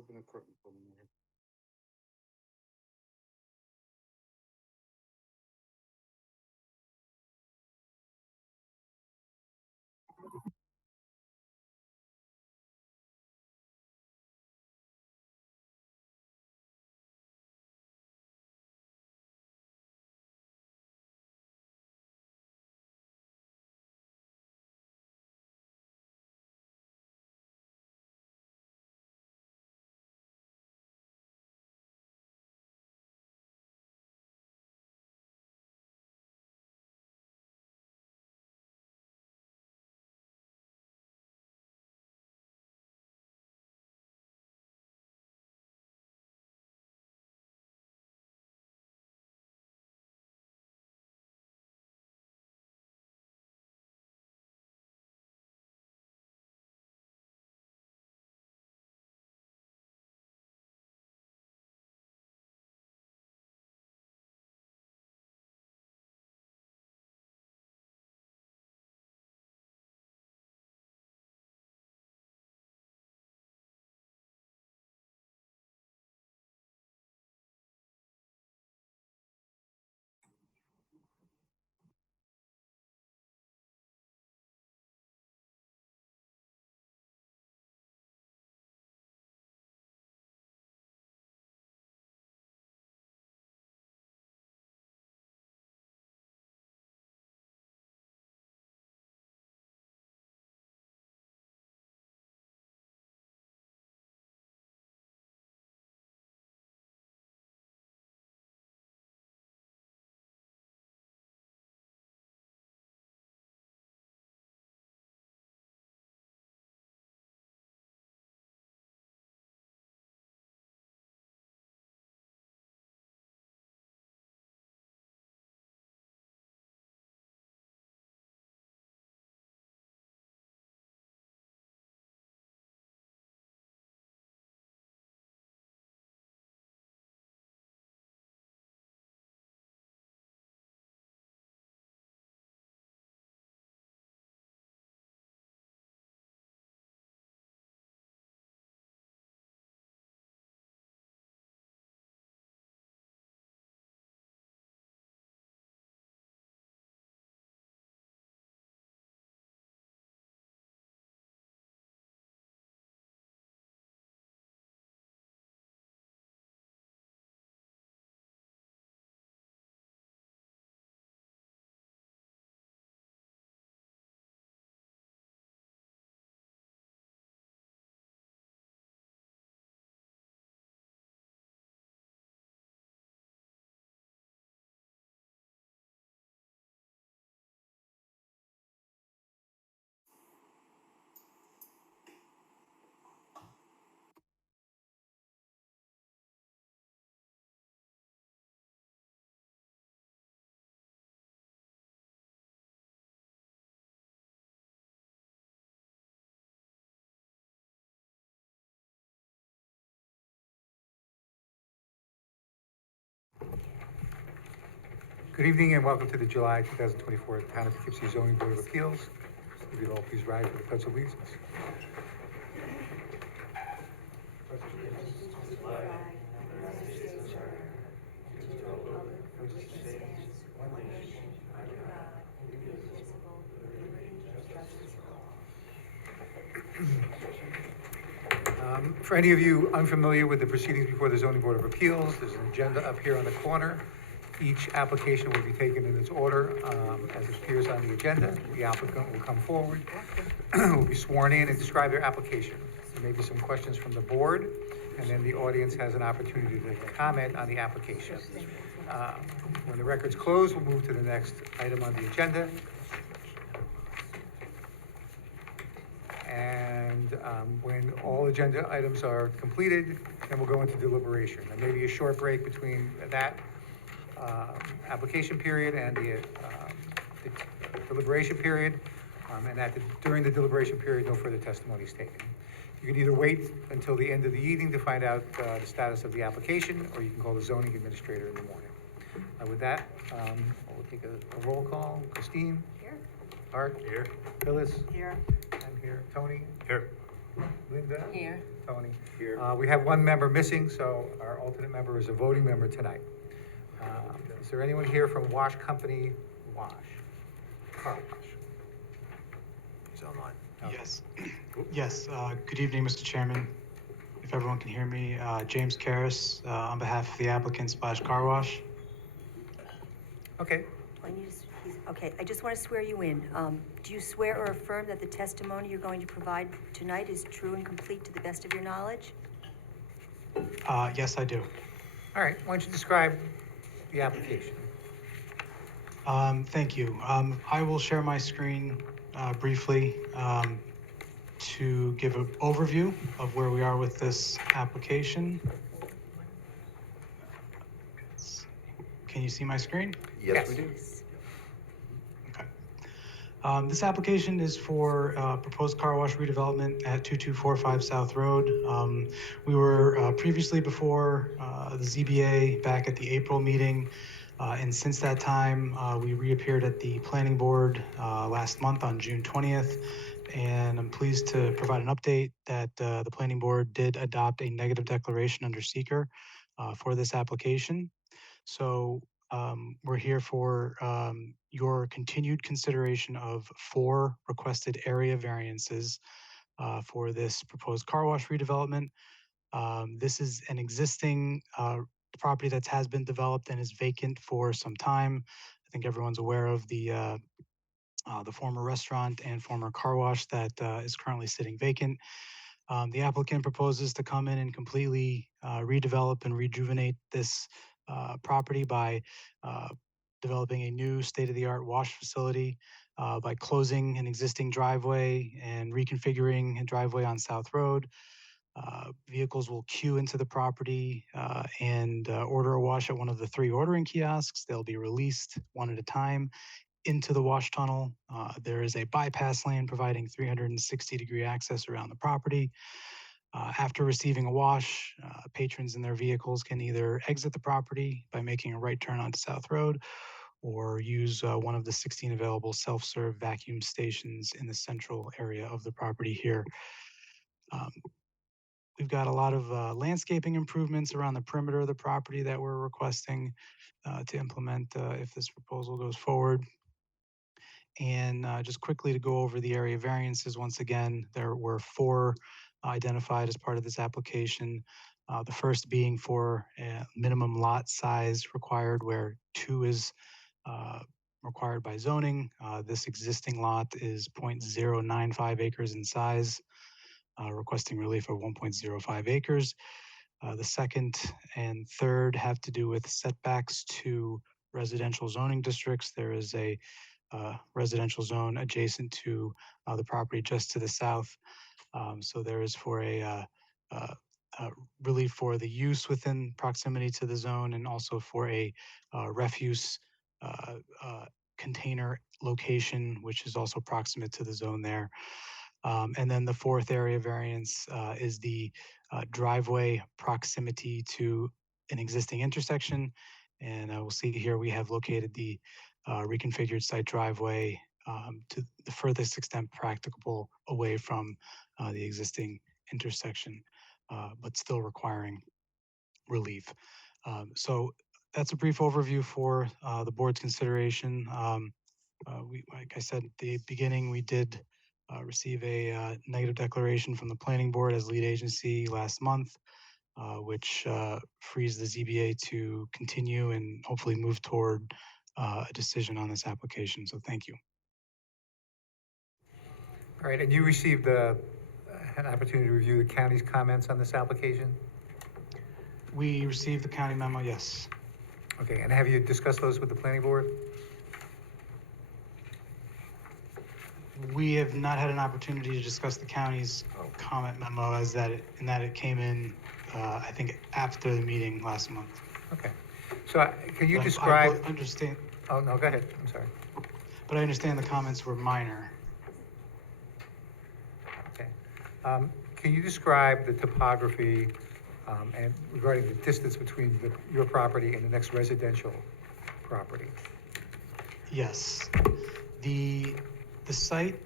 Open the curtain for me. Good evening and welcome to the July 2024 Town of Poughkeepsie Zoning Board of Appeals. If you'd all please rise for the pledge of allegiance. For any of you unfamiliar with the proceedings before the Zoning Board of Appeals, there's an agenda up here on the corner. Each application will be taken in its order as it appears on the agenda. The applicant will come forward, will be sworn in and describe their application. There may be some questions from the board, and then the audience has an opportunity to comment on the application. When the record's closed, we'll move to the next item on the agenda. And when all agenda items are completed, then we'll go into deliberation. There may be a short break between that application period and the deliberation period, and during the deliberation period, no further testimony is taken. You can either wait until the end of the evening to find out the status of the application, or you can call the zoning administrator in the morning. With that, we'll take a roll call. Christine? Here. Art? Here. Phyllis? Here. I'm here. Tony? Here. Linda? Here. Tony? Here. We have one member missing, so our alternate member is a voting member tonight. Is there anyone here from Wash Company Wash? Car Wash? He's online. Okay. Yes. Yes. Good evening, Mr. Chairman. If everyone can hear me, James Karras, on behalf of the applicant Splash Car Wash. Okay, Okay, I just want to swear you in. Do you swear or affirm that the testimony you're going to provide tonight is true and complete to the best of your knowledge? Yes, I do. all right, why don't you describe the application? Thank you. I will share my screen briefly to give an overview of where we are with this application. Can you see my screen? Yes, we do. Okay. This application is for proposed car wash redevelopment at 2245 South Road. We were previously before the ZBA back at the April meeting, and since that time, we reappeared at the planning board last month on June 20th, and I'm pleased to provide an update that the planning board did adopt a negative declaration under seeker for this application. So we're here for your continued consideration of 4 requested area variances for this proposed car wash redevelopment. This is an existing property that has been developed and is vacant for some time. I think everyone's aware of the former restaurant and former car wash that is currently sitting vacant. The applicant proposes to come in and completely redevelop and rejuvenate this property by developing a new state-of-the-art wash facility, by closing an existing driveway and reconfiguring a driveway on South Road. Vehicles will queue into the property and order a wash at one of the 3 ordering kiosks. They'll be released one at a time into the wash tunnel. There is a bypass lane providing 360-degree access around the property. After receiving a wash, patrons in their vehicles can either exit the property by making a right turn onto South Road or use one of the 16 available self-serve vacuum stations in the central area of the property here. We've got a lot of landscaping improvements around the perimeter of the property that we're requesting to implement if this proposal goes forward. And just quickly to go over the area variances, once again, there were 4 identified as part of this application. The first being for a minimum lot size required, where 2 is required by zoning. This existing lot is 0.095 acres in size, requesting relief of 1.05 acres. The second and third have to do with setbacks to residential zoning districts. There is a residential zone adjacent to the property just to the south. So there is for a relief for the use within proximity to the zone, and also for a refuse container location, which is also proximate to the zone there. And then the fourth area variance is the driveway proximity to an existing intersection. And we'll see here we have located the reconfigured site driveway to the furthest extent practicable away from the existing intersection, but still requiring relief. So that's a brief overview for the board's consideration. Like I said at the beginning, we did receive a negative declaration from the planning board as lead agency last month, which frees the ZBA to continue and hopefully move toward a decision on this application. So thank you. All right, and you received an opportunity to review the county's comments on this application? We received the county memo, yes. Okay, and have you discussed those with the planning board? We have not had an opportunity to discuss the county's comment memo as that it came in, I think, after the meeting last month. Okay, so can you But describe? I understand, Oh, no, go ahead, I'm sorry. but I understand the comments were minor. Okay. Can you describe the topography and regarding the distance between your property and the next residential property? Yes. The site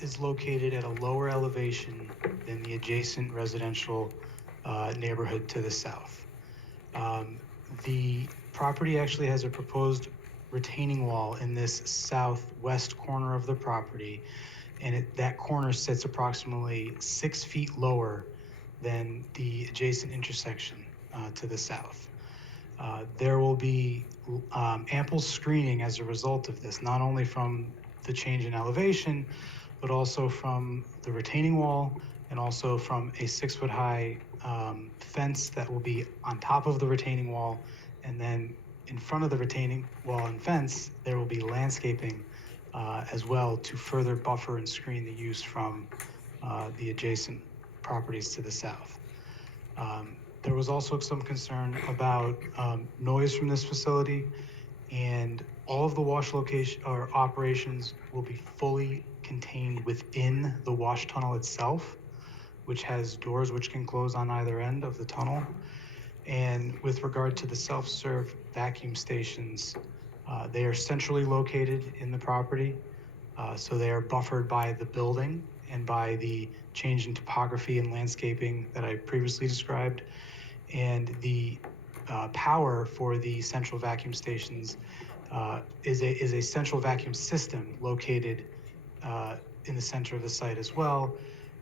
is located at a lower elevation than the adjacent residential neighborhood to the south. The property actually has a proposed retaining wall in this southwest corner of the property, and that corner sits approximately 6 feet lower than the adjacent intersection to the south. There will be ample screening as a result of this, not only from the change in elevation, but also from the retaining wall and also from a 6-foot high fence that will be on top of the retaining wall. And then in front of the retaining wall and fence, there will be landscaping as well to further buffer and screen the use from the adjacent properties to the south. There was also some concern about noise from this facility, and all of the wash location or operations will be fully contained within the wash tunnel itself, which has doors which can close on either end of the tunnel. And with regard to the self-serve vacuum stations, they are centrally located in the property, so they are buffered by the building and by the change in topography and landscaping that I previously described. And the power for the central vacuum stations is a central vacuum system located in the center of the site as well.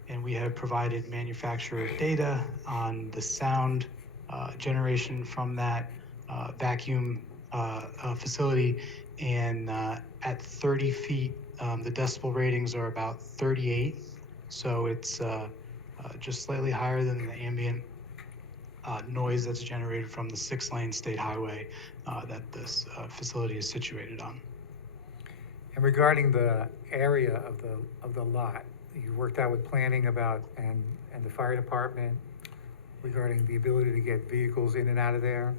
And we have provided manufacturer data on the sound generation from that vacuum facility. And at 30 feet, the decibel ratings are about 38. So it's just slightly higher than the ambient noise that's generated from the 6-lane state highway that this facility is situated on. And regarding the area of the lot, you worked out with planning about, and the fire department regarding the ability to get vehicles in and out of there?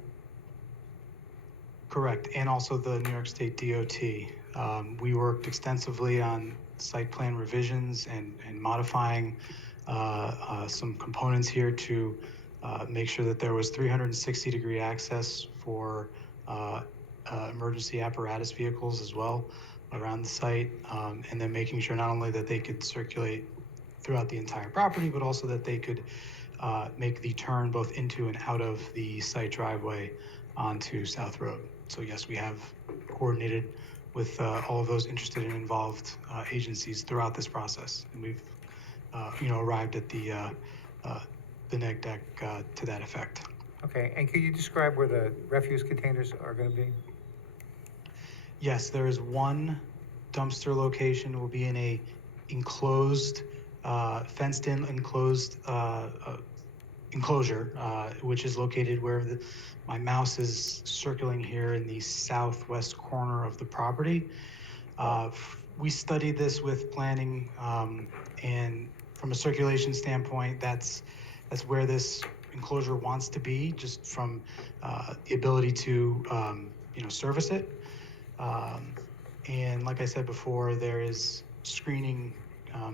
Correct, and also the New York State DOT. We worked extensively on site plan revisions and modifying some components here to make sure that there was 360-degree access for emergency apparatus vehicles as well around the site, and then making sure not only that they could circulate throughout the entire property, but also that they could make the turn both into and out of the site driveway onto South Road. So yes, we have coordinated with all of those interested and involved agencies throughout this process, and we've arrived at the neg deck to that effect. Okay, and could you describe where the refuse containers are going to be? Yes, there is one dumpster location. It will be in a enclosed, fenced-in enclosed enclosure, which is located where my mouse is circling here in the southwest corner of the property. We studied this with planning, and from a circulation standpoint, that's where this enclosure wants to be, just from the ability to service it. And like I said before, there is screening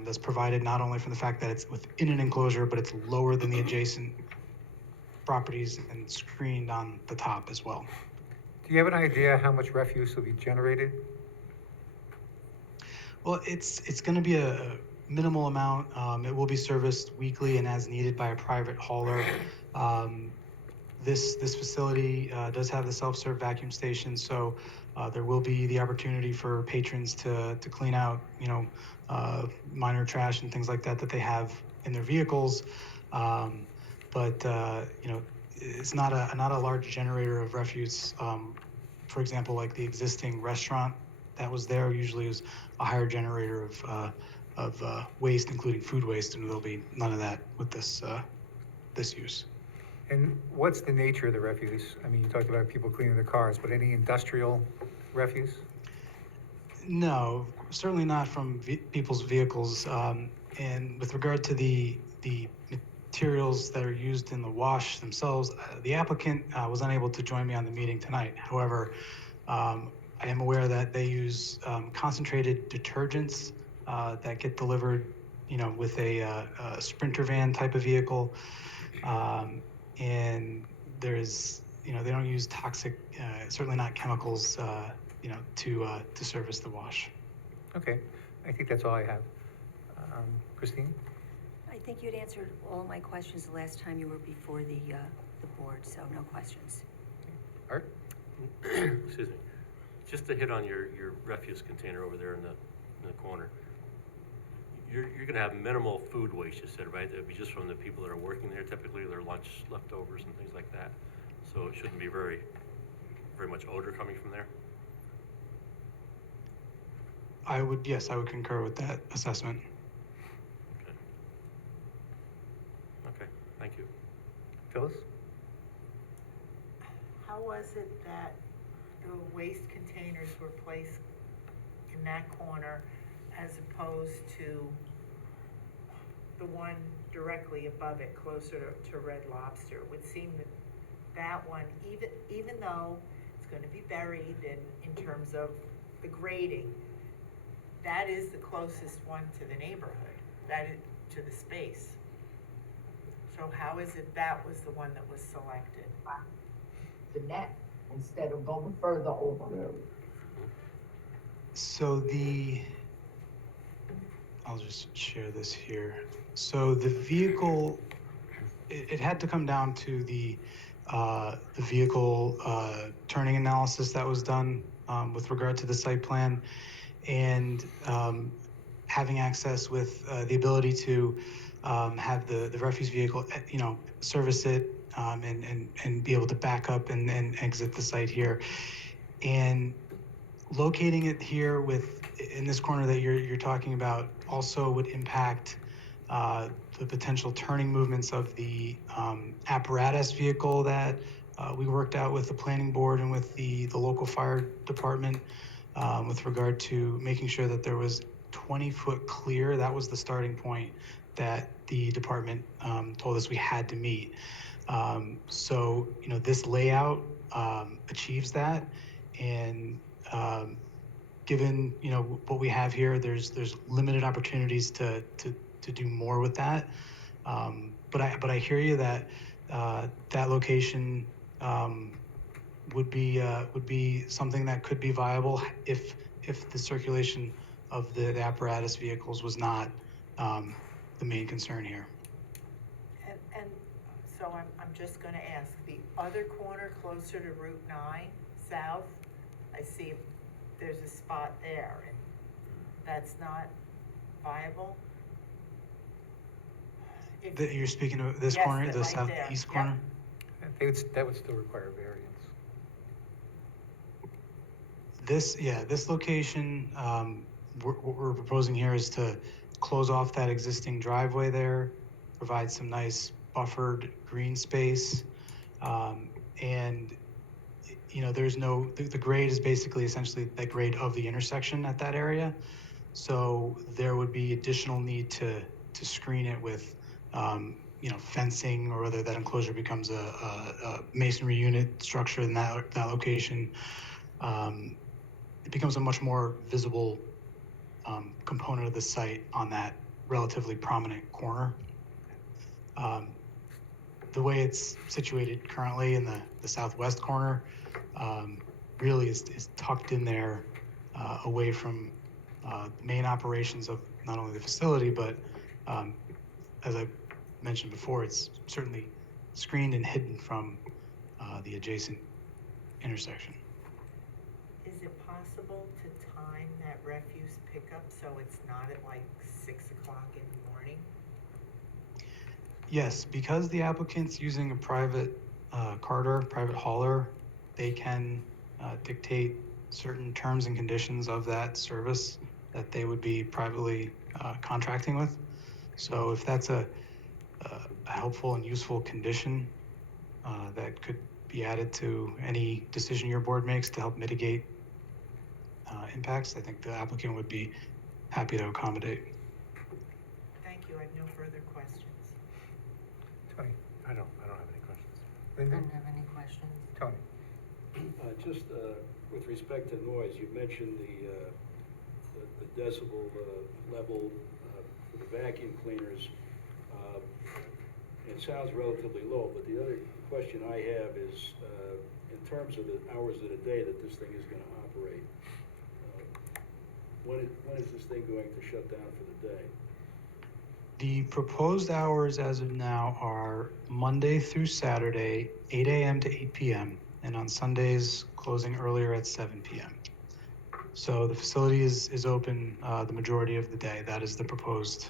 that's provided not only from the fact that it's within an enclosure, but it's lower than the adjacent properties and screened on the top as well. Do you have an idea how much refuse will be generated? Well, it's going to be a minimal amount. It will be serviced weekly and as needed by a private hauler. This facility does have the self-serve vacuum station, so there will be the opportunity for patrons to clean out, minor trash and things like that they have in their vehicles. But it's not a large generator of refuse. For example, like the existing restaurant that was there usually is a higher generator of waste, including food waste, and there'll be none of that with this use. And what's the nature of the refuse? I mean, you talked about people cleaning their cars, but any industrial refuse? No, certainly not from people's vehicles. And with regard to the materials that are used in the wash themselves, the applicant was unable to join me on the meeting tonight. However, I am aware that they use concentrated detergents that get delivered, with a Sprinter van type of vehicle. And there's, they don't use toxic, certainly not chemicals, to service the wash. Okay, I think that's all I have. Christine? I think you'd answered all my questions the last time you were before the board, so no questions. Art? Excuse me. Just to hit on your refuse container over there in the corner. You're gonna have minimal food waste, you said, right? It'd be just from the people that are working there, typically their lunch leftovers and things like that. So it shouldn't be very much odor coming from there. Yes, I would concur with that assessment. Okay. Okay, thank you. Phyllis? How was it that the waste containers were placed in that corner as opposed to the one directly above it, closer to Red Lobster? It would seem that that one, even though it's gonna be buried in terms of the grading, that is the closest one to the neighborhood, to the space. So how is it that was the one that was selected? The net instead of going further over. So I'll just share this here. So the vehicle, it had to come down to the vehicle turning analysis that was done with regard to the site plan, and having access with the ability to have the refuse vehicle, service it and be able to back up and exit the site here. And locating it here in this corner that you're talking about also would impact the potential turning movements of the apparatus vehicle that we worked out with the planning board and with the local fire department with regard to making sure that there was 20-foot clear. That was the starting point that the department told us we had to meet. So, this layout achieves that, and given what we have here, there's limited opportunities to do more with that. But I hear you that that location would be something that could be viable if the circulation of the apparatus vehicles was not the main concern here. And so I'm just gonna ask, the other corner closer to Route 9 South, I see there's a spot there, and that's not viable? You're speaking of this Yes, corner, that the right there. southeast Yep. corner? That would still require variance. This location, what we're proposing here is to close off that existing driveway there, provide some nice buffered green space, and there's the grade is basically essentially the grade of the intersection at that area. So there would be additional need to screen it with fencing, or whether that enclosure becomes a masonry unit structure in that location. It becomes a much more visible component of the site on that relatively prominent corner. The way it's situated currently in the southwest corner really is tucked in there away from the main operations of not only the facility, but as I mentioned before, it's certainly screened and hidden from the adjacent intersection. Is it possible to time that refuse pickup so it's not at like 6 o'clock in the morning? Yes, because the applicant's using a private private hauler, they can dictate certain terms and conditions of that service that they would be privately contracting with. So if that's a helpful and useful condition that could be added to any decision your board makes to help mitigate impacts, I think the applicant would be happy to accommodate. Thank you, I have no further questions. Tony? I don't have any questions. Linda? have any questions. Tony? Just with respect to noise, you mentioned the decibel level for the vacuum cleaners. It sounds relatively low, but the other question I have is in terms of the hours of the day that this thing is going to operate. When is this thing going to shut down for the day? The proposed hours as of now are Monday through Saturday, 8 a.m. to 8 p.m., and on Sundays, closing earlier at 7 p.m. So the facility is open the majority of the day. That is the proposed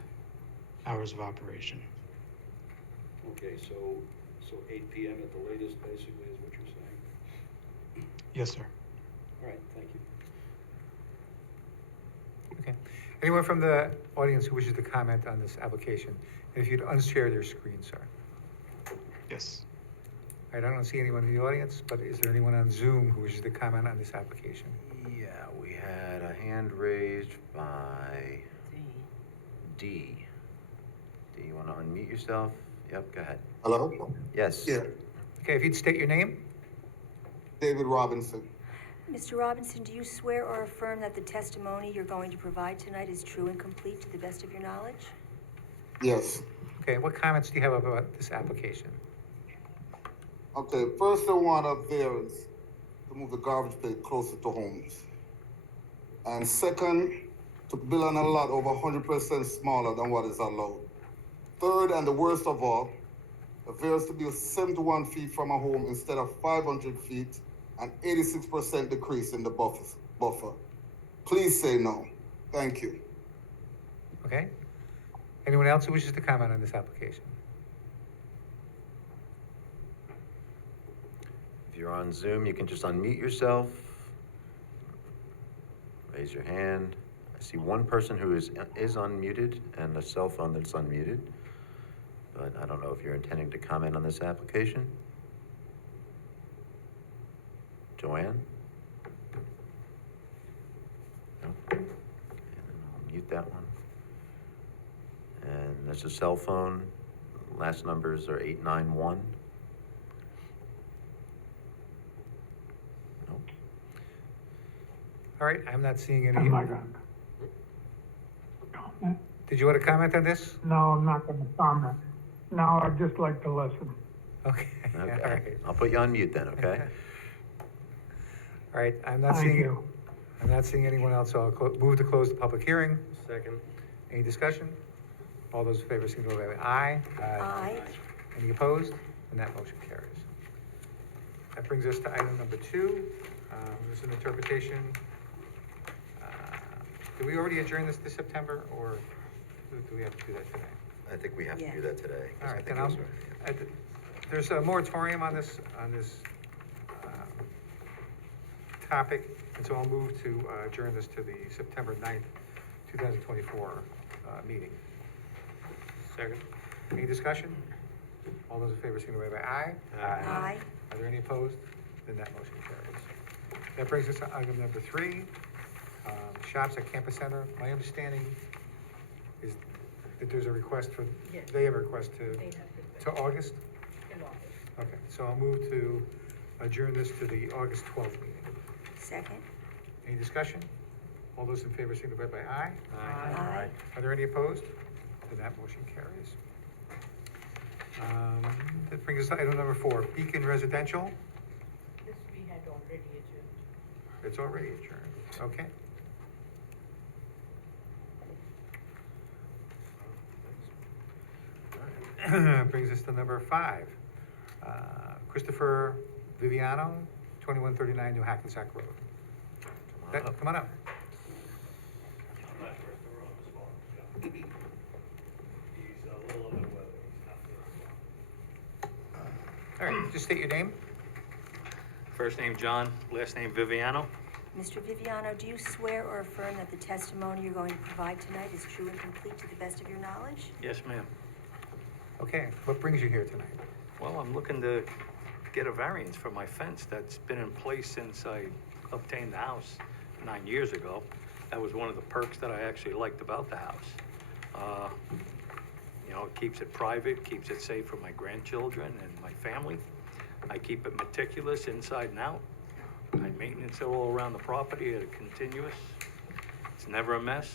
hours of operation. Okay, so 8 PM at the latest, basically, is what you're saying? Yes, sir. All right, thank you. Okay. Anyone from the audience who wishes to comment on this application? If you'd unshare their screen, sir. Yes. All right, I don't see anyone in the audience, but is there anyone on Zoom who wishes to comment on this application? Yeah, we had a hand raised by D. Do you want to unmute yourself? Yep, go ahead. Hello? Yes. Yeah, Okay, if you'd state your name? David Robinson. Mr. Robinson, do you swear or affirm that the testimony you're going to provide tonight is true and complete to the best of your knowledge? Yes. Okay, what comments do you have about this application? Okay, first I want a variance to move the garbage pit closer to homes. And second, to build on a lot over 100% smaller than what is allowed. Third, and the worst of all, a variance to build 71 feet from a home instead of 500 feet and 86% decrease in the buffer. Please say no. Thank you. Okay? Anyone else who wishes to comment on this application? If you're on Zoom, you can just unmute yourself. Raise your hand. I see one person who is unmuted and a cell phone that's unmuted. But I don't know if you're intending to comment on this application. Joanne? No? Okay, then I'll mute that one. And there's a cell phone. Last numbers are 891. Nope. All right, I'm not seeing any. I'm not gonna comment. Did you want to comment on this? No, I'm not gonna comment. No, I'd just like to listen. Okay, all Okay, right. I'll put you on mute then, okay? All right, I'm not Thank seeing, you. I'm not seeing anyone else, so I'll move to close the public hearing. Second. Any discussion? All those in favor, signify by aye. Aye. Any opposed? And that motion carries. That brings us to item number 2. There's an interpretation. Did we already adjourn this to September, or do we have to do that today? I think we have to Yeah. do that today. 'cause All I right, think then it was- there's a moratorium on this topic, and so I'll move to adjourn this to the September 9th, 2024 meeting. Second. Any discussion? All those in favor, signify by aye. Aye. Are there any opposed? Then that motion carries. That brings us to item number 3, shops at Campus Center. My understanding is that there's a request for, Yes. they have a request to They have to, August? in August. Okay, so I'll move to adjourn this to the August 12th meeting. Second? Any discussion? All those in favor signify by aye. Aye. Are there any opposed? Then that motion carries. That brings us to item number 4, Beacon Residential. This we had already adjourned. It's already adjourned, okay. Brings us to number 5, Christopher Viviano, 2139 New Hackensack Road. Come on up. All right, just state your name. First name John, last name Viviano. Mr. Viviano, do you swear or affirm that the testimony you're going to provide tonight is true and complete to the best of your knowledge? Yes, ma'am. Okay, what brings you here tonight? Well, I'm looking to get a variance for my fence that's been in place since I obtained the house 9 years ago. That was one of the perks that I actually liked about the house. You know, it keeps it private, keeps it safe for my grandchildren and my family. I keep it meticulous inside and out. I maintenance it all around the property at a continuous. It's never a mess.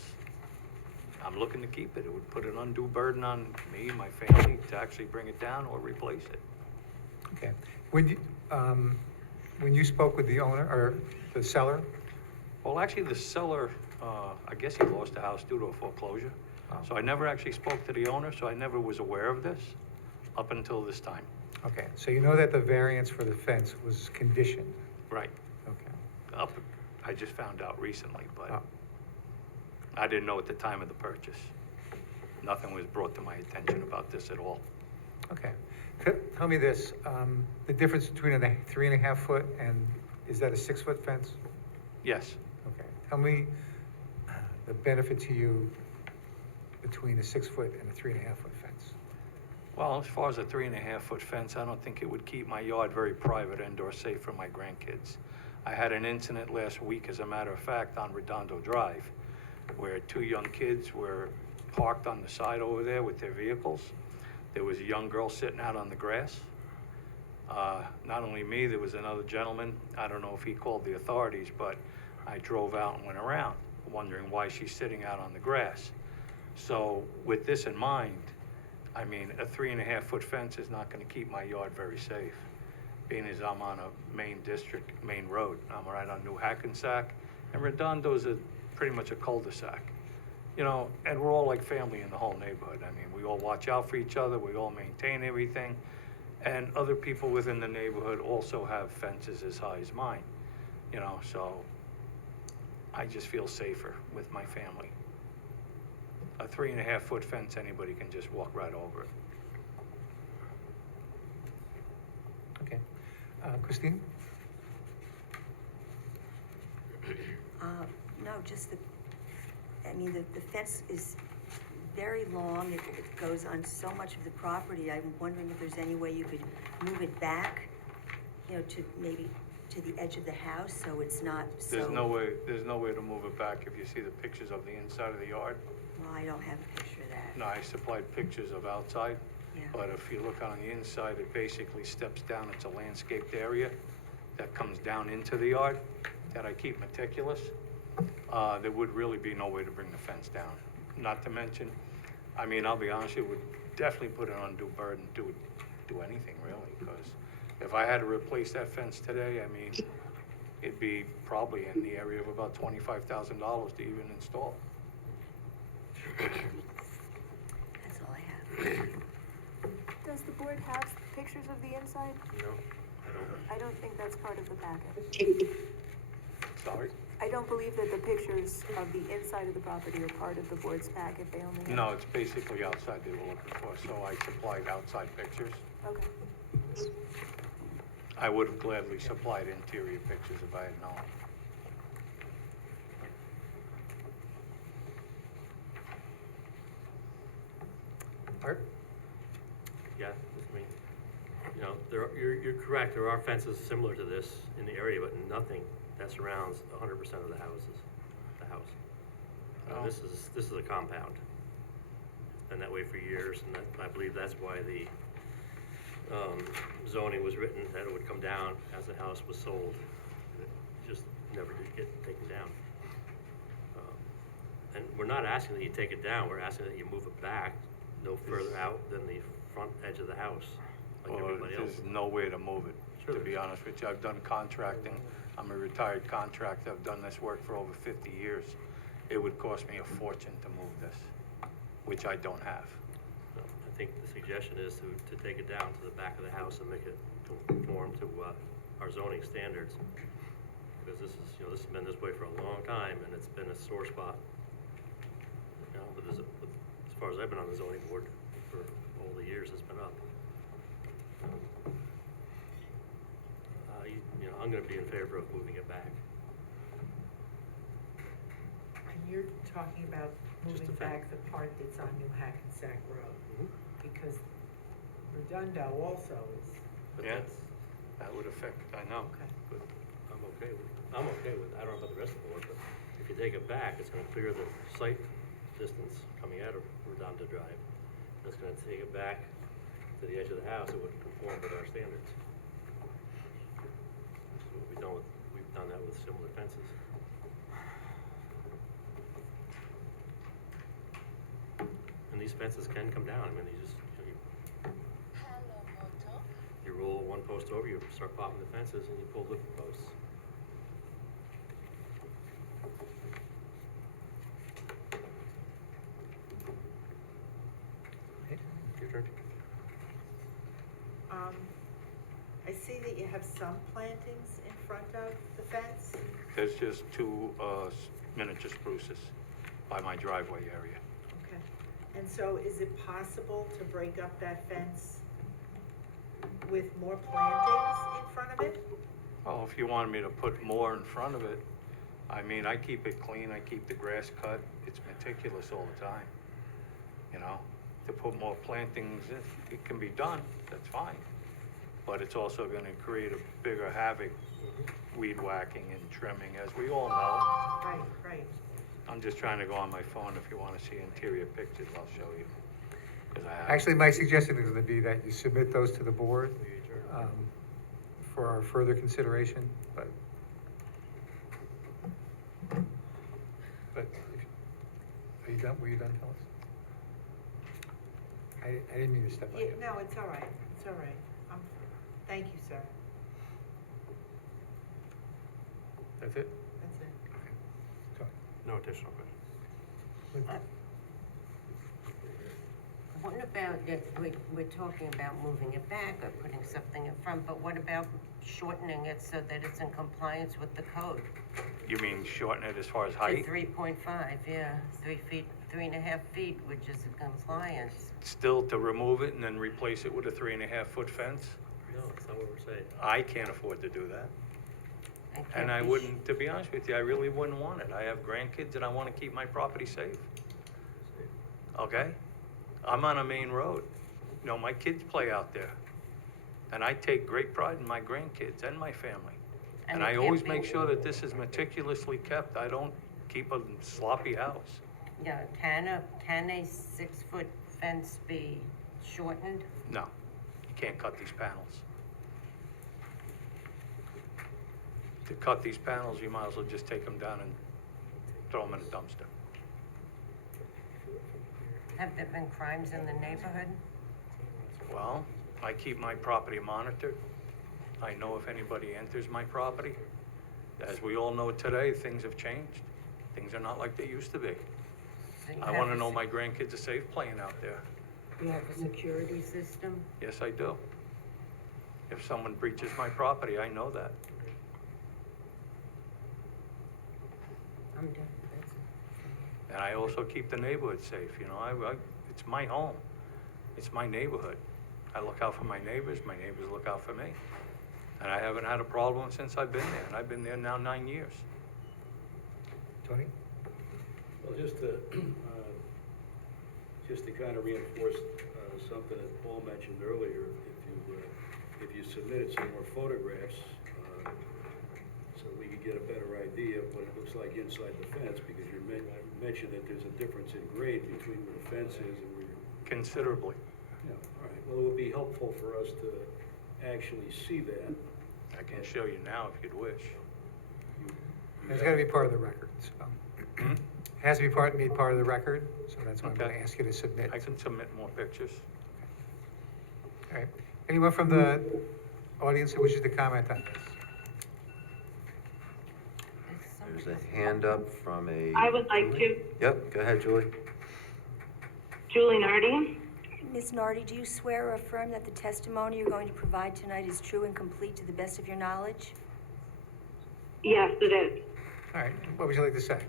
I'm looking to keep it. It would put an undue burden on me, my family, to actually bring it down or replace it. Okay, when you spoke with the owner, or the seller, Well, actually, the seller, I guess he lost the house due to a foreclosure. So I never actually spoke to the owner, so I never was aware of this up until this time. Okay, so you know that the variance for the fence was conditioned? Right. Okay. I just found out recently, but Oh. I didn't know at the time of the purchase. Nothing was brought to my attention about this at all. Okay. Tell me this, the difference between a 3.5 foot and, is that a 6 foot fence? Yes. Okay. Tell me the benefit to you between a 6 foot and a 3.5 foot fence. Well, as far as a 3.5 foot fence, I don't think it would keep my yard very private and or safe for my grandkids. I had an incident last week, as a matter of fact, on Redondo Drive, where 2 young kids were parked on the side over there with their vehicles. There was a young girl sitting out on the grass. Not only me, there was another gentleman. I don't know if he called the authorities, but I drove out and went around, wondering why she's sitting out on the grass. So with this in mind, I mean, a 3.5 foot fence is not gonna keep my yard very safe, being as I'm on a main road. I'm right on New Hackensack, and Redondo's pretty much a cul-de-sac. You know, and we're all like family in the whole neighborhood. I mean, we all watch out for each other, we all maintain everything, and other people within the neighborhood also have fences as high as mine, you know, so I just feel safer with my family. A 3.5 foot fence, anybody can just walk right over it. Okay. Christine? No, just I mean, the fence is very long, it goes on so much of the property. I'm wondering if there's any way you could move it back, you know, to maybe to the edge of the house, so it's not so. There's no way to move it back if you see the pictures of the inside of the yard. Well, I don't have a picture of that. No, I supplied pictures of outside, Yeah. but if you look on the inside, it basically steps down. It's a landscaped area that comes down into the yard that I keep meticulous. There would really be no way to bring the fence down. Not to mention, I mean, I'll be honest, it would definitely put an undue burden to do anything really, because if I had to replace that fence today, I mean, it'd be probably in the area of about $25,000 to even install. That's all I have. Does the board have pictures of the inside? No, I don't. I don't think that's part of the packet. Sorry? I don't believe that the pictures of the inside of the property are part of the board's packet, they only have. No, it's basically outside they were looking for, so I supplied outside pictures. Okay. I would have gladly supplied interior pictures if I had known. Art? Yeah, I mean, you know, you're correct, there are fences similar to this in the area, but nothing that surrounds 100% of the house. Oh. This is a compound. It's been that way for years, and I believe that's why the zoning was written, that it would come down as the house was sold. It just never did get taken down. And we're not asking that you take it down, we're asking that you move it back no further out than the front edge of the house, like Well, everybody else. there's no way to move it, Sure to there be is. honest with you. I've done contracting. I'm a retired contractor. I've done this work for over 50 years. It would cost me a fortune to move this, which I don't have. So I think the suggestion is to take it down to the back of the house and make it conform to our zoning standards. Because this is, this has been this way for a long time, and it's been a sore spot. But as far as I've been on the zoning board, for all the years it's been up. I'm gonna be in favor of moving it back. And you're talking about Just moving the fence. back the part that's on New Hackensack Road, Mhm. because Redondo also is, But Yeah. that's, That would affect, I know. okay. but I'm okay with, I don't know about the rest of the board, but if you take it back, it's gonna clear the site distance coming out of Redondo Drive. It's gonna take it back to the edge of the house, it would conform with our standards. That's what we've done that with similar fences. And these fences can come down, I mean, you roll one post over, you start popping the fences and you pull different posts. Your turn. I see that you have some plantings in front of the fence. There's just two miniature spruces by my driveway area. Okay. And so is it possible to break up that fence with more plantings in front of it? Well, if you wanted me to put more in front of it, I mean, I keep it clean, I keep the grass cut, it's meticulous all the time. You know, to put more plantings, it can be done, that's fine. But it's also gonna create a bigger havoc, weed whacking and trimming, as we all know. Right, right. I'm just trying to go on my phone, if you wanna see interior pictures, I'll show you. 'Cause I have. Actually, my suggestion is gonna be that you submit those to the board, for our further consideration, but are you done, were you done, Phyllis? I didn't mean to step on Yeah, you. no, it's all right, it's all right. Thank you, sir. That's it? That's it. So, No additional questions. What about, we're talking about moving it back or putting something in front, but what about shortening it so that it's in compliance with the code? You mean shorten it as far as To height? 3.5, yeah, 3 feet, 3.5 feet, which is in compliance. Still to remove it and then replace it with a 3.5-foot fence? No, that's not what we're saying. I can't afford to do that. It And can't I be wouldn't, to be honest with you, I really wouldn't want it. I have grandkids and I want to keep my property safe. Okay? I'm on a main road. You know, my kids play out there. And I take great pride in my grandkids and my family. And And it I can't always be- make sure that this is meticulously kept. I don't keep a sloppy house. Yeah, can a 6-foot fence be shortened? No, you can't cut these panels. To cut these panels, you might as well just take them down and throw them in a dumpster. Have there been crimes in the neighborhood? Well, I keep my property monitored. I know if anybody enters my property. As we all know today, things have changed. Things are not like they used to be. So you I have want to a know se- my grandkids are safe playing out there. You have a security system? Yes, I do. If someone breaches my property, I know that. I'm done, that's it. And I also keep the neighborhood safe, you know, it's my home, it's my neighborhood. I look out for my neighbors look out for me. And I haven't had a problem since I've been there, and I've been there now 9 years. Tony? Well, just to kind of reinforce something that Paul mentioned earlier, if you submitted some more photographs, so we could get a better idea of what it looks like inside the fence, because you mentioned that there's a difference in grade between where the fence is and where you're... Considerably. Yeah, all right. Well, it would be helpful for us to actually see that. I can show you now if you'd wish. It's gotta be part of the record, so. It has to be made part of the record, so that's why I'm gonna Okay. ask you to submit. I can submit more pictures. All right. Anyone from the audience who wishes to comment on this? Is There's somebody- a hand up from a. I would like to. Yep, go ahead, Julie. Julie Nardi. Ms. Nardi, do you swear or affirm that the testimony you're going to provide tonight is true and complete to the best of your knowledge? Yes, it is. All right, what would you like to say?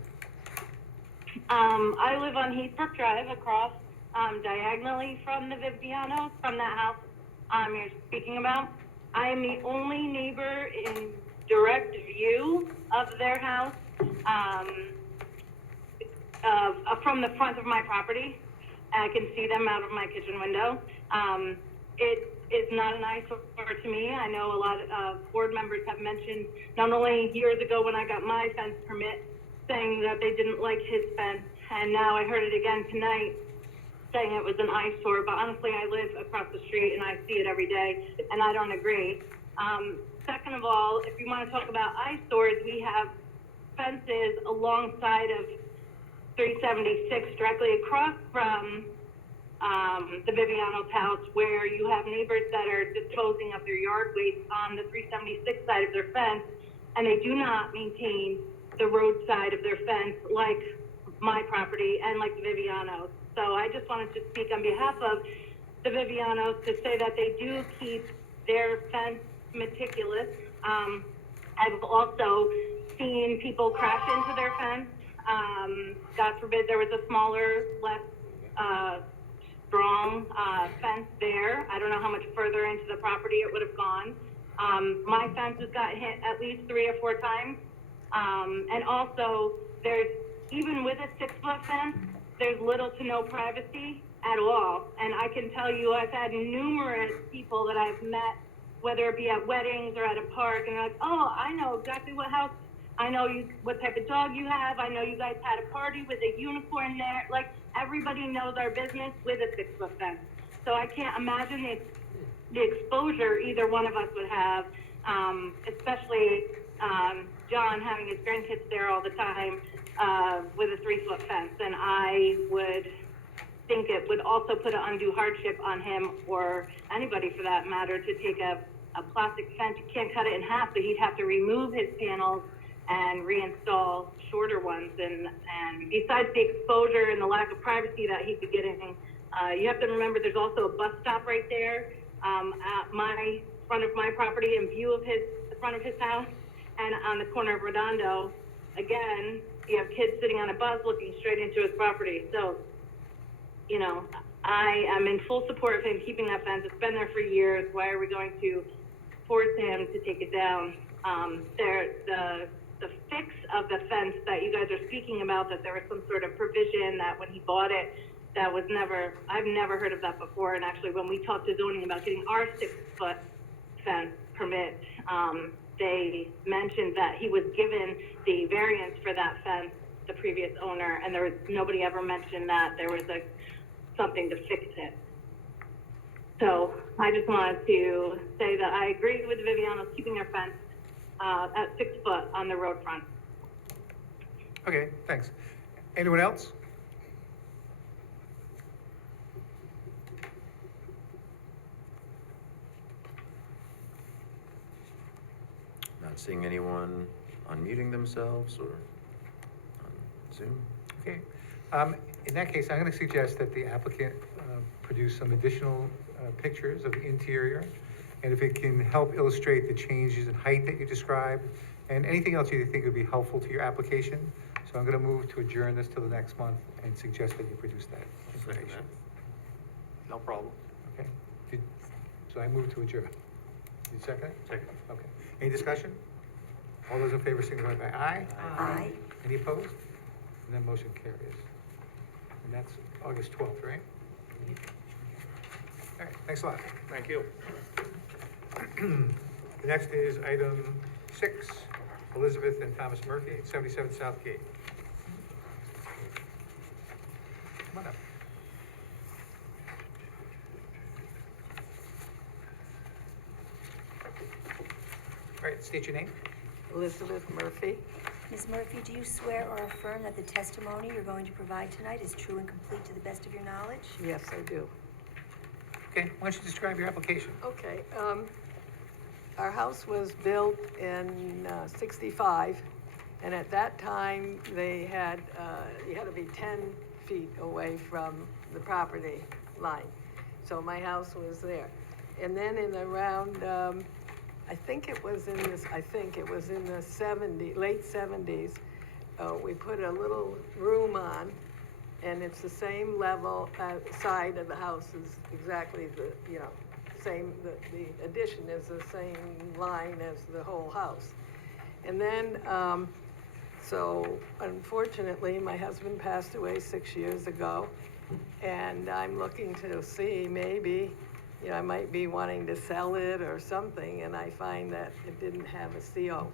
I live on Heathbrook Drive across, diagonally from the Vivianos, from that house, you're speaking about. I am the only neighbor in direct view of their house, from the front of my property. I can see them out of my kitchen window. It is not an eyesore to me. I know a lot of board members have mentioned, not only years ago when I got my fence permit, saying that they didn't like his fence, and now I heard it again tonight, saying it was an eyesore, but honestly, I live across the street and I see it every day, and I don't agree. Second of all, if you want to talk about eyesores, we have fences alongside of 376 directly across from the Viviano's house, where you have neighbors that are disposing of their yard waste on the 376 side of their fence, and they do not maintain the road side of their fence like my property and like the Viviano's. So I just wanted to speak on behalf of the Vivianos to say that they do keep their fence meticulous. I've also seen people crash into their fence. God forbid there was a smaller, less strong fence there. I don't know how much further into the property it would have gone. My fence has got hit at least 3 or 4 times. And also, there's, even with a 6-foot fence, there's little to no privacy at all. And I can tell you, I've had numerous people that I've met, whether it be at weddings or at a park, and they're like, oh, I know exactly what house, I know you, what type of dog you have, I know you guys had a party with a unicorn there. Like, everybody knows our business with a 6-foot fence. So I can't imagine the exposure either one of us would have, especially John having his grandkids there all the time with a 3-foot fence. And I would think it would also put an undue hardship on him, or anybody for that matter, to take a plastic fence. You can't cut it in half, so he'd have to remove his panels and reinstall shorter ones. And besides the exposure and the lack of privacy that he'd be getting, you have to remember there's also a bus stop right there at my front of my property in view of the front of his house, and on the corner of Redondo, again, you have kids sitting on a bus looking straight into his property. So, you know, I am in full support of him keeping that fence. It's been there for years. Why are we going to force him to take it down? The fix of the fence that you guys are speaking about, that there was some sort of provision that when he bought it, that was never, I've never heard of that before. And actually, when we talked to zoning about getting our 6-foot fence permit, they mentioned that he was given the variance for that fence, the previous owner, and there was nobody ever mentioned that there was something to fix it. So I just wanted to say that I agree with the Vivianos keeping their fence at 6 foot on the road front. Okay, thanks. Anyone else? Not seeing anyone unmuting themselves or on Zoom? Okay. In that case, I'm going to suggest that the applicant produce some additional pictures of the interior, and if it can help illustrate the changes in height that you described, and anything else you think would be helpful to your application. So I'm going to move to adjourn this till the next month and suggest that you produce that information. No problem. Okay? So I move to adjourn. You second? Second. Okay. Any discussion? All those in favor signify by aye. Aye. Any opposed? And that motion carries. And that's August 12th, right? All right, thanks a lot. Thank you. The next is item 6, Elizabeth and Thomas Murphy, 77 South Gate. Come on up. All right, state your name. Elizabeth Murphy. Ms. Murphy, do you swear or affirm that the testimony you're going to provide tonight is true and complete to the best of your knowledge? Yes, I do. Okay, why don't you describe your application? Okay, our house was built in 65, and at that time, they had, you had to be 10 feet away from the property line. So my house was there. And then in around, I think it was in the late 70s, we put a little room on, and it's the same level, side of the house is exactly the, same, the addition is the same line as the whole house. And then, so unfortunately, my husband passed away 6 years ago, and I'm looking to see maybe, I might be wanting to sell it or something, and I find that it didn't have a CO.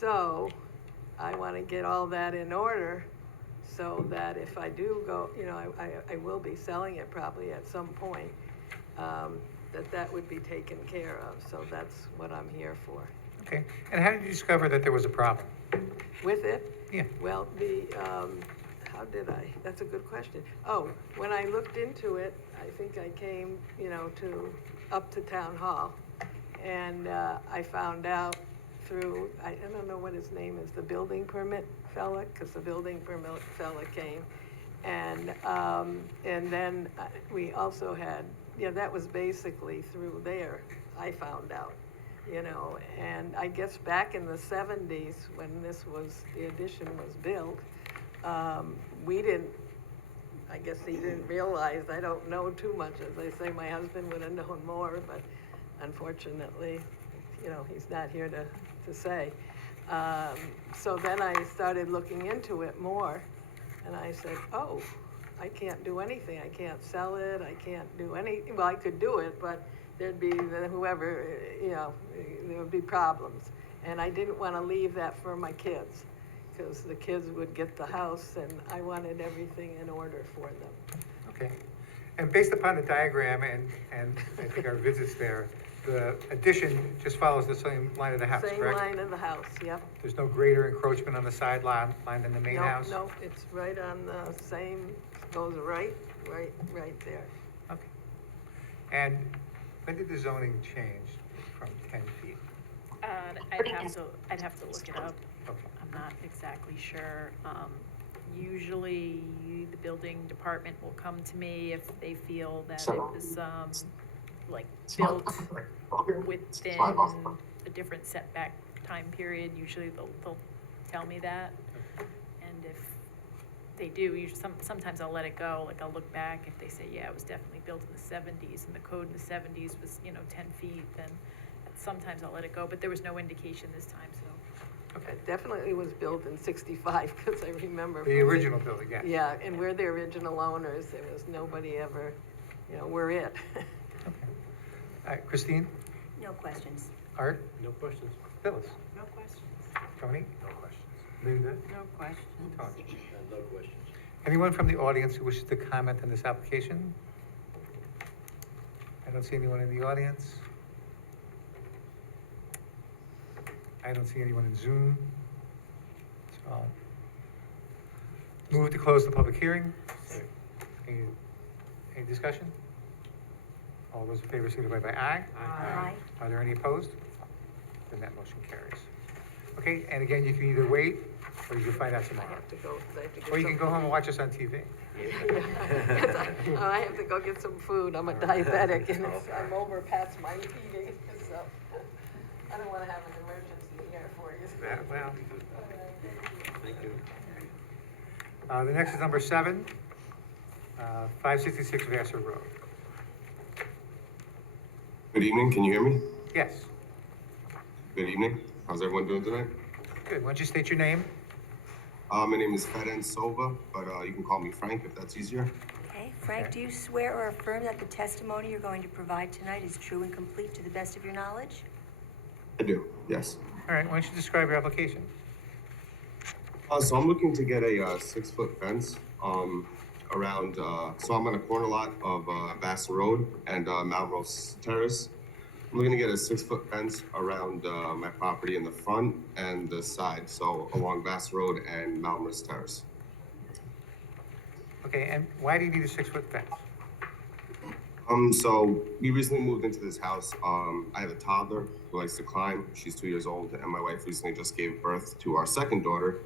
So I want to get all that in order so that if I do go, I will be selling it probably at some point, that would be taken care of. So that's what I'm here for. Okay, and how did you discover that there was a problem? With it? Yeah. Well, how did I? That's a good question. Oh, when I looked into it, I think I came, up to town hall, and I found out through, I don't know what his name is, the building permit fella, because the building permit fella came, And then we also had, that was basically through there, I found out, and I guess back in the 70s, when the addition was built, we didn't, I guess he didn't realize, I don't know too much, as I say, my husband would have known more, but unfortunately, he's not here to say. So then I started looking into it more, and I said, oh, I can't do anything, I can't sell it, I can't do well, I could do it, but there'd be whoever, there would be problems. And I didn't want to leave that for my kids, because the kids would get the house, and I wanted everything in order for them. Okay. And based upon the diagram and I think our visits there, the addition just follows the same line of the house, correct? Same line of the house, yep. There's no greater encroachment on the side line than the main house? No, it's right on the same, goes right there. Okay. And when did the zoning change from 10 feet? I'd have to look it up. Okay. I'm not exactly sure. Usually, the building department will come to me if they feel that it was, built within a different setback time period. Usually, they'll tell me that. And if they do, sometimes I'll let it go. Like, I'll look back. If they say, yeah, it was definitely built in the 70s, and the code in the 70s was, 10 feet, then sometimes I'll let it go. But there was no indication this time, so. Okay. It definitely was built in 65, because I remember. The original building, yeah. Yeah, and we're the original owners. There was nobody ever, we're it. Okay. All right, Christine? No questions. Art? No questions. Phyllis? No questions. Tony? No questions. Linda? No questions. Tony? No questions. Anyone from the audience who wishes to comment on this application? I don't see anyone in the audience. I don't see anyone in Zoom. So I'll move to close the public hearing. Any discussion? All those in favor signify by aye. Aye. Are there any opposed? Then that motion carries. Okay, and again, you can either wait, or you can find out I tomorrow. have to go, 'cause I have to get Or you can go home and watch us on TV. I have to go get some food. I'm a diabetic, and I'm over past my eating, so I don't want to have an emergency here for you. Well, Thank you. the next is number 7, 566 Vassar Road. Good evening, can you hear me? Yes, Good evening, how's everyone doing tonight? good. Why don't you state your name? My name is Feden Sova, but you can call me Frank if that's easier. Okay, Frank, do you swear or affirm that the testimony you're going to provide tonight is true and complete to the best of your knowledge? I do, yes. All right, why don't you describe your application? So I'm looking to get a 6-foot fence around, so I'm on a corner lot of Vassar Road and Mount Rose Terrace. I'm looking to get a 6-foot fence around my property in the front and the side, so along Vassar Road and Mount Rose Terrace. Okay, and why do you need a 6-foot fence? So we recently moved into this house. I have a toddler who likes to climb. She's 2 years old, and my wife recently just gave birth to our second daughter,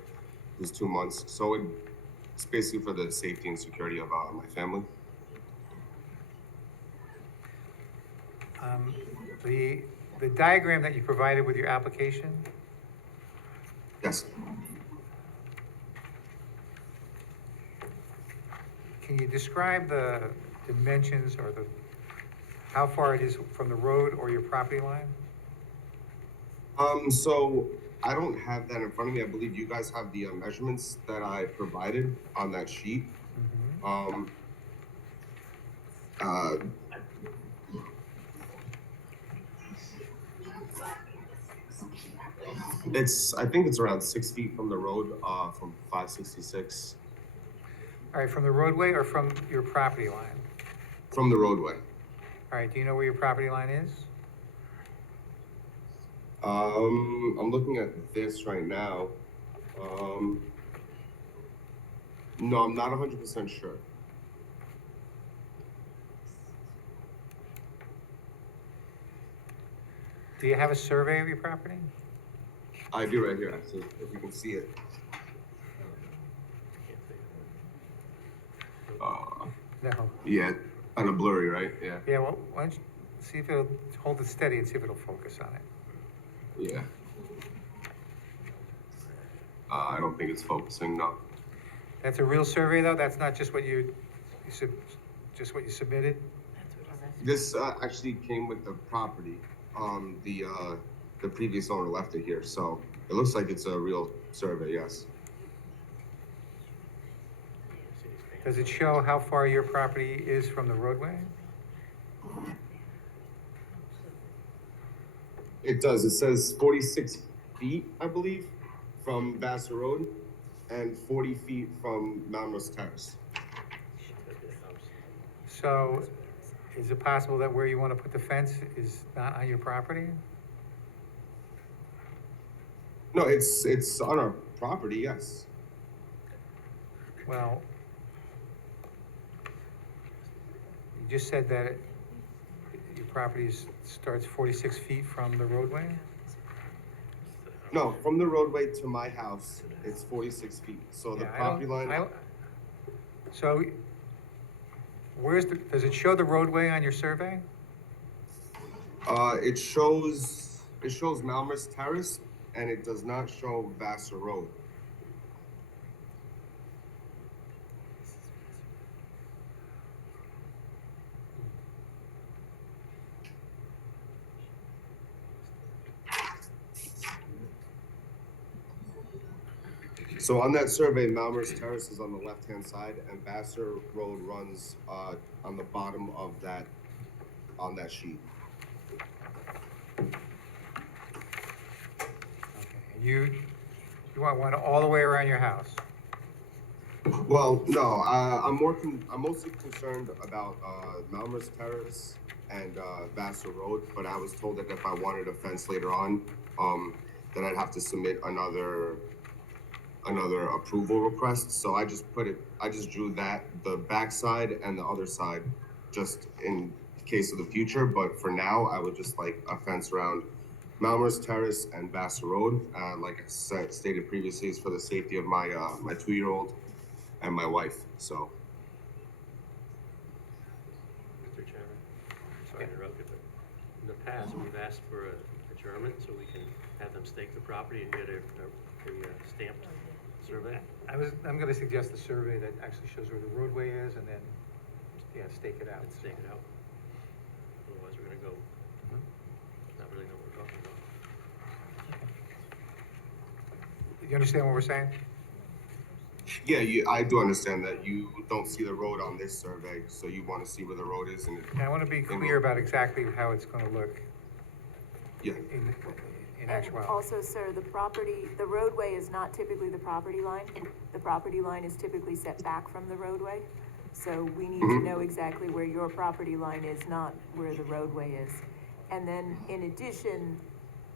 who's 2 months. So it's basically for the safety and security of my family. The diagram that you provided with your application, Yes. can you describe the dimensions or how far it is from the road or your property line? So I don't have that in front of me. I believe you guys have the measurements that I provided on that sheet. I think it's around 6 feet from the road, from 566, All right, from the roadway or from your property line? from the roadway. All right, do you know where your property line is? I'm looking at this right now. No, I'm not 100% sure. Do you have a survey of your property? I do right here, so if you can see it. No. Yeah, kind of blurry, right? Yeah. Yeah, well, why don't you see if it'll, hold it steady and see if it'll focus on it. Yeah. I don't think it's focusing, no. That's a real survey, though? That's not just what just what you submitted? This actually came with the property. The previous owner left it here, so it looks like it's a real survey, yes. Does it show how far your property is from the roadway? It does. It says 46 feet, I believe, from Vassar Road and 40 feet from Mount Rose Terrace. So, is it possible that where you want to put the fence is not on your property? No, it's on our property, yes. Well, you just said that your property starts 46 feet from the roadway? No, from the roadway to my house, it's 46 feet. So the Yeah, property line. So, does it show the roadway on your survey? It shows Malmrose Terrace, and it does not show Vassar Road. So on that survey, Malmrose Terrace is on the left-hand side, and Vassar Road runs on the bottom of that, on that sheet. Okay, and you want one all the way around your house? Well, no, I'm mostly concerned about Malmrose Terrace and Vassar Road, but I was told that if I wanted a fence later on, that I'd have to submit another approval request. So I just drew the backside and the other side just in case of the future. But for now, I would just like a fence around Malmrose Terrace and Vassar Road. Like I stated previously, is for the safety of my 2-year-old and my wife. So. Mr. Chairman, sorry to interrupt you, but in the past, we've asked for adjournment so we can have them stake the property and get a stamped survey. I'm gonna suggest a survey that actually shows where the roadway is and then, yeah, stake it out. And stake it out. Otherwise, we're gonna go, not really know what we're talking about. You understand what we're saying? Yeah, I do understand that you don't see the road on this survey, so you want to see where the road is. And I want to be clear about exactly how it's going to look. Yeah. In And actuality. also, sir, the roadway is not typically the property line. The property line is typically set back from the roadway. So we need to know exactly where your property line is, not where the roadway is. And then, in addition,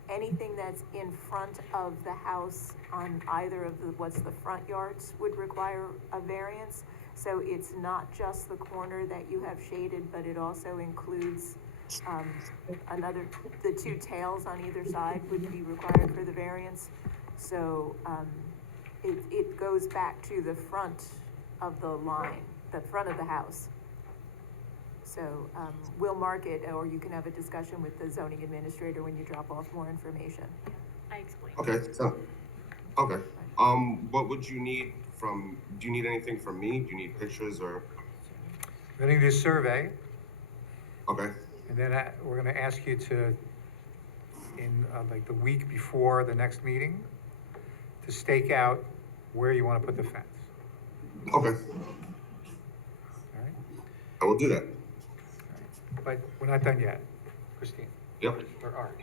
anything that's in front of the house on either of the front yards would require a variance. So it's not just the corner that you have shaded, but it also includes the two tails on either side would be required for the variance. So it goes back to the front of the line, the front of the house. So we'll mark it, or you can have a discussion with the zoning administrator when you drop off more information. I explained. Okay. So, okay. What would you need do you need anything from me? Do you need pictures or? We're gonna do this survey, Okay. and then we're gonna ask you to, in like the week before the next meeting, to stake out where you want to put the fence. Okay. All right? I will do that. But we're not done yet. Christine? Yep. Or Art?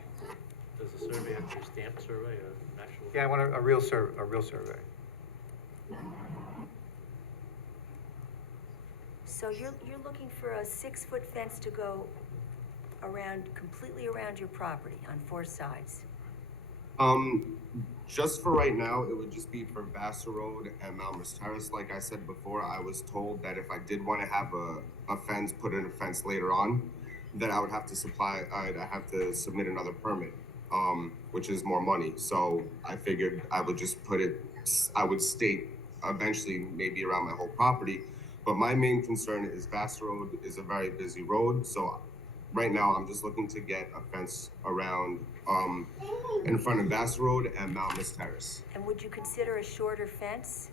Does the survey actually stamp the survey, an actual? Yeah, I want a real survey. So you're looking for a 6-foot fence to go completely around your property on 4 sides? Just for right now, it would just be for Vassar Road and Malmrose Terrace. Like I said before, I was told that if I did want to have a fence, put in a fence later on, that I would have to I'd have to submit another permit, which is more money. So I figured I would just I would state eventually maybe around my whole property, But my main concern is Bass Road is a very busy road, so right now I'm just looking to get a fence around, in front of Bass Road and Mount Miss Terrace. And would you consider a shorter fence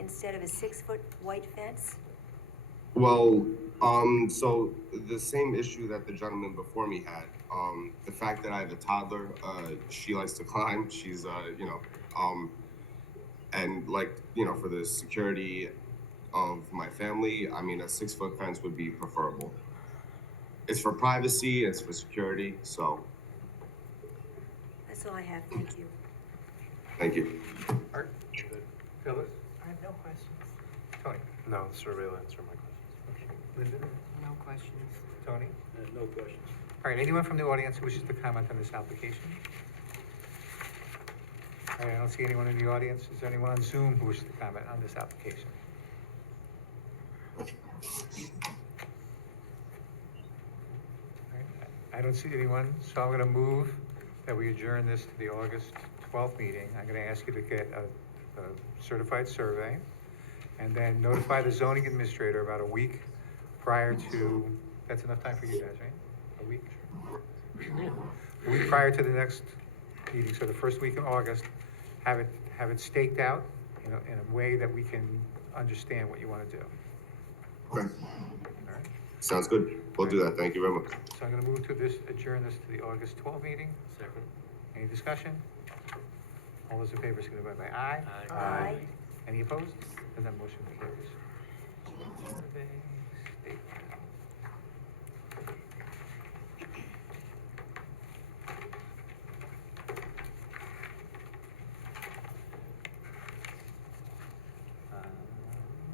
instead of a 6-foot white fence? Well, so the same issue that the gentleman before me had, the fact that I have a toddler, she likes to climb, she's, and like, for the security of my family, I mean, a 6-foot fence would be preferable. It's for privacy, it's for security, so, That's all I have, thank you. thank you. Art? Good. Phyllis? I have no questions. Tony? No, the survey will answer my questions. Okay. Linda? No questions. Tony? No questions. All right, anyone from the audience who wishes to comment on this application? All right, I don't see anyone in the audience. Is there anyone on Zoom who wishes to comment on this application? All right, I don't see anyone, so I'm gonna move that we adjourn this to the August 12th meeting. I'm gonna ask you to get a certified survey and then notify the zoning administrator about a week prior to, that's enough time for you guys, right? A week? A week prior to the next meeting, so the first week in August, have it staked out, in a way that we can understand what you want to do. Okay, All right? sounds good. We'll do that. Thank you very much. So I'm gonna move to adjourn this to the August 12th meeting. Second. Any discussion? All those in favor, signify by aye. Aye. Aye. Any opposed? And that motion carries. Survey staked out.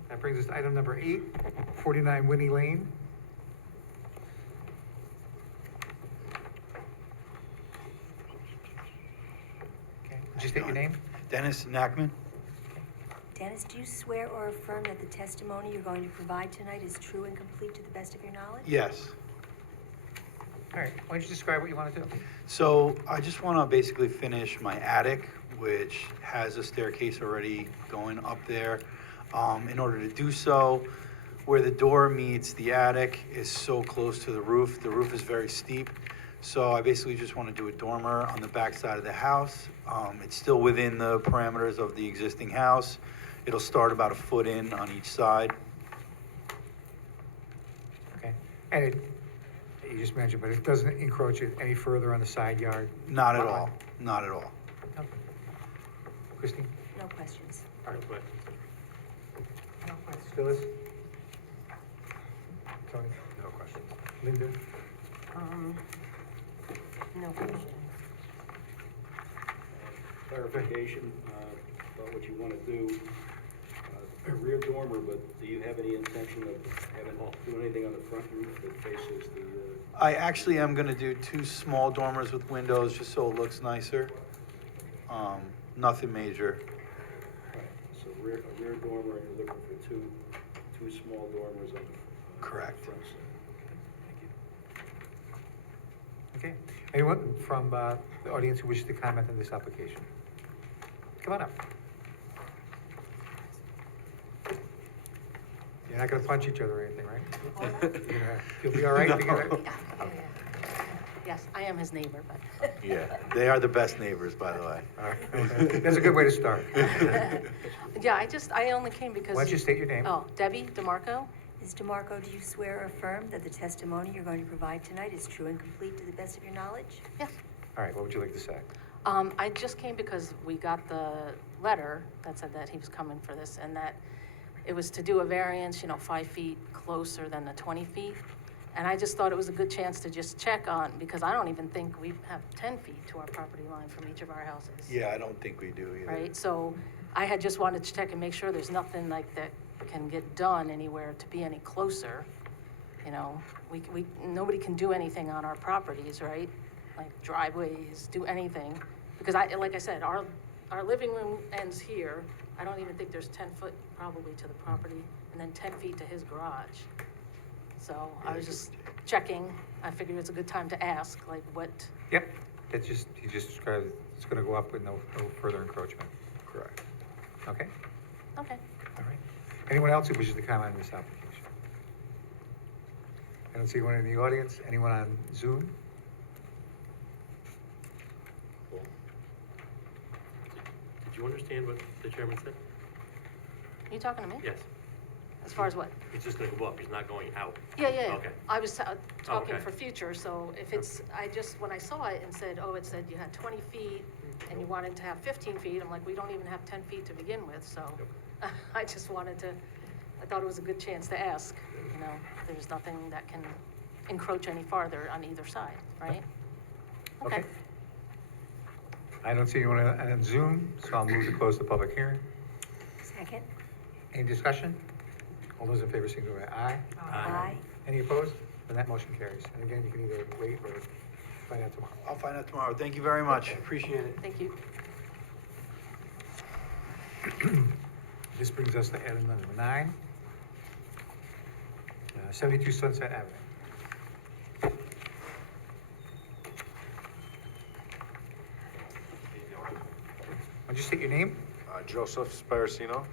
That brings us to item number 8, 49 Winnie Lane. Okay, would you state your name? Dennis Nackman? Dennis, do you swear or affirm that the testimony you're going to provide tonight is true and complete to the best of your knowledge? Yes. All right, why don't you describe what you want to do? So I just want to basically finish my attic, which has a staircase already going up there. In order to do so, where the door meets the attic is so close to the roof. The roof is very steep. So I basically just want to do a dormer on the back side of the house. It's still within the parameters of the existing house. It'll start about a foot in on each side. Okay, and you just mentioned, but it doesn't encroach it any further on the side yard? Not at all, not at all. Okay. Christine? No questions. All right. No questions. No questions. Phyllis? Tony? No questions. Linda? No questions. Clarification, about what you want to do, a rear dormer, but do you have any intention of doing anything on the front roof that faces the, I actually am gonna do 2 small dormers with windows, just so it looks nicer. Nothing major. right, so a rear dormer, and you're looking for two small dormers on the Correct. front side. Okay, anyone from the audience who wishes to comment on this application? Come on up. You're not gonna punch each other or anything, right? You'll be all right together? Yes, I am his neighbor, but. Yeah, they are the best neighbors, by the way. All right. That's a good way to start. Yeah, I only came because. Why don't you state your name? Oh, Debbie DeMarco? Ms. DeMarco, do you swear or affirm that the testimony you're going to provide tonight is true and complete to the best of your knowledge? Yes. All right, what would you like to say? I just came because we got the letter that said that he was coming for this and that it was to do a variance, 5 feet closer than the 20 feet. And I just thought it was a good chance to just check on, because I don't even think we have 10 feet to our property line from each of our houses. Yeah, I don't think we do either. Right, so I had just wanted to check and make sure there's nothing like that can get done anywhere to be any closer. Nobody can do anything on our properties, right? Like driveways, do anything. Because like I said, our living room ends here. I don't even think there's 10 foot probably to the property, and then 10 feet to his garage. So I was just checking. I figured it's a good time to ask, like what. Yep, he just described it's gonna go up with no further encroachment. Correct. Okay? Okay. All right. Anyone else who wishes to comment on this application? I don't see anyone in the audience. Anyone on Zoom? Cool. Did you understand what the chairman said? You talking to me? Yes. As far as what? He's just gonna go up, he's not going out. Yeah, yeah, yeah. Okay. I was talking Okay. for future, so if it's, I just, when I saw it and said, oh, it said you had 20 feet and you wanted to have 15 feet, I'm like, we don't even have 10 feet to begin with, so I just wanted to, I thought it was a good chance to ask, you know, there's nothing that can encroach any farther on either side, right? Okay. I don't see anyone on Zoom, so I'll move to close the public hearing. Second? Any discussion? All those in favor, signify by aye. Aye. Any opposed? Then that motion carries. And again, you can either wait or find out tomorrow. I'll find out tomorrow. Thank you very much. Appreciate it. Thank you. This brings us to item number 9. 72 Sunset Avenue. Why don't you state your name? Joseph Sparacino.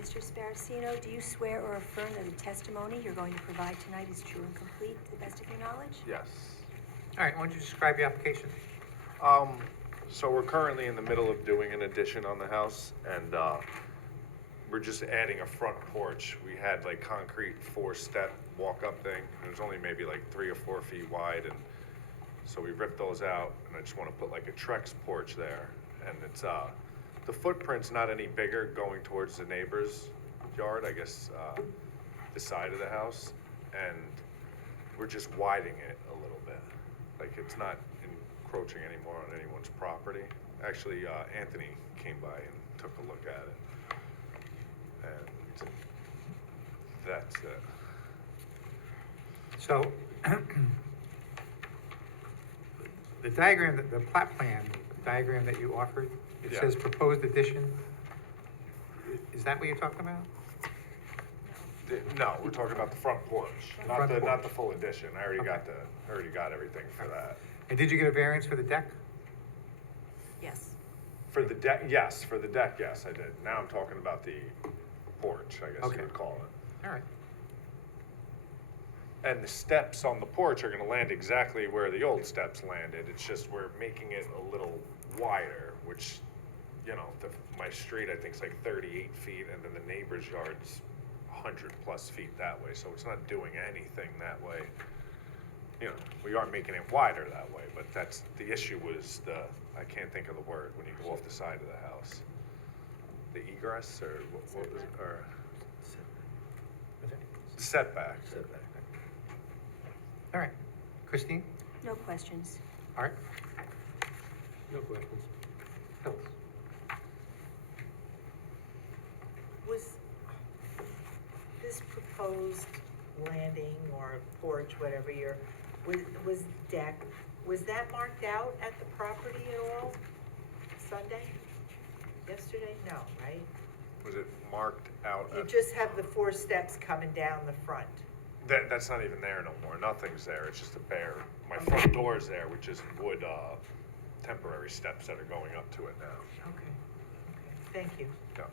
Mr. Sparacino, do you swear or affirm that the testimony you're going to provide tonight is true and complete to the best of your knowledge? Yes. All right, why don't you describe your application? So we're currently in the middle of doing an addition on the house, and we're just adding a front porch. We had like concrete 4-step walk-up thing, and it was only maybe like 3 or 4 feet wide, and so we ripped those out, and I just want to put like a Trex porch there, and it's the footprint's not any bigger going towards the neighbor's yard, I guess, the side of the house, and we're just widening it a little bit. Like, it's not encroaching anymore on anyone's property. Actually, Anthony came by and took a look at it. And that's it. So, the diagram, the plot plan, diagram that you offered, it Yeah. says proposed addition. Is that what you're talking about? No, we're talking about the front porch, not Front the, porch. not the full addition. I already got everything for that. And did you get a variance for the deck? Yes. For the deck, yes, for the deck, yes, I did. Now I'm talking about the porch, I guess Okay. you would call it. All right. And the steps on the porch are gonna land exactly where the old steps landed. It's just we're making it a little wider, which, you know, my street, I think, is like 38 feet, and then the neighbor's yard's 100+ feet that way, so it's not doing anything that way. You know, we are making it wider that way, but that's, the issue was I can't think of the word, when you go off the side of the house. The egress, or what was it, or setback. All right. Christine? No questions. Art? No questions. Phyllis? Was this proposed landing or porch, whatever was deck, was that marked out at the property at all? Sunday? Yesterday? No, right? Was it marked out? You just have the 4 steps coming down the front. That's not even there no more. Nothing's there. It's just a bare. My front door's there, which is wood, temporary steps that are going up to it now. Okay. Thank you. Yeah.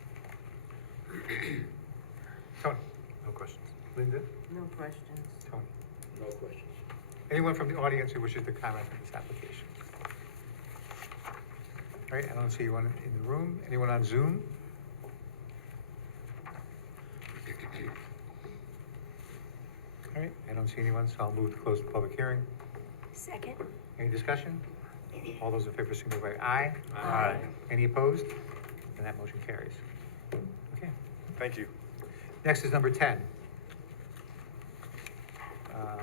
Tony? No questions. Linda? No questions. Tony? No questions. Anyone from the audience who wishes to comment on this application? All right, I don't see anyone in the room. Anyone on Zoom? All right, I don't see anyone, so I'll move to close the public hearing. Second? Any discussion? All those in favor signify by aye. Aye. Any opposed? And that motion carries. Okay. Thank you. Next is number 10.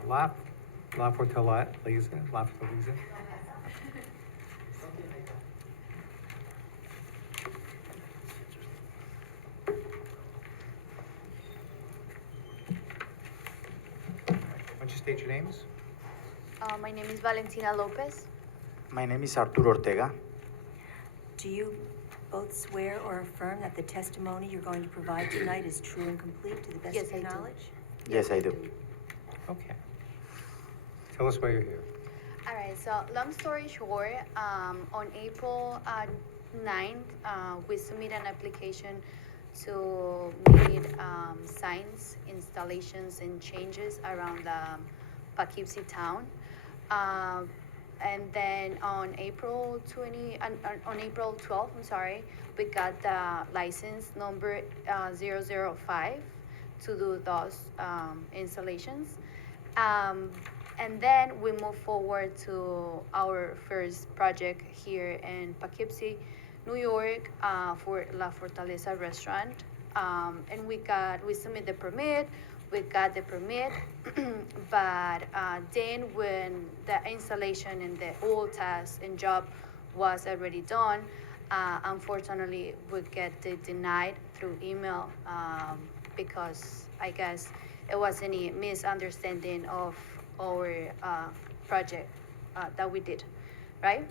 La Fortaleza. Why don't you state your names? My name is Valentina Lopez. My name is Arturo Ortega. Do you both swear or affirm that the testimony you're going to provide tonight is true and complete to the best Yes, of your I do. knowledge? Yes, I do. Okay. Tell us why you're here. All right, so long story short, on April 9th, we submitted an application to meet signs, installations, and changes around the Poughkeepsie town. And then on April 12th, I'm sorry, we got the license number 005 to do those installations. And then we move forward to our first project here in Poughkeepsie, New York, for La Fortaleza restaurant. And we submit the permit, we got the permit, but then when the installation and the whole task and job was already done, unfortunately, we get denied through email because I guess it was any misunderstanding of our project that we did, right?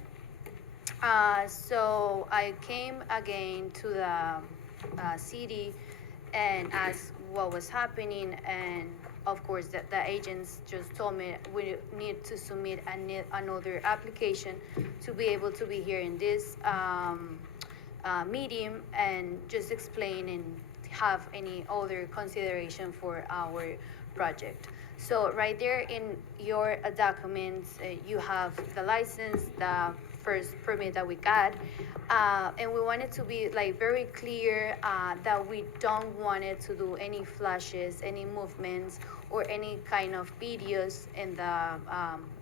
So I came again to the city and asked what was happening, and of course the agents just told me we need to submit another application to be able to be here in this meeting and just explain and have any other consideration for our project. So right there in your documents, you have the license, the first permit that we got, and we wanted to be like very clear that we don't want it to do any flashes, any movements, or any kind of videos in the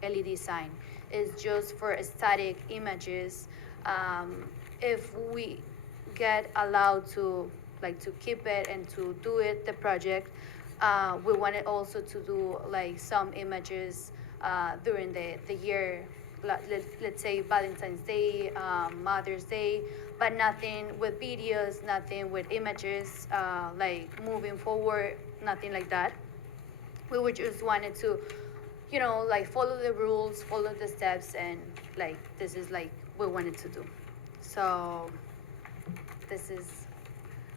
LED sign. It's just for static images. If we get allowed to keep it and to do it, the project, we wanted also to do like some images during the year, let's say Valentine's Day, Mother's Day, but nothing with videos, nothing with images, like moving forward, nothing like that. We would just wanted to, like follow the rules, follow the steps, and like this is like we wanted to do. So this is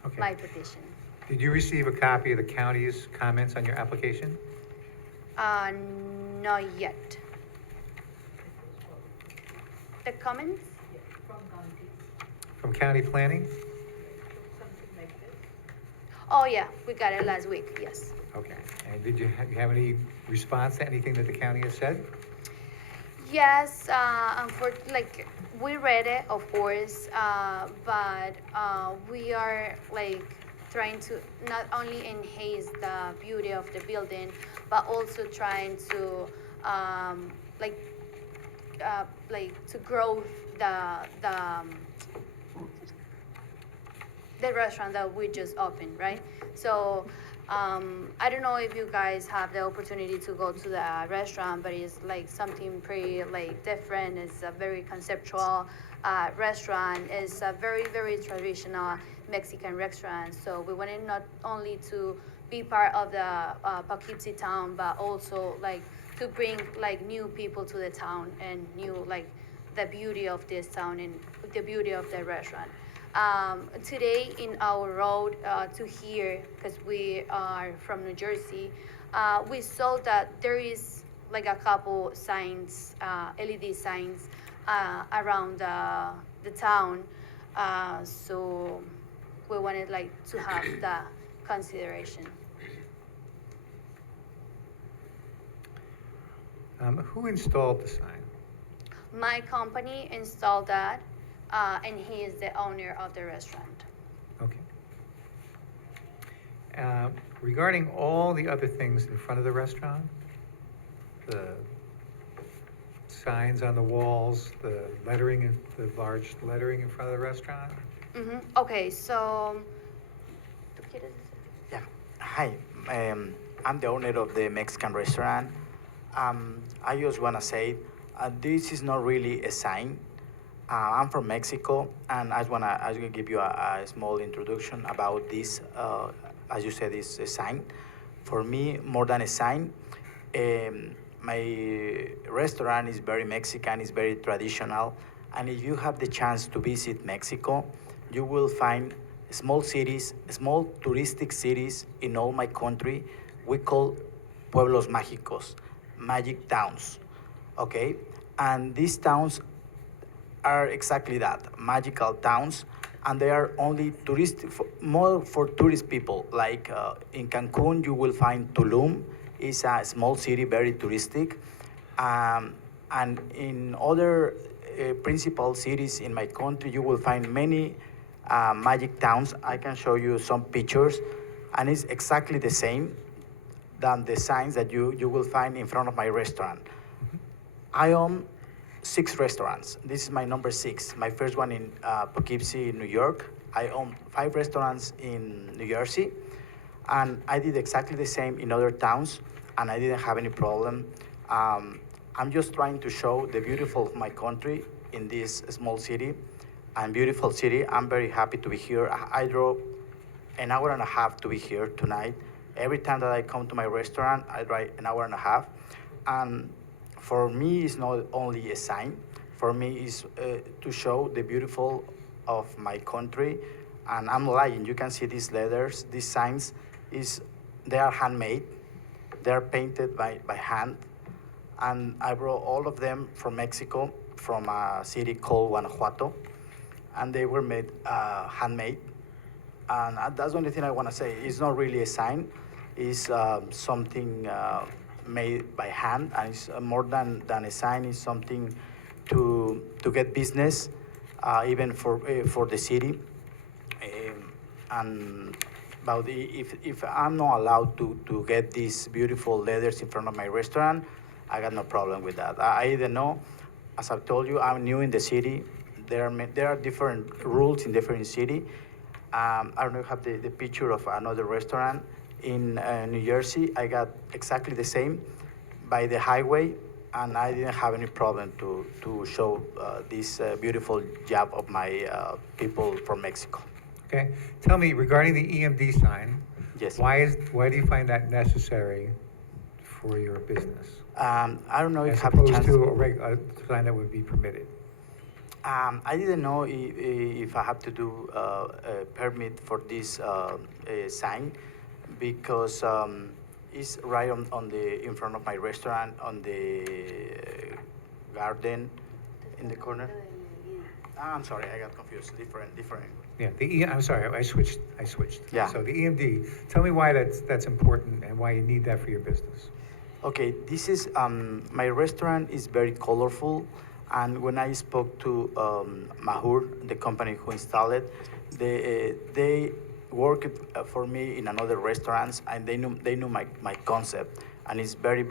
Okay. my petition. Did you receive a copy of the county's comments on your application? Not yet. The comments? From county planning? Oh, yeah, we got it last week, yes. Okay. And did you have any response to anything that the county has said? Yes, we read it, of course, but we are like trying to not only enhance the beauty of the building, but also trying to to grow the restaurant that we just opened, right? So I don't know if you guys have the opportunity to go to the restaurant, but it's like something pretty like different. It's a very conceptual restaurant. It's a very, very traditional Mexican restaurant. So we wanted not only to be part of the Poughkeepsie town, but also like to bring like new people to the town and new like the beauty of this town and the beauty of the restaurant. Today in our road to here, because we are from New Jersey, we saw that there is like a couple signs, LED signs around the town. So we wanted like to have that consideration. Who installed the sign? My company installed that, and he is the owner of the restaurant. Okay. Regarding all the other things in front of the restaurant, the signs on the walls, the lettering, the large lettering in front of the restaurant? Mm-hmm. Okay, so. Yeah. Hi, I'm the owner of the Mexican restaurant. I just want to say this is not really a sign. I'm from Mexico, and I want to give you a small introduction about this. As you said, it's a sign. For me, more than a sign, my restaurant is very Mexican, it's very traditional. And if you have the chance to visit Mexico, you will find small cities, small touristic cities in all my country. We call pueblos mágicos, magic towns, okay? And these towns are exactly that, magical towns. and they are only more for tourist people. Like in Cancun, you will find Tulum. It's a small city, very touristic. And in other principal cities in my country, you will find many magic towns. I can show you some pictures, and it's exactly the same than the signs that you will find in front of my restaurant. I own 6 restaurants. This is my number 6. My first one in Poughkeepsie, New York. I own 5 restaurants in New Jersey, and I did exactly the same in other towns, and I didn't have any problem. I'm just trying to show the beautiful of my country in this small city and beautiful city. I'm very happy to be here. I drove an hour and a half to be here tonight. Every time that I come to my restaurant, I drive an hour and a half. And for me, it's not only a sign. For me, it's to show the beautiful of my country. And I'm lying. You can see these letters, these signs. They are handmade. They are painted by hand. And I brought all of them from Mexico, from a city called Guanajuato. And they were made handmade. And that's the only thing I want to say. It's not really a sign. It's something made by hand, and it's more than a sign. It's something to get business, even for the city. And about if I'm not allowed to get these beautiful letters in front of my restaurant, I got no problem with that. I either know, as I've told you, I'm new in the city. There are different rules in different city. I don't know if you have the picture of another restaurant in New Jersey. I got exactly the same by the highway, and I didn't have any problem to show this beautiful job of my people from Mexico. Okay, tell me, regarding the EMD sign. Yes. Why do you find that necessary for your business? I don't know if As you have a opposed chance. to a sign that would be permitted? I didn't know if I have to do a permit for this sign, because it's right on the in front of my restaurant, on the garden in the corner. I'm sorry, I got confused. Different. Yeah, I'm sorry, I switched. Yeah. So the EMD, tell me why that's important and why you need that for your business. Okay, this is my restaurant is very colorful, and when I spoke to Mahur, the company who installed it, they worked for me in another restaurants, and they knew my concept, and it's very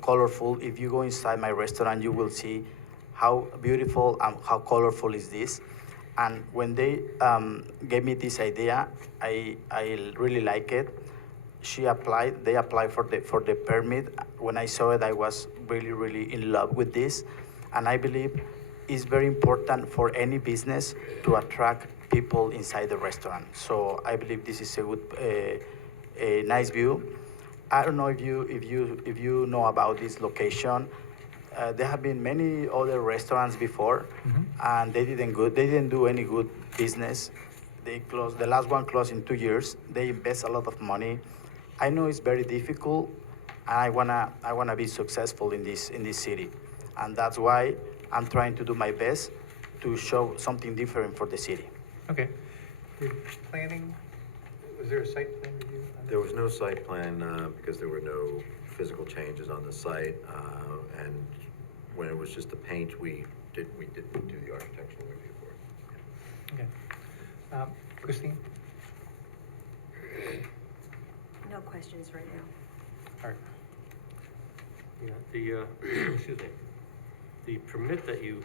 colorful. If you go inside my restaurant, you will see how beautiful and how colorful is this. And when they gave me this idea, I really like it. They applied for the permit. When I saw it, I was really in love with this. And I believe it's very important for any business to attract people inside the restaurant. So I believe this is a good, a nice view. I don't know if you know about this location. There have been many other restaurants before, and they didn't do any good business. They closed. The last one closed in 2 years. They invest a lot of money. I know it's very difficult, and I wanna be successful in this city, and that's why I'm trying to do my best to show something different for the city. Okay. Planning, was there a site plan review? There was no site plan because there were no physical changes on the site, and when it was just the paint, we didn't do the architectural review for it. Okay. Christine? No questions right now. All right. Yeah, excuse me, the permit that you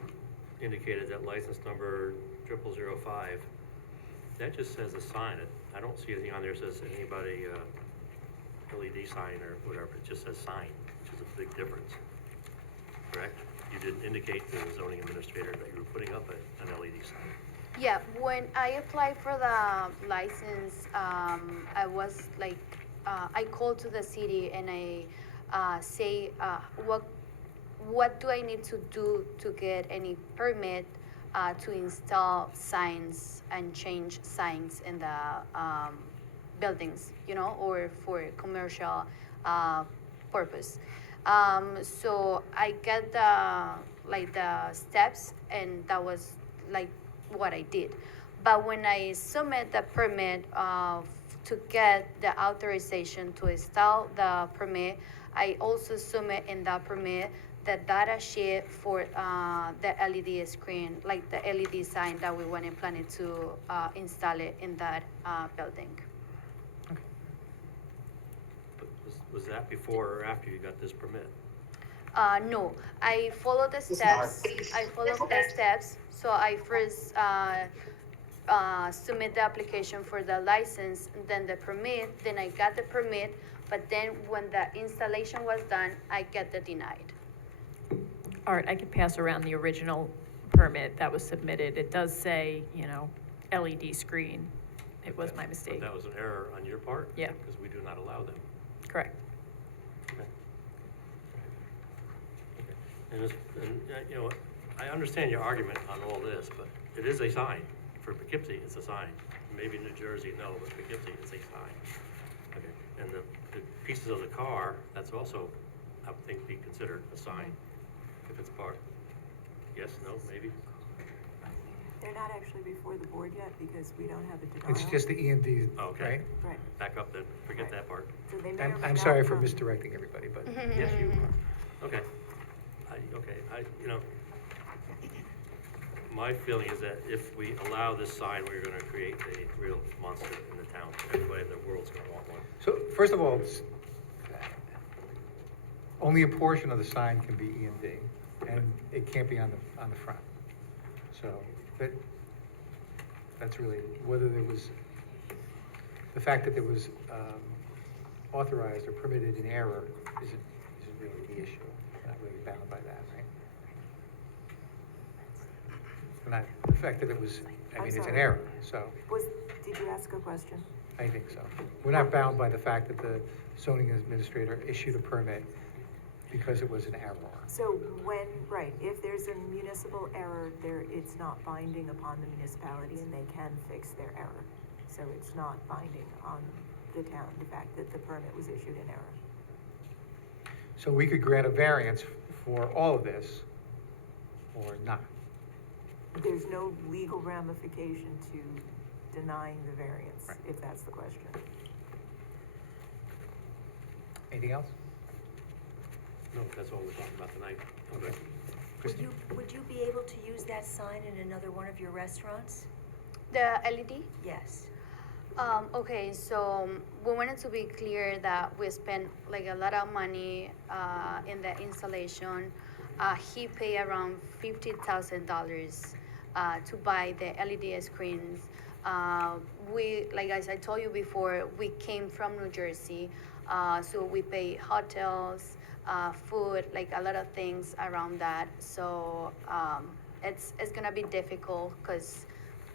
indicated, that license number 0005, that just says a sign. I don't see anything on there that says anybody, LED sign or whatever, it just says sign, which is a big difference, correct? You didn't indicate to the zoning administrator that you were putting up an LED sign. Yeah, when I applied for the license, I was like, I called to the city and I say, what do I need to do to get any permit to install signs and change signs in the buildings, or for commercial purpose. So I get the steps, and that was like what I did. But when I submit the permit to get the authorization to install the permit, I also submit in that permit the data sheet for the LED screen, like the LED sign that we want and planning to install it in that building. Was that before or after you got this permit? No, I follow the steps. So I first submit the application for the license, then the permit, then I got the permit, but then when the installation was done, I get the denied. Art, I could pass around the original permit that was submitted. It does say, you know, LED screen. It was my mistake. But that was an error on your part? Yeah. Because we do not allow them. Correct. Okay. And, you know, I understand your argument on all this, but it is a sign. For Poughkeepsie, it's a sign. Maybe New Jersey, no, but Poughkeepsie, it's a sign. Okay, and the pieces of the car, that's also, I would think, be considered a sign, if it's part. Yes, no, maybe? They're not actually before the board yet because we don't have a denial. It's just the E and D, Okay. right? Right. Back up then, forget that part. So they may or may I'm not sorry for come. misdirecting everybody, but. Yes, you are. Okay. You know, my feeling is that if we allow this sign, we're gonna create a real monster in the town. Everybody in the world's gonna want one. So, first of all, only a portion of the sign can be E and D, and it can't be on the front. So, that's really, whether there was, the fact that there was authorized or permitted in error isn't really the issue. We're not really bound by that, right? Not the fact that it was, I mean, it's an sorry. error, so. Did you ask a question? I think so. We're not bound by the fact that the zoning administrator issued a permit because it was an error. So if there's a municipal error, it's not binding upon the municipality and they can fix their error. So it's not binding on the town, the fact that the permit was issued in error. So we could grant a variance for all of this, or not. There's no legal ramification to denying the variance, if that's the question. Anything else? No, that's all we're talking about tonight. Okay. Would you be able to use that sign in another one of your restaurants? The LED? Yes. Okay, so we wanted to be clear that we spent like a lot of money in the installation. He paid around $50,000 to buy the LED screens. Like as I told you before, we came from New Jersey, so we pay hotels, food, like a lot of things around that. So it's gonna be difficult because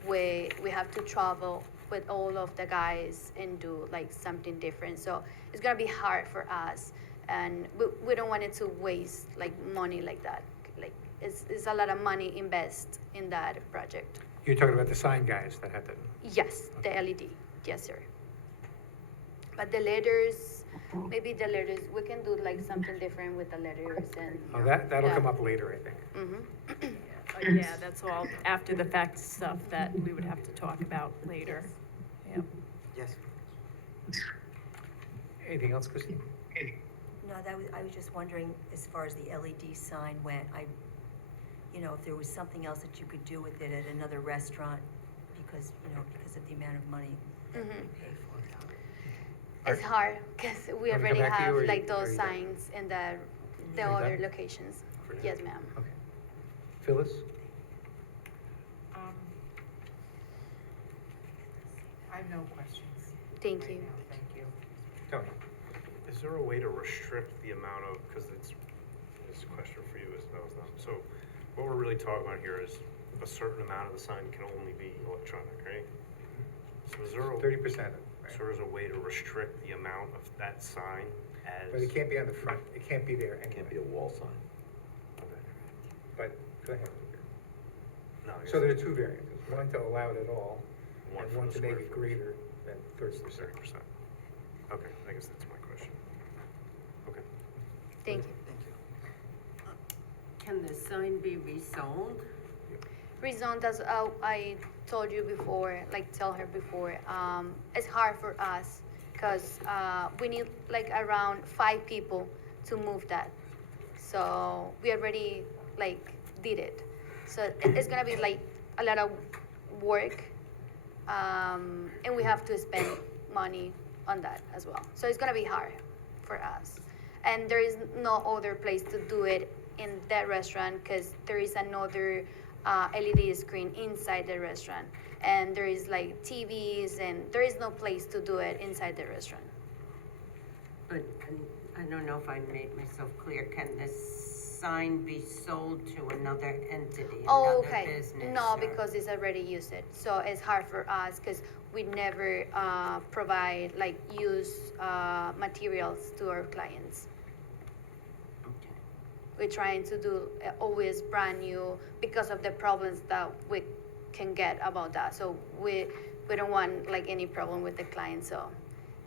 we have to travel with all of the guys and do like something different. So it's gonna be hard for us, and we don't want it to waste like money like that. Like it's a lot of money invest in that project. You're talking about the sign guys that had to. Yes, the LED. Yes, sir. But the letters, maybe the letters, we can do like something different with the letters and. Oh, that'll yeah. come up later, I think. Mm-hmm. Yeah, that's all after the fact stuff that we would have to talk about later. Yeah. Yes. Anything else, Christine? No, I was just wondering, as far as the LED sign went, if there was something else that you could do with it at another restaurant, because of the amount of money that we pay for it. It's hard because we Want me to already come back to you, have or like are those you done? signs in the Are you other done? locations. Yes, ma'am. Okay. Phyllis? I have no questions. Thank right you. now. Thank you. Tony? Is there a way to restrict the amount of, because this is a question for you as well as them. So what we're really talking about here is a certain amount of the sign can only be electronic, right? So is there 30% of it, right? So there's a way to restrict the amount of that sign as? But it can't be on the front, it can't be there anyway. Can't be a wall sign. Okay. But, go ahead. No, I So guess there are two variances, one to allow it at all, One and for one the to make square it footage. greater than 30%. 30%. Okay, I guess that's my question. Okay. Thank you. Can the sign be rezoned? Rezoned as I told you before, like tell her before, it's hard for us because we need like around 5 people to move that. So we already like did it. So it's gonna be like a lot of work, and we have to spend money on that as well. So it's gonna be hard for us. And there is no other place to do it in that restaurant because there is another LED screen inside the restaurant. And there is like TVs and there is no place to do it inside the restaurant. But I don't know if I made myself clear. Can this sign be sold to another entity, Oh, another okay. business? No, or- because it's already used it. So it's hard for us because we never provide like used materials to our clients. Okay. We're trying to do always brand new because of the problems that we can get about that. So we don't want like any problem with the client. So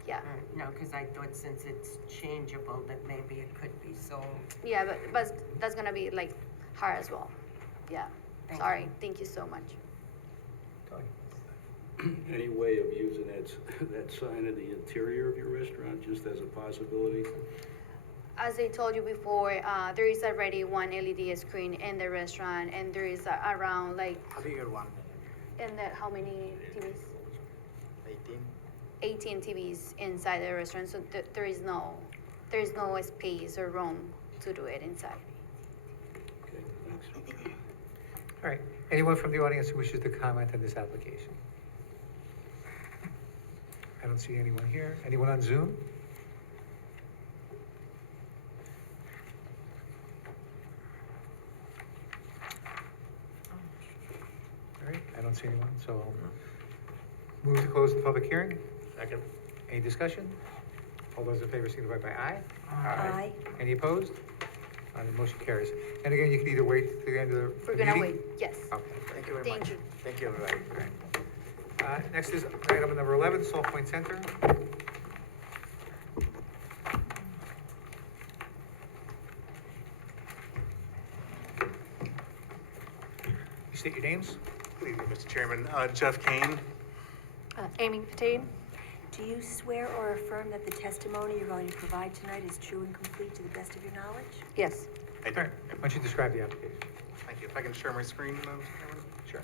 yeah. No, because I thought since it's changeable, that maybe it could be sold. Yeah, but that's gonna be like hard as well. Yeah. Thank Sorry. you. Thank you so much. Any way of using that sign in the interior of your restaurant, just as a possibility? As I told you before, there is already one LED screen in the restaurant, and there is around like, A bigger one, in the, how many TVs? 18. 18 TVs inside the restaurant, so there is no space or room to do it inside. Okay, thanks. All right, anyone from the audience who wishes to comment on this application? I don't see anyone here. Anyone on Zoom? All right, I don't see anyone, so I'll move to close the public hearing. Second? Any discussion? All those in favor signify by aye. Aye. Any opposed? The motion carries. And again, you can either wait to the end of the We're meeting. gonna wait, yes. Okay. Thank you very Thank much. you. Thank you, everybody. Next is item number 11, Salt Point Center. You state your names. Good evening, Mr. Chairman. Jeff Kane. Amy Patine? Do you swear or affirm that the testimony you're going to provide tonight is true and complete to the best of your knowledge? Yes. I All do. right, why don't you describe the application? Thank you. If I can share my screen, Mr. Chairman? Sure.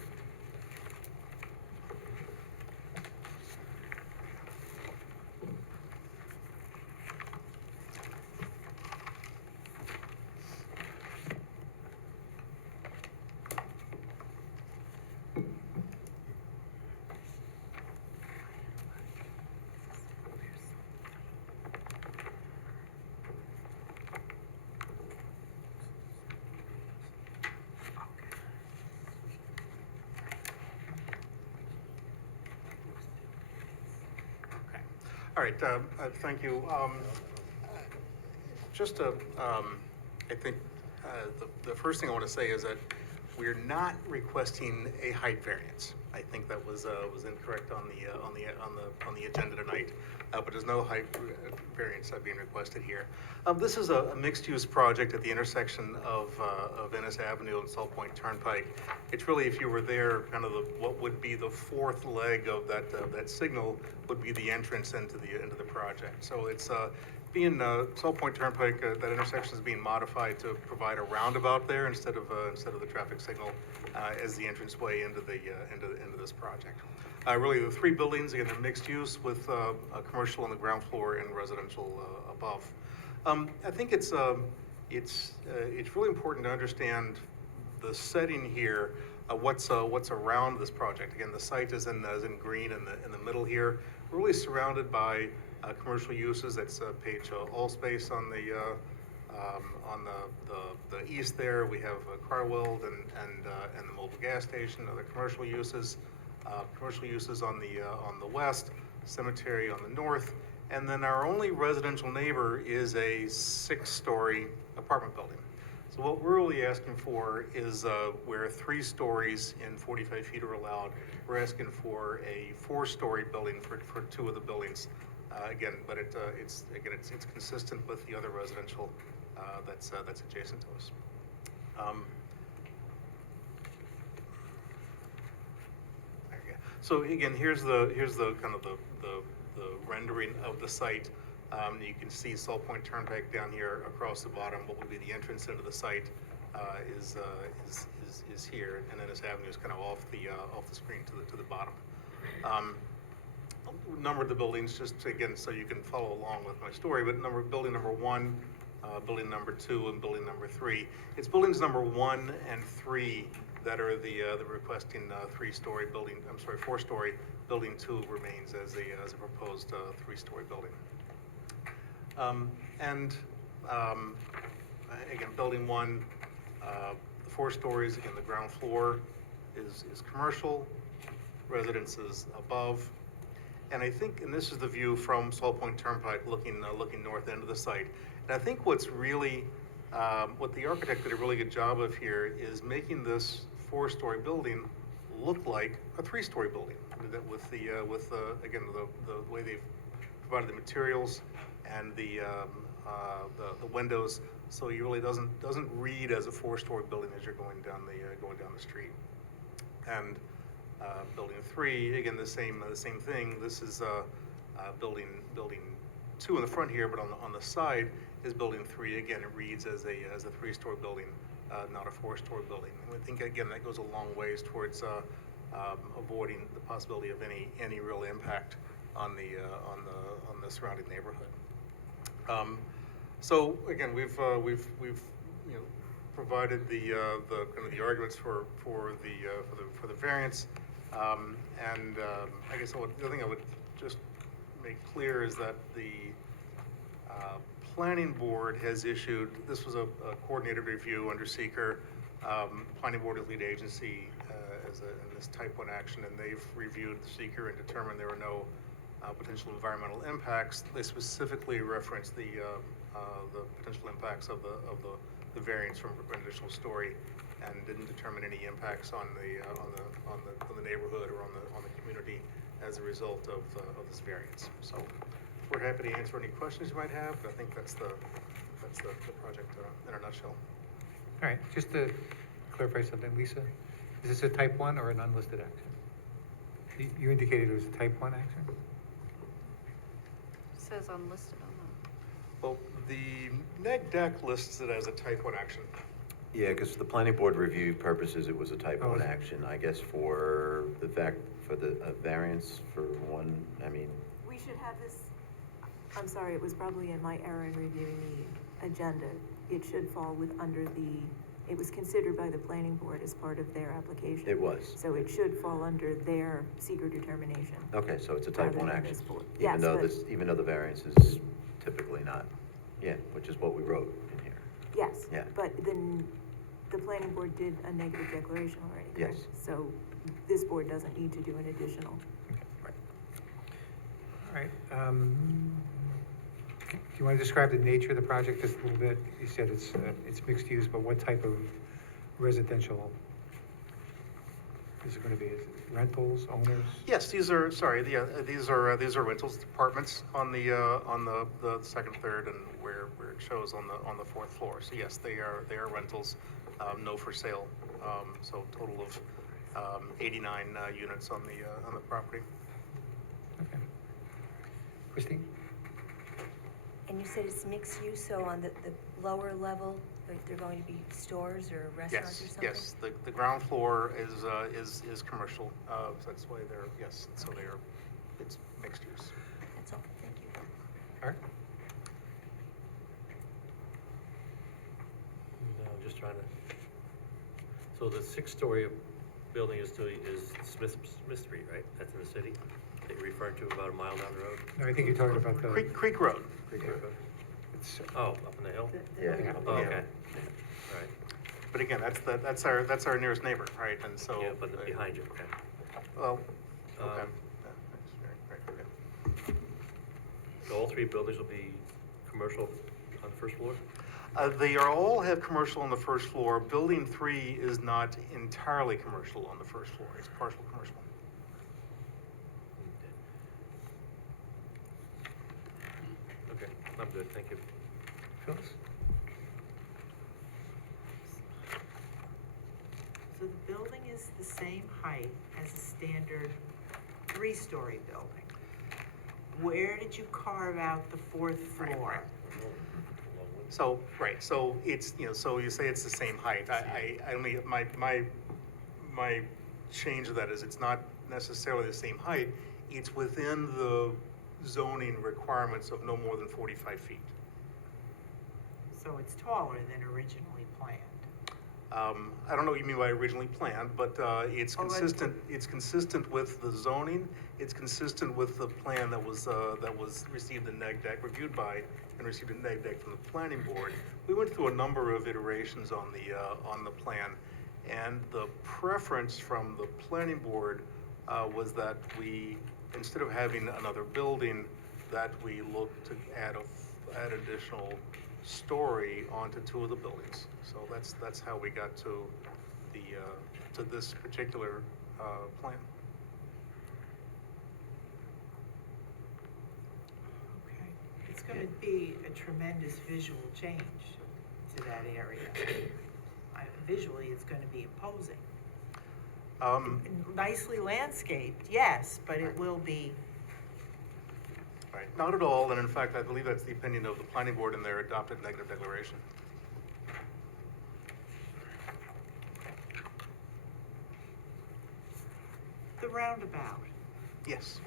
All right, thank you. Just I think the first thing I want to say is that we're not requesting a height variance. I think that was incorrect on the agenda tonight, but there's no height variance being requested here. This is a mixed-use project at the intersection of Venice Avenue and Salt Point Turnpike. It's really, if you were there, kind of what would be the fourth leg of that signal would be the entrance into the project. So it's being Salt Point Turnpike, that intersection is being modified to provide a roundabout there instead of the traffic signal as the entranceway into this project. Really, the 3 buildings, again, they're mixed use with commercial on the ground floor and residential above. I think it's really important to understand the setting here, what's around this project. Again, the site is in green in the middle here. We're really surrounded by commercial uses. That's page all space on the east there. We have Carweld and the mobile gas station, other commercial uses. Commercial uses on the west, cemetery on the north, and then our only residential neighbor is a 6-story apartment building. So what we're really asking for is where 3 stories in 45 feet are allowed, we're asking for a 4-story building for 2 of the buildings. Again, but it's consistent with the other residential that's adjacent to us. So again, here's the kind of the rendering of the site. You can see Salt Point Turnpike down here across the bottom. What would be the entrance into the site is here, and then this avenue is kind of off the screen to the bottom. Number of the buildings, just again, so you can follow along with my story, but building number 1, building number 2, and building number 3. It's buildings number 1 and 3 that are the requesting 3-story building. I'm sorry, 4-story. Building 2 remains as a proposed 3-story building. Again, building 1, the 4 stories. Again, the ground floor is commercial, residences above. And I think, and this is the view from Salt Point Turnpike looking north end of the site. And I think what's really, what the architect did a really good job of here is making this 4-story building look like a 3-story building. With again, the way they've provided the materials and the windows, so it really doesn't read as a 4-story building as you're going down the street. And building 3, again, the same thing. This is building 2 in the front here, but on the side is building 3. Again, it reads as a 3-story building, not a 4-story building. And I think again that goes a long ways towards avoiding the possibility of any real impact on the surrounding neighborhood. So again, we've provided the kind of the arguments for the variance. I guess the other thing I would just make clear is that the planning board has issued, this was a coordinated review under seeker. Planning board is lead agency in this type 1 action, and they've reviewed the seeker and determined there were no potential environmental impacts. They specifically referenced the potential impacts of the variance from an additional story, and didn't determine any impacts on the neighborhood or on the community as a result of this variance. So we're happy to answer any questions you might have, but I think that's the project in a nutshell. All right, just to clarify something, Lisa, is this a type 1 or an unlisted action? You indicated it was a type 1 action? It says unlisted on that. Well, the neg deck lists it as a type 1 action. Yeah, because for the planning board review purposes, it was a type 1 action. I guess for the variance for 1, I mean. We should have this, I'm sorry, it was probably in my error in reviewing the agenda. It should fall it was considered by the planning board as part of their application. It was. So it should fall under their seeker determination. Okay, so it's a type 1 rather than action. this board. Even Yes, though but- even though the variance is typically not, which is what we wrote in here. Yes. Yeah. But then the planning board did a negative declaration already. correct? Yes. So this board doesn't need to do an additional. All right. Do you want to describe the nature of the project just a little bit? You said it's mixed use, but what type of residential is it going to be? Is it rentals, owners? Yes, these are rentals, apartments on the second, third, and where it shows on the 4th floor. So yes, they are rentals, no for sale. So total of 89 units on the property. Okay. Christine? And you said it's mixed use, so on the lower level, like they're going to be stores or restaurants or something? Yes, the ground floor is commercial, so that's why it's mixed use. That's all, thank you. All right. No, I'm just trying to, so the 6-story building is Smith Street, right? That's in the city, that you referred to about a mile down the road? No, I think you're talking about the. Creek Road. Creek Road. It's, Oh, up on the hill? Yeah. Oh, okay. All right. But again, that's our nearest neighbor, right? And so. Yeah, but behind you, okay. Well, okay. Um, Right. So all 3 buildings will be commercial on the 1st floor? They all have commercial on the 1st floor. Building 3 is not entirely commercial on the 1st floor. It's partial commercial. Okay, I'm good, thank you. Phyllis? So the building is the same height as a standard three-story building. Where did you carve out the fourth floor? So, right, so it's, so you say it's the same height. I only, my change of that is it's not necessarily the same height. It's within the zoning requirements of no more than 45 feet. So it's taller than originally planned. I don't know what you mean by originally planned, but it's consistent with the zoning. It's consistent with the plan that was received in neg deck, reviewed by and received a neg deck from the planning board. We went through a number of iterations on the plan, and the preference from the planning board was that we, instead of having another building, that we look to add additional story onto two of the buildings. So that's how we got to the to this particular plan. Okay. It's gonna be a tremendous visual change to that area. Visually, it's gonna be imposing. Nicely landscaped, yes, but it will be. Right, not at all, and in fact, I believe that's the opinion of the planning board in their adopted negative declaration. The roundabout, Yes,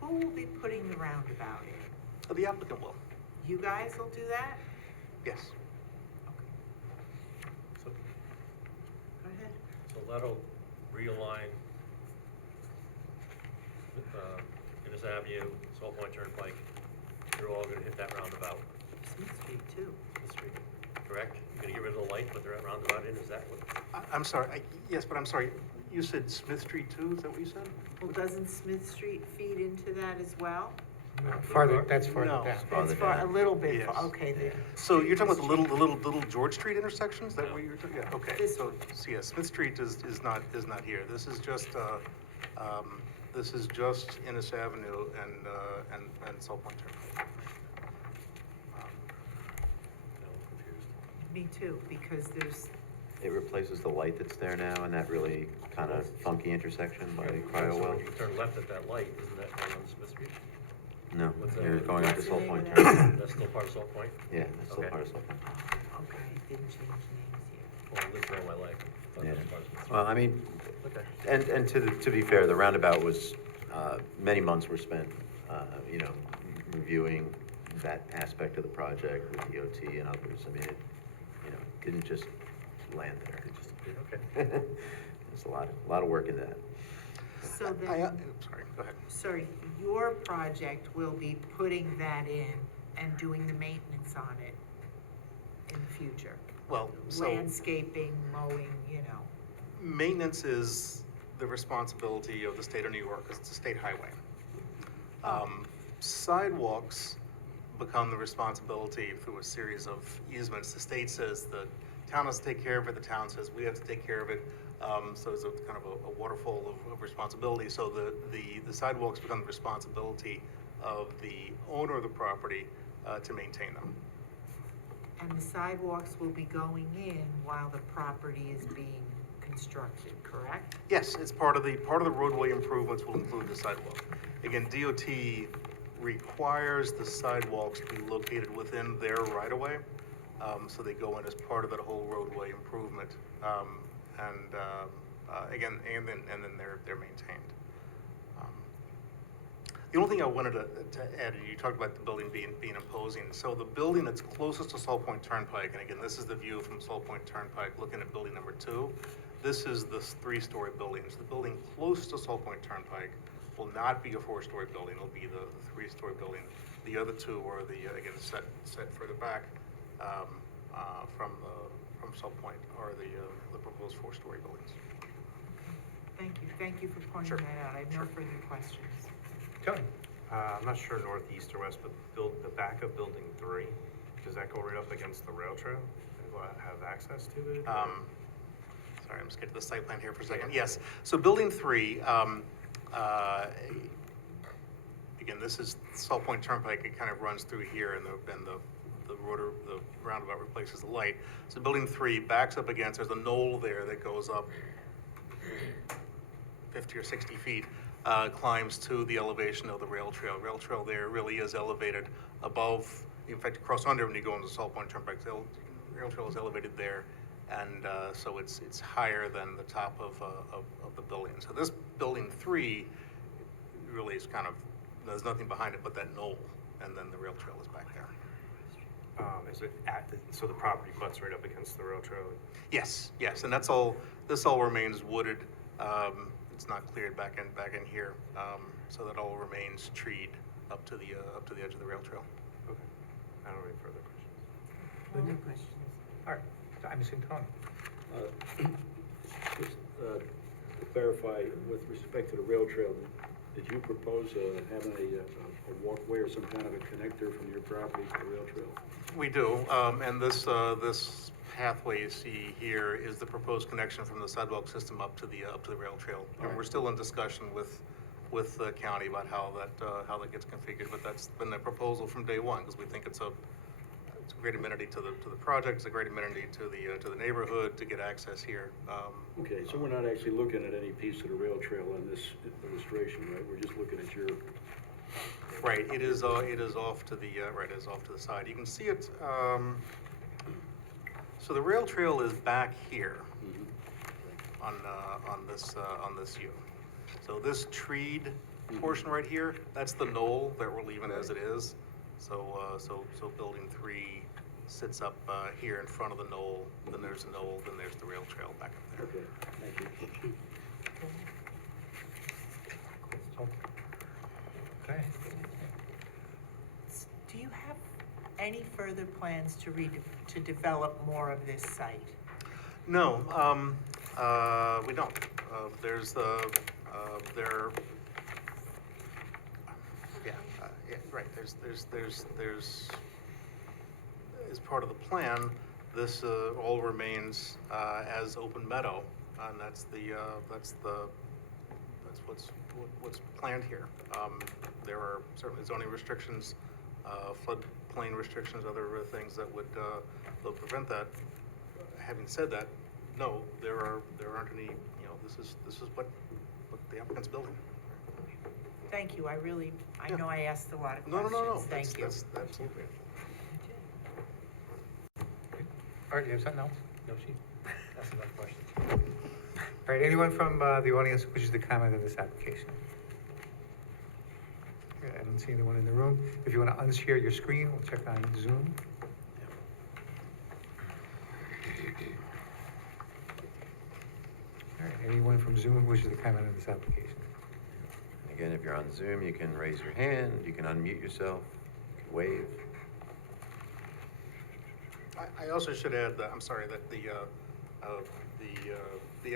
who will be putting the roundabout in? the applicant will, You guys will do that? yes. So, Go ahead. so that'll realign, Innis Avenue, Salt Point Turnpike. You're all gonna hit that roundabout, Smith Street too. the street, correct? You're gonna get rid of the light, put the roundabout in, is that what? I'm sorry, yes, but I'm sorry, you said Smith Street too, is that what you said? Well, doesn't Smith Street feed into that as well? Farther, that's farther No. down. That's far, a little bit, Yes. okay, So you're talking about the little George Street intersection, is that what you're talking, yeah, okay. This So yeah, Smith Street is not here, this is just, Innis Avenue and Salt Point Turnpike. No, I'm confused. Me too, because there's, It replaces the light that's there now and that really kind of funky intersection by So Cryo when Well. you turn left at that light, isn't that going on Smith Street? No, What's that? you're going up to What's the Salt name Point of Turnpike. That's still part of Salt Point? Yeah, that's still Okay. part of Salt Point. okay, it didn't change names yet. Well, I lived there all my life. Thought that was part of Smith Street. Well, I mean, Okay. and to be fair, the roundabout was, many months were spent, reviewing that aspect of the project with DOT and others. I mean, it, didn't just land there. It just appeared, okay. There's a lot of work in that. So then, Sorry, go ahead. sorry, your project will be putting that in and doing the maintenance on it in the future? Well, so Landscaping, mowing, maintenance is the responsibility of the state of New York, because it's a state highway. Sidewalks become the responsibility through a series of easements. The state says the town has to take care of it, the town says we have to take care of it. So it's a kind of a waterfall of responsibility. So the sidewalks become the responsibility of the owner of the property to maintain them. And the sidewalks will be going in while the property is being constructed, correct? Yes, it's part of the roadway improvements will include the sidewalk. Again, DOT requires the sidewalks to be located within their right-of-way. So they go in as part of that whole roadway improvement. Again, and then they're maintained. The only thing I wanted to add, you talked about the building being imposing. So the building that's closest to Salt Point Turnpike, and again, this is the view from Salt Point Turnpike, looking at building number 2. This is the 3-story building. So the building closest to Salt Point Turnpike will not be a 4-story building. It'll be the 3-story building. The other two are again set further back from Salt Point are the proposed 4-story buildings. Thank you for pointing that out. I have no further questions. Tony? I'm not sure northeast or west, but the back of building 3, does that go right up against the rail trail? And will I have access to it? Sorry, I'm just getting to the site plan here for a second. Yes, so building 3, again, this is Salt Point Turnpike. It kind of runs through here, and the roundabout replaces the light. So building 3 backs up against, there's a knoll there that goes up 50 or 60 feet. climbs to the elevation of the rail trail. Rail trail there really is elevated above, in fact, cross under when you go into Salt Point Turnpike, the rail trail is elevated there. And so it's higher than the top of the building. So this building 3 really is kind of, there's nothing behind it but that knoll, and then the rail trail is back there. Is it so the property butts right up against the rail trail? Yes, yes, and that's all, this all remains wooded. It's not cleared back in here. So that all remains treed up to the edge of the rail trail. Okay. I don't have any further questions. Other questions? All right, so I'm missing Tony. Just to clarify, with respect to the rail trail, did you propose having a walkway or some kind of a connector from your property to the rail trail? We do, and this pathway you see here is the proposed connection from the sidewalk system up to the rail trail. And we're still in discussion with the county about how that gets configured, but that's been the proposal from day one, because we think it's a great amenity to the project, it's a great amenity to the neighborhood to get access here. Okay, so we're not actually looking at any piece of the rail trail in this illustration, right? We're just looking at your. Right, it is off to the right, it is off to the side. You can see it. So the rail trail is back here on this view. So this treed portion right here, that's the knoll that we're leaving as it is. So building 3 sits up here in front of the knoll. Then there's the knoll. Then there's the rail trail back up there. Okay, thank you. Okay. Do you have any further plans to develop more of this site? No, we don't. There's the right. There's as part of the plan, this all remains as open meadow, and that's what's planned here. There are certainly zoning restrictions, floodplain restrictions, other things that would prevent that. Having said that, no, there aren't any. This is what the applicant's building. Thank you, I know I asked a lot of No. questions. Thank you. That's absolutely. All right, you have something else? No, that's enough questions. All right, anyone from the audience who wishes to comment on this application? Okay, I don't see anyone in the room. If you want to unshare your screen, we'll check on Zoom. All right, anyone from Zoom who wishes to comment on this application? Again, if you're on Zoom, you can raise your hand, you can unmute yourself, you can wave. I also should add that, I'm sorry, that the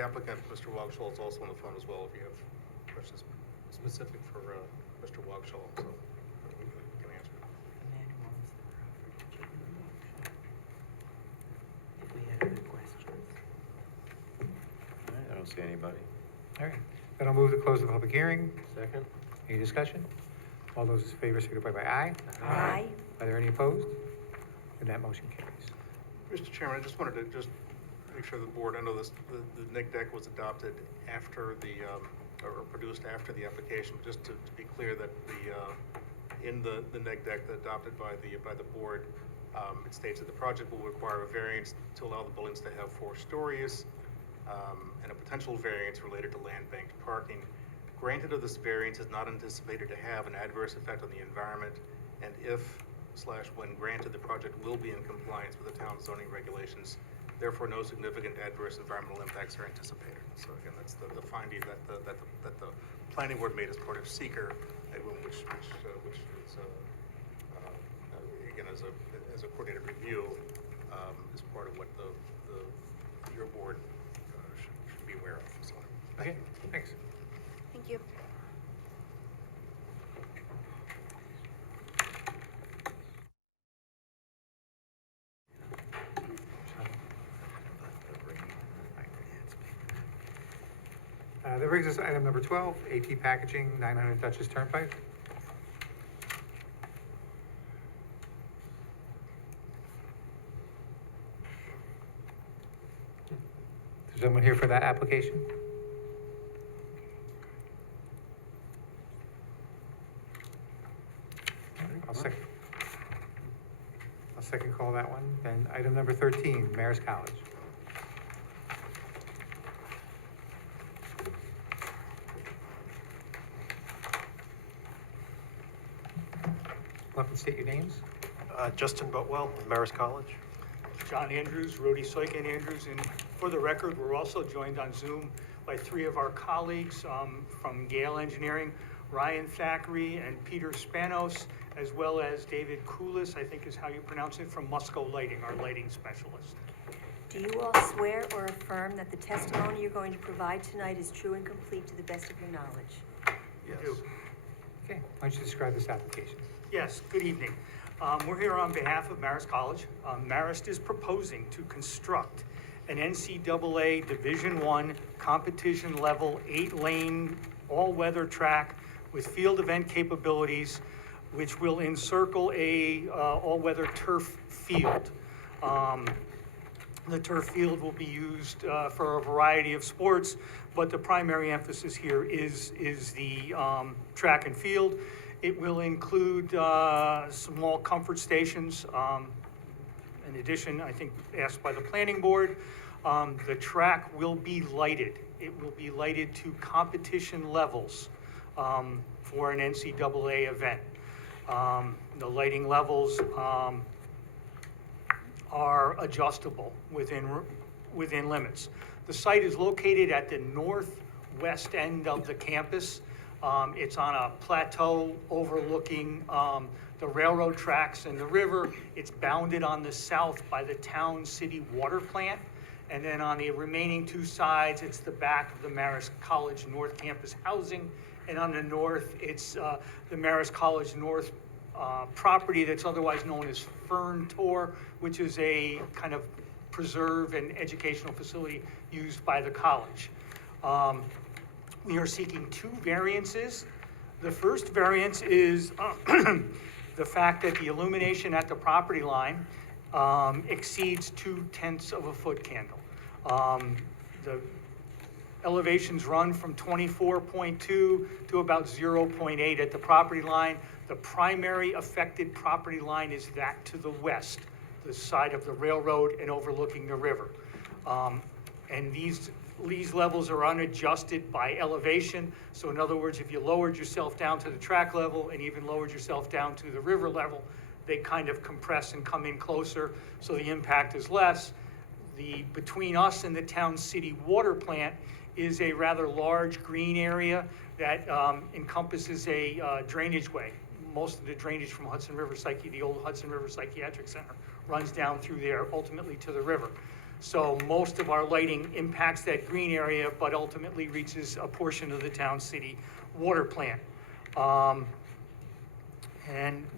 applicant, Mr. Wagshall, is also on the phone as well, if you have questions specific for Mr. Wagshall, so we can answer. If we had other questions. All right, I don't see anybody. All right, then I'll move to close the public hearing. Second? Any discussion? All those in favor signify by aye. Aye. Are there any opposed? And that motion carries. Mr. Chairman, I just wanted to make sure the board, I know the NIC deck was adopted after or produced after the application, just to be clear that in the NIC deck adopted by the board, it states that the project will require a variance to allow the buildings to have 4 stories, and a potential variance related to land banked parking. Granted of this variance is not anticipated to have an adverse effect on the environment, and if/when granted, the project will be in compliance with the town's zoning regulations. Therefore, no significant adverse environmental impacts are anticipated. So again, that's the finding that the planning board made as part of seeker, which is again as a coordinated review, is part of what your board should be aware of. So, Okay, thanks. Thank you. That brings us to item number 12, AP Packaging, 900 Dutchess Turnpike. Is someone here for that application? second call that one. Then item number 13, Mayor's College. Come up and state your names. Justin Butwell, of Marist College. John Andrews, Rhodey Soiken Andrews, and for the record, we're also joined on Zoom by three of our colleagues from Gale Engineering, Ryan Thackeray and Peter Spanos, as well as David Koulis, I think is how you pronounce it, from Musco Lighting, our lighting specialist. Do you all swear or affirm that the testimony you're going to provide tonight is true and complete to the best of your knowledge? Yes. Okay, why don't you describe this application? Yes, good evening. We're here on behalf of Marist College. Marist is proposing to construct an NCAA Division I competition level 8-lane all-weather track with field event capabilities, which will encircle a all-weather turf field. The turf field will be used for a variety of sports, but the primary emphasis here is the track and field. It will include small comfort stations. In addition, I think asked by the planning board, the track will be lighted. It will be lighted to competition levels for an NCAA event. The lighting levels are adjustable within limits. The site is located at the northwest end of the campus. It's on a plateau overlooking the railroad tracks and the river. It's bounded on the south by the town city water plant. And then on the remaining two sides, it's the back of the Marist College North Campus housing. And on the north, it's the Marist College North property that's otherwise known as Fern Tor, which is a kind of preserve and educational facility used by the college. We are seeking two variances. The first variance is the fact that the illumination at the property line exceeds 0.2 of a foot candle. The elevations run from 24.2 to about 0.8 at the property line. The primary affected property line is that to the west, the side of the railroad and overlooking the river. And these levels are unadjusted by elevation. So in other words, if you lowered yourself down to the track level and even lowered yourself down to the river level, they kind of compress and come in closer, so the impact is less. Between us and the town city water plant is a rather large green area that encompasses a drainage way. Most of the drainage from the old Hudson River Psychiatric Center runs down through there, ultimately to the river. So most of our lighting impacts that green area, but ultimately reaches a portion of the town city water plant. And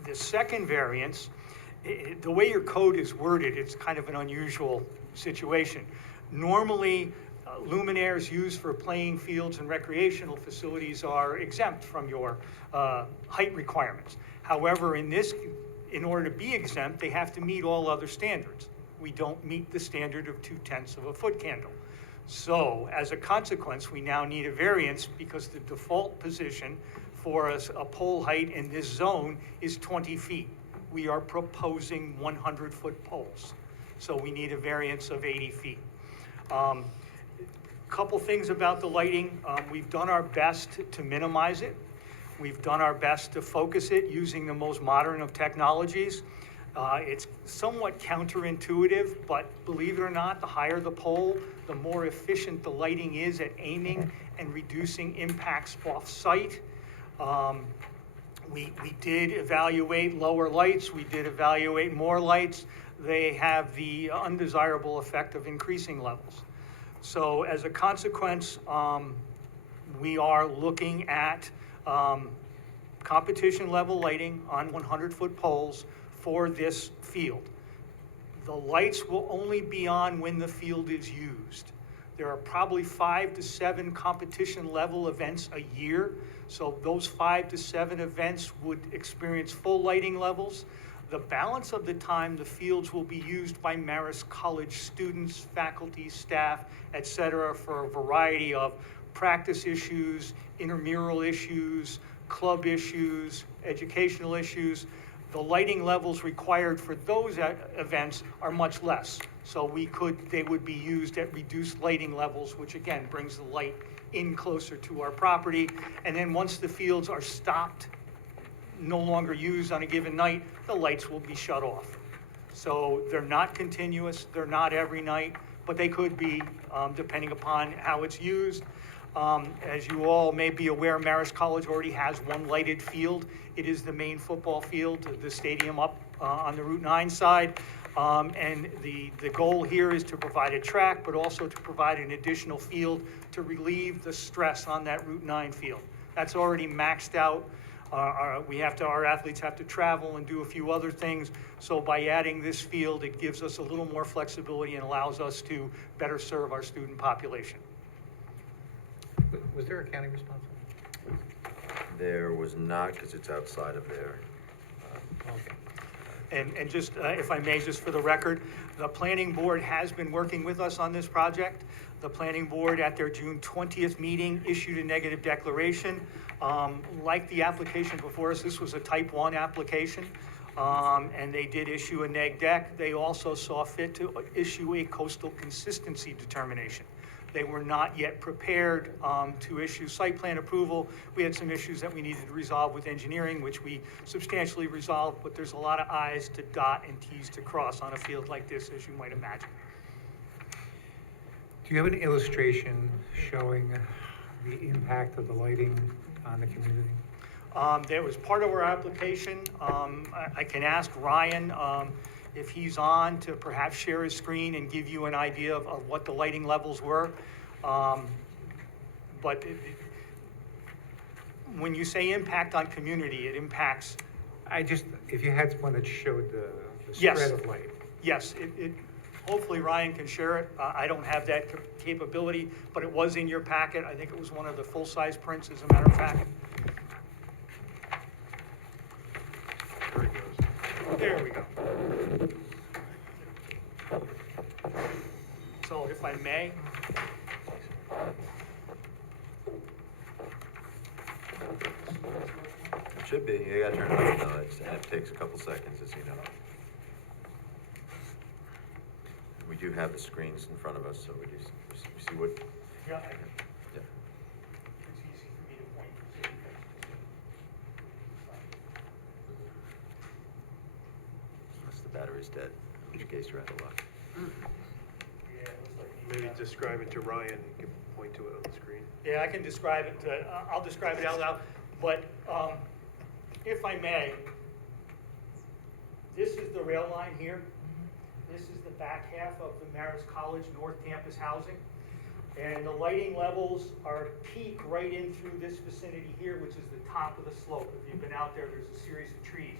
the second variance, the way your code is worded, it's kind of an unusual situation. Normally, luminaires used for playing fields and recreational facilities are exempt from your height requirements. However, in order to be exempt, they have to meet all other standards. We don't meet the standard of 0.2 of a foot candle. So as a consequence, we now need a variance because the default position for a pole height in this zone is 20 feet. We are proposing 100-foot poles. So we need a variance of 80 feet. Couple things about the lighting. We've done our best to minimize it. We've done our best to focus it using the most modern of technologies. It's somewhat counterintuitive, but believe it or not, the higher the pole, the more efficient the lighting is at aiming and reducing impacts off-site. We did evaluate lower lights. We did evaluate more lights. They have the undesirable effect of increasing levels. So as a consequence, we are looking at competition level lighting on 100-foot poles for this field. The lights will only be on when the field is used. There are probably 5 to 7 competition level events a year. So those 5 to 7 events would experience full lighting levels. The balance of the time, the fields will be used by Marist College students, faculty, staff, et cetera, for a variety of practice issues, intramural issues, club issues, educational issues. The lighting levels required for those events are much less. So they would be used at reduced lighting levels, which again brings the light in closer to our property. And then once the fields are stopped, no longer used on a given night, the lights will be shut off. So they're not continuous, they're not every night, but they could be, depending upon how it's used. As you all may be aware, Marist College already has one lighted field. It is the main football field, the stadium up on the Route 9 side. And the goal here is to provide a track, but also to provide an additional field to relieve the stress on that Route 9 field. That's already maxed out. Our athletes have to travel and do a few other things. So by adding this field, it gives us a little more flexibility and allows us to better serve our student population. Was there a county response? There was not, because it's outside of there. Okay. And just, if I may, just for the record, the planning board has been working with us on this project. The planning board at their June 20th meeting issued a negative declaration. Like the application before us, this was a type 1 application, and they did issue a neg deck. They also saw fit to issue a coastal consistency determination. They were not yet prepared to issue site plan approval. We had some issues that we needed to resolve with engineering, which we substantially resolved, but there's a lot of I's to dot and T's to cross on a field like this, as you might imagine. Do you have an illustration showing the impact of the lighting on the community? That was part of our application. I can ask Ryan if he's on to perhaps share his screen and give you an idea of what the lighting levels were. But when you say impact on community, it impacts. If you had one that showed the Yes. spread of light. Yes, hopefully Ryan can share it. I don't have that capability, but it was in your packet. I think it was one of the full-size prints, as a matter of fact. There we go. So if I may. It should be, you gotta turn it on, though, and it takes a couple seconds, as you know. We do have the screens in front of us, so we see what. Yeah. Yeah. It's easy for me to point. Unless the battery's dead, in which case you're out of luck. Maybe describe it to Ryan, he can point to it on the screen. Yeah, I can describe it, I'll describe it out loud, but if I may, this is the rail line here. This is the back half of the Marist College North Campus housing. And the lighting levels are peak right in through this vicinity here, which is the top of the slope. If you've been out there, there's a series of trees.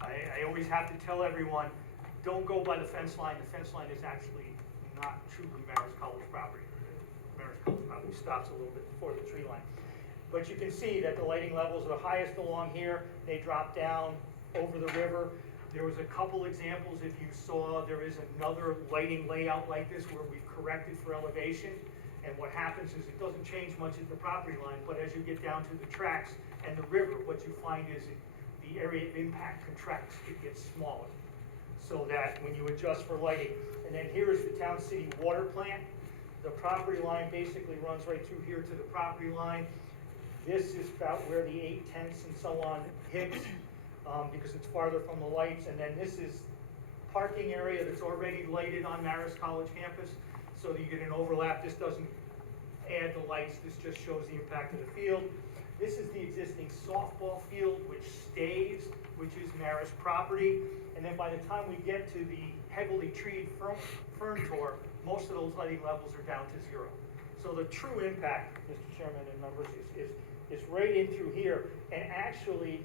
I always have to tell everyone, don't go by the fence line. The fence line is actually not truly Marist College property. Marist College property stops a little bit before the tree line. But you can see that the lighting levels are the highest along here. They drop down over the river. There was a couple examples, if you saw, there is another lighting layout like this where we've corrected for elevation. And what happens is it doesn't change much at the property line, but as you get down to the tracks and the river, what you find is the area of impact contracts, it gets smaller. So that when you adjust for lighting, and then here is the Town City Water Plant. The property line basically runs right through here to the property line. This is about where the 8 tenths and so on hits. Because it's farther from the lights, and then this is parking area that's already lighted on Marist College campus, so that you get an overlap. This doesn't add the lights, this just shows the impact of the field. This is the existing softball field, which stays, which is Marist property, and then by the time we get to the heavily treed fern tour, most of those lighting levels are down to 0. So the true impact, Mr. Chairman and members, is right in through here, and actually,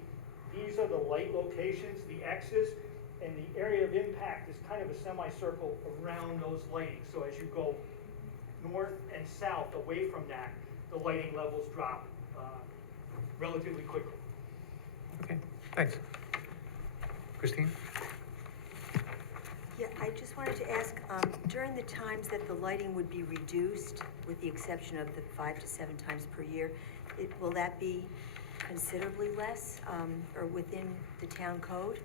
these are the light locations, the X's, and the area of impact is kind of a semicircle around those lighting. So as you go north and south away from that, the lighting levels drop relatively quickly. Okay, thanks. Christine? Yeah, I just wanted to ask, during the times that the lighting would be reduced, with the exception of the 5 to 7 times per year, will that be considerably less, or within the town code?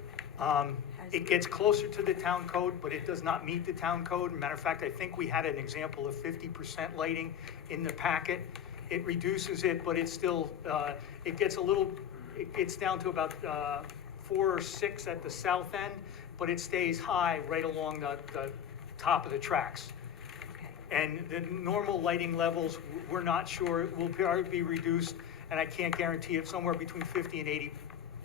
It gets closer to the town code, but it does not meet the town code. Matter of fact, I think we had an example of 50% lighting in the packet. It reduces it, but it's still, it gets a little, it gets down to about 4 or 6 at the south end, but it stays high right along the top of the tracks. And the normal lighting levels, we're not sure, it will probably be reduced, and I can't guarantee it, somewhere between 50 and 80.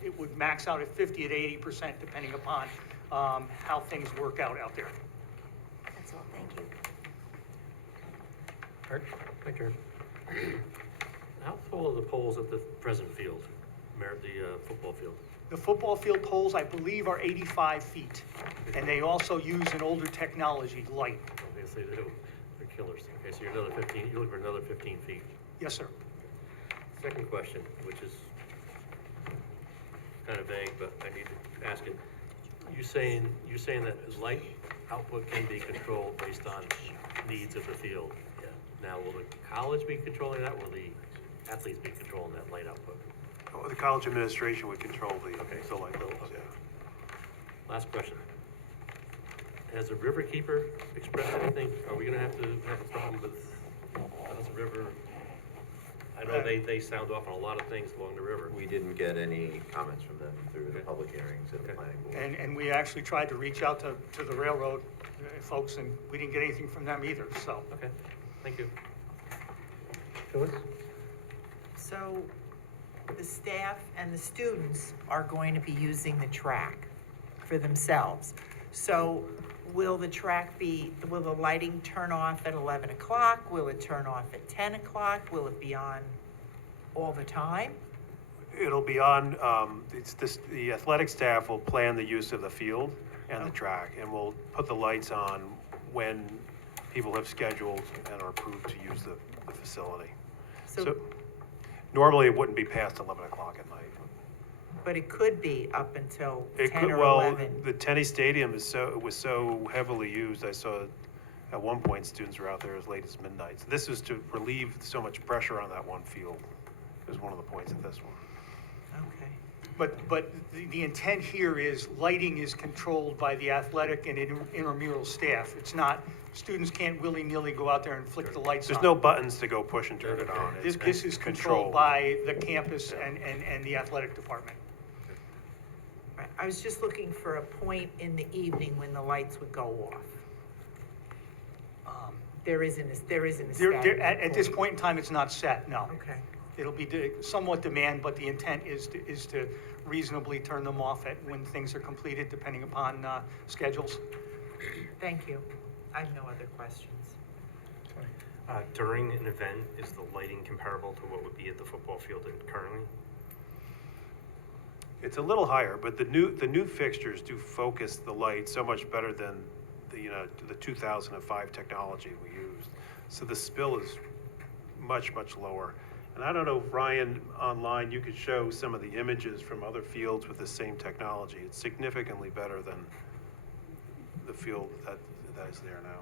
It would max out at 50 to 80%, depending upon how things work out there. That's all, thank you. Art, my turn. How tall are the poles at the present field, the football field? The football field poles, I believe, are 85 feet, and they also use an older technology, light. Yes, they do. They're killers. Okay, so you're another 15, you're looking for another 15 feet. Yes, sir. Second question, which is kind of vague, but I need to ask it. You're saying that light output can be controlled based on needs of the field. Yeah. Now, will the college be controlling that? Will the athletes be controlling that light output? Oh, the college administration would control the light levels, Okay. yeah. Last question. Has the riverkeeper expressed anything? Are we gonna have to have a problem with Hudson River? I know they sound off on a lot of things along the river. We didn't get any comments from them through the public hearings at the planning board. And we actually tried to reach out to the railroad folks, and we didn't get anything from them either, so. Okay, thank you. Phyllis? So the staff and the students are going to be using the track for themselves. So will the lighting turn off at 11 o'clock? Will it turn off at 10 o'clock? Will it be on all the time? It'll be on, the athletic staff will plan the use of the field and the track, and we'll put the lights on when people have scheduled and are approved to use the facility. So normally it wouldn't be past 11 o'clock at night. But it could be up until It 10 could, or well, 11. the tennis stadium was so heavily used, I saw at one point students were out there as late as midnight. So this is to relieve so much pressure on that one field, is one of the points of this one. Okay. But the intent here is lighting is controlled by the athletic and intramural staff. It's not, students can't willy-nilly go out there and flick the lights on. There's no buttons to go push and turn it on. This is controlled by the campus and the athletic department. Right. I was just looking for a point in the evening when the lights would go off. There isn't a static At this point in time, it's not set, no. Okay. It'll be somewhat demand, but the intent is to reasonably turn them off when things are completed, depending upon schedules. Thank you. I have no other questions. During an event, is the lighting comparable to what would be at the football field currently? It's a little higher, but the new fixtures do focus the light so much better than the 2005 technology we used. So the spill is much lower. And I don't know, Ryan, online, you could show some of the images from other fields with the same technology. It's significantly better than the field that is there now.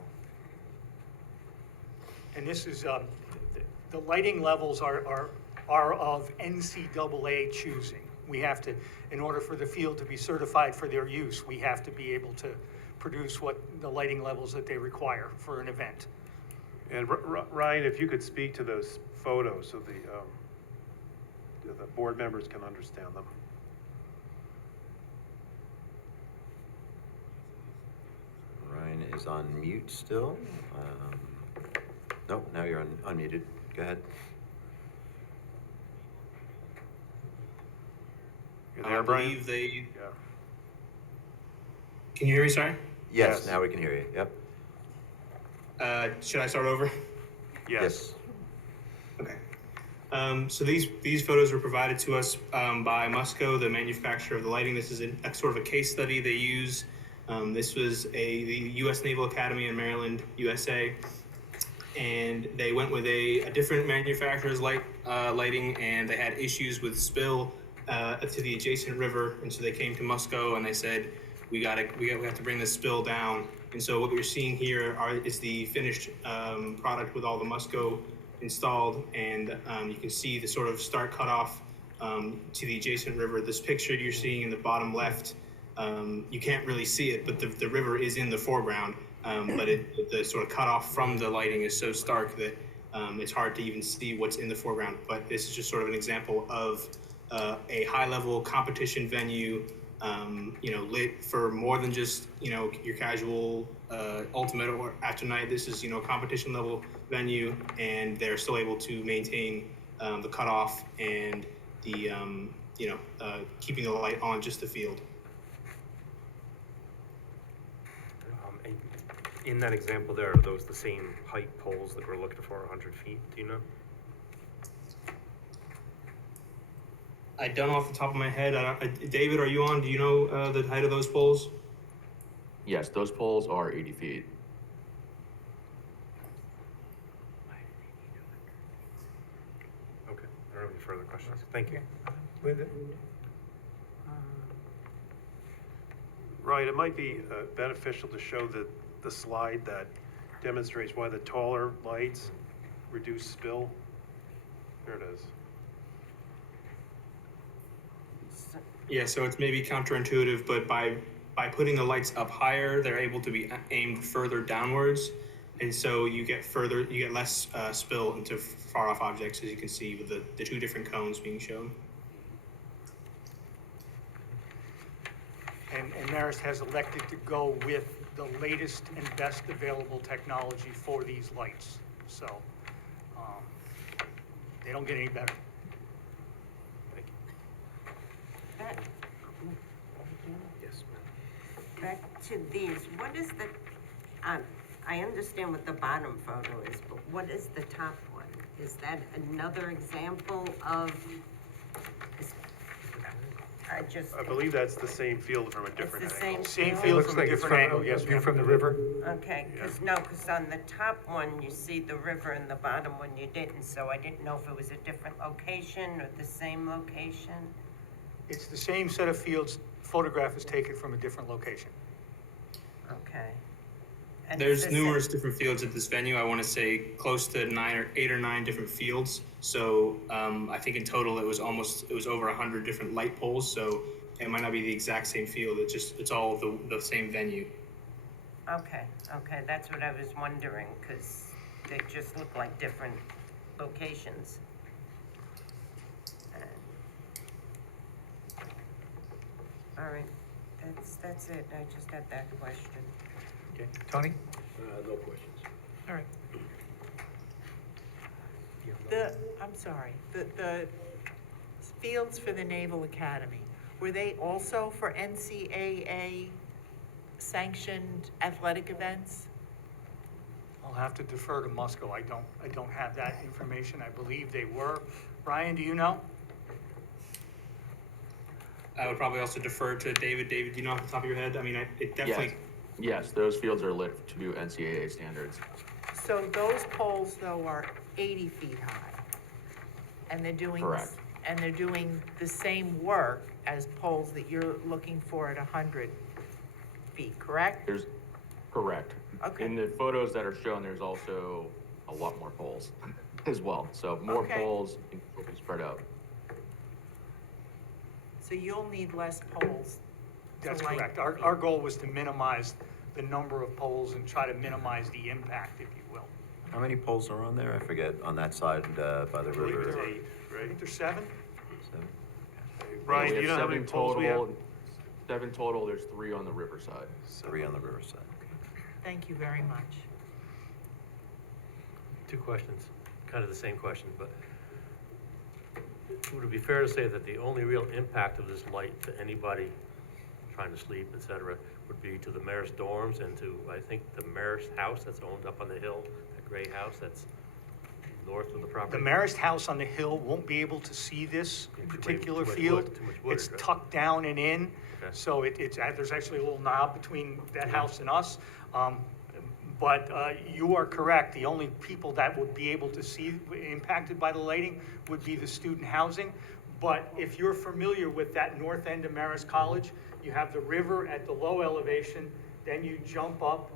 And this is, the lighting levels are of NCAA choosing. We have to, in order for the field to be certified for their use, we have to be able to produce what the lighting levels that they require for an event. And Ryan, if you could speak to those photos so the board members can understand them. Ryan is on mute still. Nope, now you're unmuted. Go ahead. You're there, Brian? believe they. Yeah. Can you hear me? Sorry. Yes, now we can hear you. Yep. Should I start over? Yes. Okay. So these photos were provided to us by Musco, the manufacturer of the lighting. This is a sort of a case study they use. This was the U.S. Naval Academy in Maryland, USA, and they went with a different manufacturer's lighting, and they had issues with spill to the adjacent river, and so they came to Musco and they said, we have to bring this spill down. And so what we're seeing here is the finished product with all the Musco installed, and you can see the sort of start cutoff to the adjacent river. This picture you're seeing in the bottom left, you can't really see it, but the river is in the foreground. But the sort of cutoff from the lighting is so stark that it's hard to even see what's in the foreground. But this is just sort of an example of a high-level competition venue, lit for more than just, your casual ultimate or after night. This is, competition level venue, and they're still able to maintain the cutoff and the, keeping the light on just the field. And in that example there, are those the same height poles that we're looking for, 100 feet, do you know? I don't know off the top of my head. David, are you on? Do you know the height of those poles? Yes, those poles are 80 feet. Okay, I don't have any further questions. Thank you. Linda? Right, it might be beneficial to show the slide that demonstrates why the taller lights reduce spill. There it is. Yeah, so it's maybe counterintuitive, but by putting the lights up higher, they're able to be aimed further downwards, and so you get less spill into far off objects, as you can see with the two different cones being shown. And Marist has elected to go with the latest and best available technology for these lights. So, they don't get any better. Yes, Back to these, what is the, I understand what the bottom photo is, but what is the top one? Is that another example of, I believe that's the same field from a different It's the angle. Same field? field Looks from a like it's different from angle, a yes, view ma'am. from the river. Okay, because on the top one, you see the river, and the bottom one you didn't, so I didn't know if it was a different location or the same location. It's the same set of fields, photograph is taken from a different location. Okay. And There's it's the numerous different fields at this venue. I want to say close to 8 or 9 different fields. So I think in total it was over 100 different light poles. So it might not be the exact same field. It's all the same venue. Okay, that's what I was wondering, because they just look like different locations. All right, that's it, I just had that question. Okay, Tony? No questions. All right. I'm sorry, the fields for the Naval Academy, were they also for NCAA sanctioned athletic events? I'll have to defer to Musco. I don't have that information. I believe they were. Brian, do you know? I would probably also defer to David. David, do you know off the top of your head? I mean, it definitely. Yes, those fields are lit to NCAA standards. So those poles though are 80 feet high, and they're doing Correct. and they're doing the same work as poles that you're looking for at 100 feet, correct? Correct. Okay. In the photos that are shown, there's also a lot more poles as well. So more Okay. poles will be spread out. So you'll need less poles. to That's light correct. the Our field. goal was to minimize the number of poles and try to minimize the impact, if you will. How many poles are on there? I forget, on that side by the I believe river. there's 8, right? I think there's 7. Seven? Brian, We do have you know how many 7 poles we have? total. 7 total, there's 3 on the riverside. 3 on the riverside. Thank you very much. Two questions, kind of the same question, but would it be fair to say that the only real impact of this light to anybody trying to sleep, et cetera, would be to the Marist dorms and to, I think, the Marist house that's owned up on the hill, that gray house that's north of the The property? Marist house on the hill won't be able to see this particular too much field. wood, too much wood, It's right? tucked down and in, Okay. so there's actually a little knob between that house and us. But you are correct, the only people that would be able to see impacted by the lighting would be the student housing. But if you're familiar with that north end of Marist College, you have the river at the low elevation, then you jump up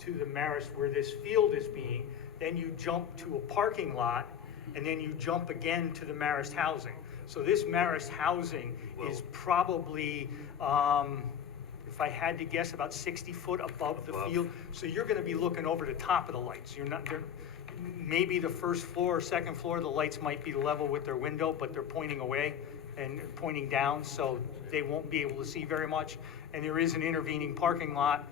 to the Marist where this field is being, then you jump to a parking lot, and then you jump again to the Marist housing. So this Maris housing is probably, if I had to guess, about 60 foot above the field. So you're gonna be looking over the top of the lights. You're not, maybe the first floor or second floor, the lights might be level with their window, but they're pointing away and pointing down, so they won't be able to see very much. And there is an intervening parking lot,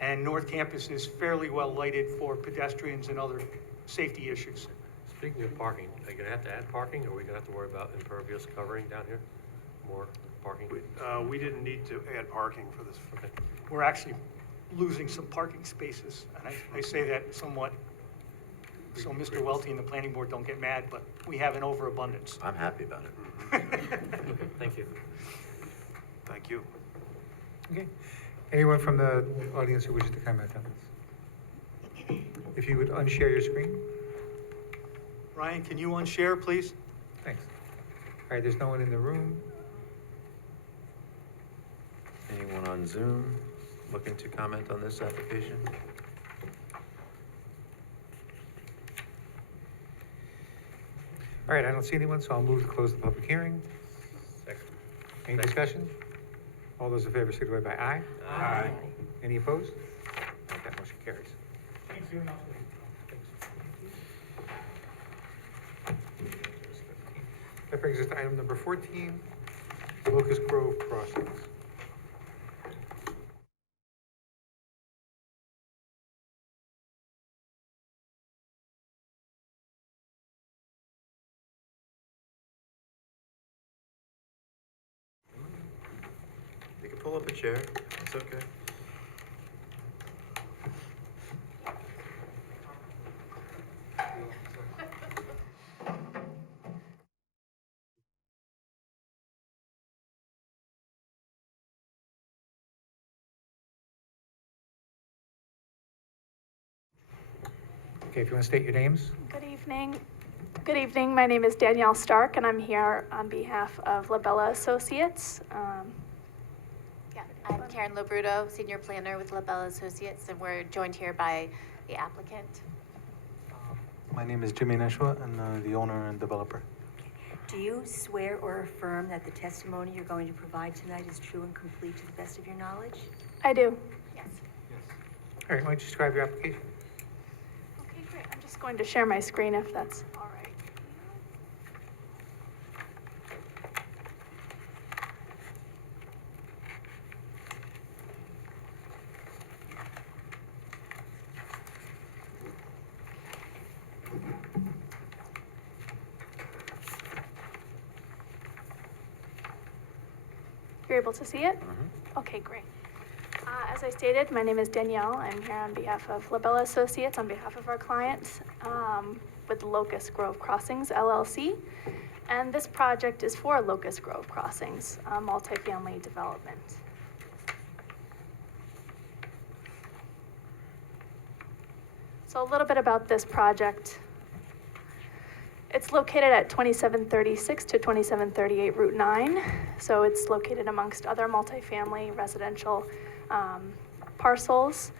and North Campus is fairly well lighted for pedestrians and other safety issues. Speaking of parking, are you gonna have to add parking, or are we gonna have to worry about impervious covering down here? More parking? We didn't need to add parking for this. Okay. We're actually losing some parking spaces, and I say that somewhat, so Mr. Welty and the planning board don't get mad, but we have an overabundance. I'm happy about it. Okay, thank you. Thank you. Okay. Anyone from the audience who wishes to comment on this? If you would unshare your screen. Ryan, can you unshare, please? Thanks. All right, there's no one in the room. Anyone on Zoom looking to comment on this application? All right, I don't see anyone, so I'll move to close the public hearing. Second. Any discussion? All those in favor signify by aye. Aye. Any opposed? All right, that motion carries. That brings us to item number 14, Locust Grove Crossings. You can pull up a chair, it's okay. Okay, if you want to state your names. Good evening. Good evening. My name is Danielle Stark, and I'm here on behalf of Labella Associates. Yeah, I'm Karen Lobruto, Senior Planner with Labella Associates, and we're joined here by the applicant. My name is Jimmy Neshwa, and the owner and developer. Do you swear or affirm that the testimony you're going to provide tonight is true and complete to the best of your knowledge? I do. Yes. All right, why don't you describe your application? Okay, great. I'm just going to share my screen if that's all right. You're able to see it? Okay, great. As I stated, my name is Danielle. I'm here on behalf of Labella Associates, on behalf of our clients with Locust Grove Crossings LLC. And this project is for Locust Grove Crossings, multifamily development. So a little bit about this project. It's located at 2736 to 2738 Route 9. So it's located amongst other multifamily residential parcels.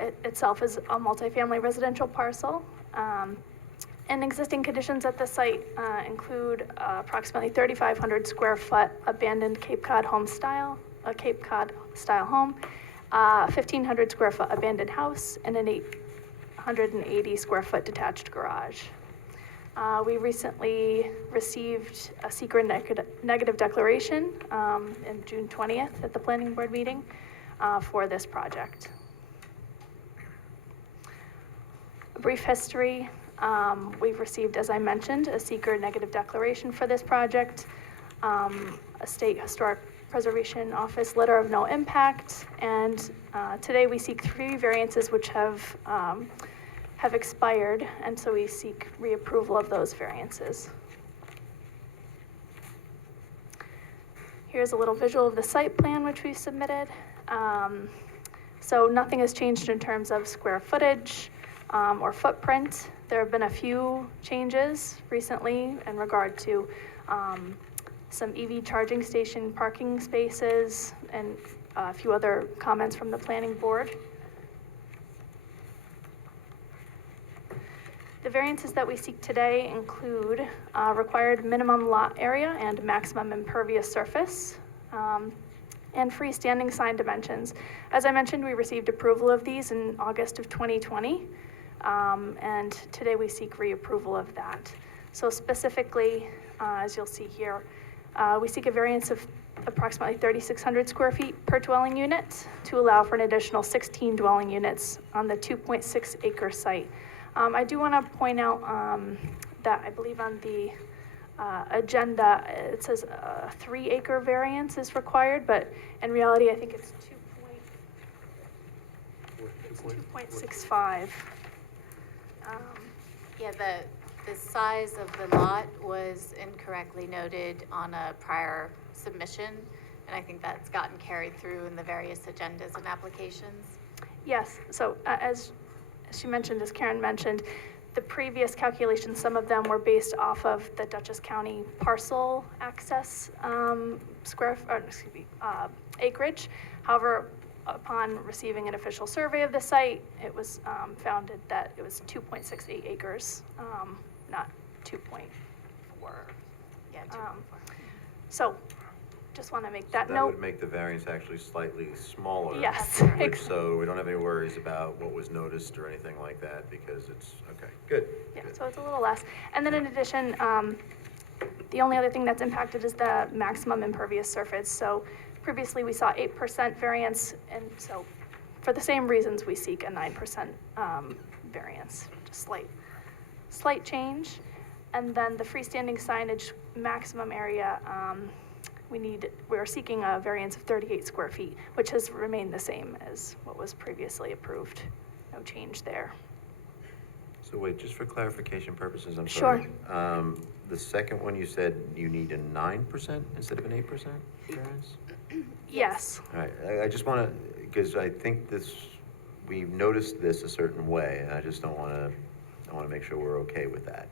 It itself is a multifamily residential parcel. And existing conditions at the site include approximately 3,500 square foot abandoned Cape Cod style home, 1,500 square foot abandoned house, and an 880 square foot detached garage. We recently received a secret negative declaration in June 20th at the planning board meeting for this project. A brief history, we've received, as I mentioned, a secret negative declaration for this project, a state historic preservation office letter of no impact, and today we seek 3 variances which have expired, and so we seek reapproval of those variances. Here's a little visual of the site plan which we submitted. So nothing has changed in terms of square footage or footprint. There have been a few changes recently in regard to some EV charging station parking spaces and a few other comments from the planning board. The variances that we seek today include required minimum lot area and maximum impervious surface, and freestanding sign dimensions. As I mentioned, we received approval of these in August of 2020, and today we seek reapproval of that. So specifically, as you'll see here, we seek a variance of approximately 3,600 square feet per dwelling unit to allow for an additional 16 dwelling units on the 2.6 acre site. I do want to point out that I believe on the agenda, it says a 3 acre variance is required, but in reality, I think it's 2.65. Yeah, the size of the lot was incorrectly noted on a prior submission, and I think that's gotten carried through in the various agendas and applications. Yes, so as she mentioned, as Karen mentioned, the previous calculations, some of them were based off of the Dutchess County parcel access acreage. However, upon receiving an official survey of the site, it was founded that it was 2.68 acres, not 2.4. Yeah, 2.4. So, just want to make that That note. would make the variance actually slightly smaller. Yes. So we don't have any worries about what was noticed or anything like that, because it's, okay, good. Yeah, good. so it's a little less. And then in addition, the only other thing that's impacted is the maximum impervious surface. So previously we saw 8% variance, and so for the same reasons we seek a 9% variance, just slight change. And then the freestanding signage maximum area, we're seeking a variance of 38 square feet, which has remained the same as what was previously approved. No change there. So wait, just for clarification purposes, I'm Sure. sorry. The second one, you said you need a 9% instead of an 8% variance? Yes. All right, I just want to, because I think we've noticed this a certain way, and I just don't want to, I want to make sure we're okay with that.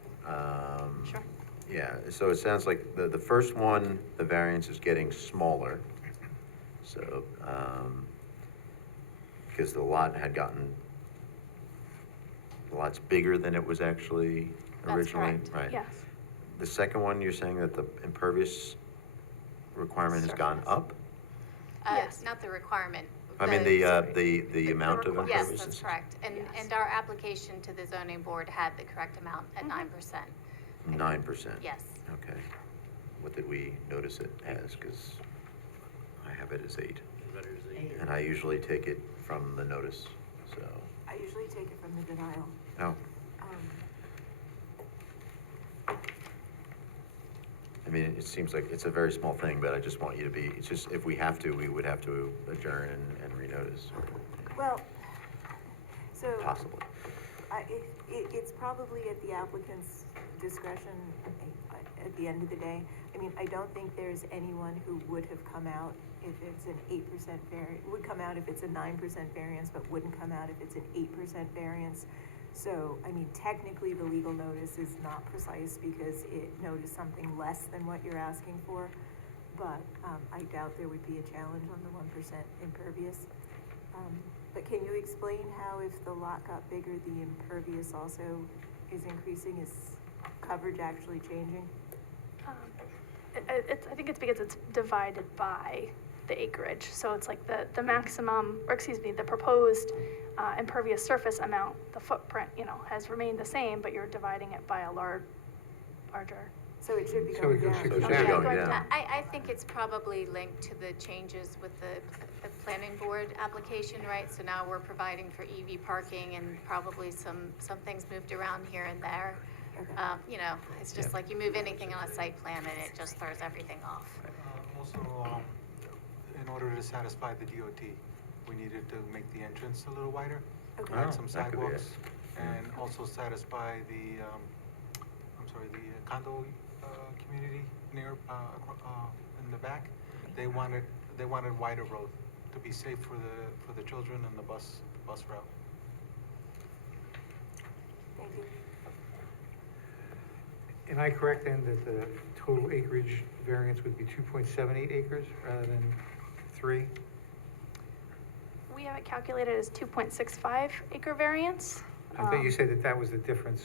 Sure. Yeah, so it sounds like the first one, the variance is getting smaller. So, because the lot's bigger than it was actually originally? That's correct. Right. Yes. The second one, you're saying that the impervious requirement has gone up? Yes. Not the requirement. I mean, the amount of requirement. Yes, impervious? that's correct. And, Yes. and our application to the zoning board had the correct amount at 9%. 9%? Yes. Okay. What did we notice it as? Because I have it as 8. And I usually take it from the notice, so. I usually take it from the denial. Oh, I mean, it seems like it's a very small thing, but I just want you to be, it's just, if we have to, we would have to adjourn and renotice, Well, so. possibly. It's probably at the applicant's discretion at the end of the day. I mean, I don't think there's anyone who would have come out if it's an 8% variance, would come out if it's a 9% variance, but wouldn't come out if it's an 8% variance. So, I mean, technically, the legal notice is not precise because it noticed something less than what you're asking for. But I doubt there would be a challenge on the 1% impervious. But can you explain how if the lot got bigger, the impervious also is increasing? Is coverage actually changing? I think it's because it's divided by the acreage. So it's like the maximum, or excuse me, the proposed impervious surface amount, the footprint, has remained the same, but you're dividing it by a larger. So it should be So going it down. should So it go should be down. going down. I think it's probably linked to the changes with the planning board application, right? So now we're providing for EV parking and probably some things moved around here and there. It's just like you move anything on a site plan and it just throws everything off. Also, in order to satisfy the DOT, we needed to make the entrance a little wider, Okay. Oh, add some that could be it. sidewalks, and also satisfy the condo community near, in the back. They wanted wider road to be safe for the children and the bus route. Thank you. Am I correct then that the total acreage variance would be 2.78 acres rather than 3? We have it calculated as 2.65 acre variance. I thought you said that was the difference.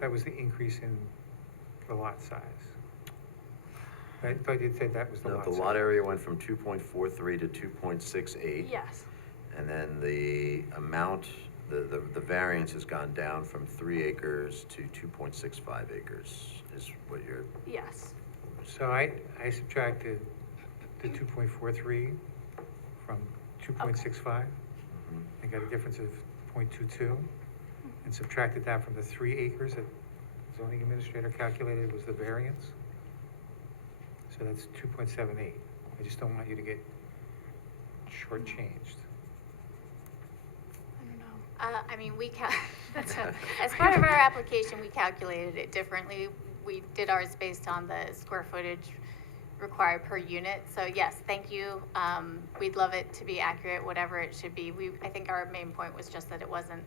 That was the increase in the lot size. I thought you'd say that was the No, lot the size. lot area went from 2.43 to 2.68. Yes, And then the amount, the variance has gone down from 3 acres to 2.65 acres, is what you're, yes. So I subtracted the 2.43 from 2.65. I got a difference of 0.22, and subtracted that from the 3 acres that zoning administrator calculated was the variance. So that's 2.78. I just don't want you to get shortchanged. I mean, as part of our application, we calculated it differently. We did ours based on the square footage required per unit. So yes, thank you. We'd love it to be accurate, whatever it should be. I think our main point was just that it wasn't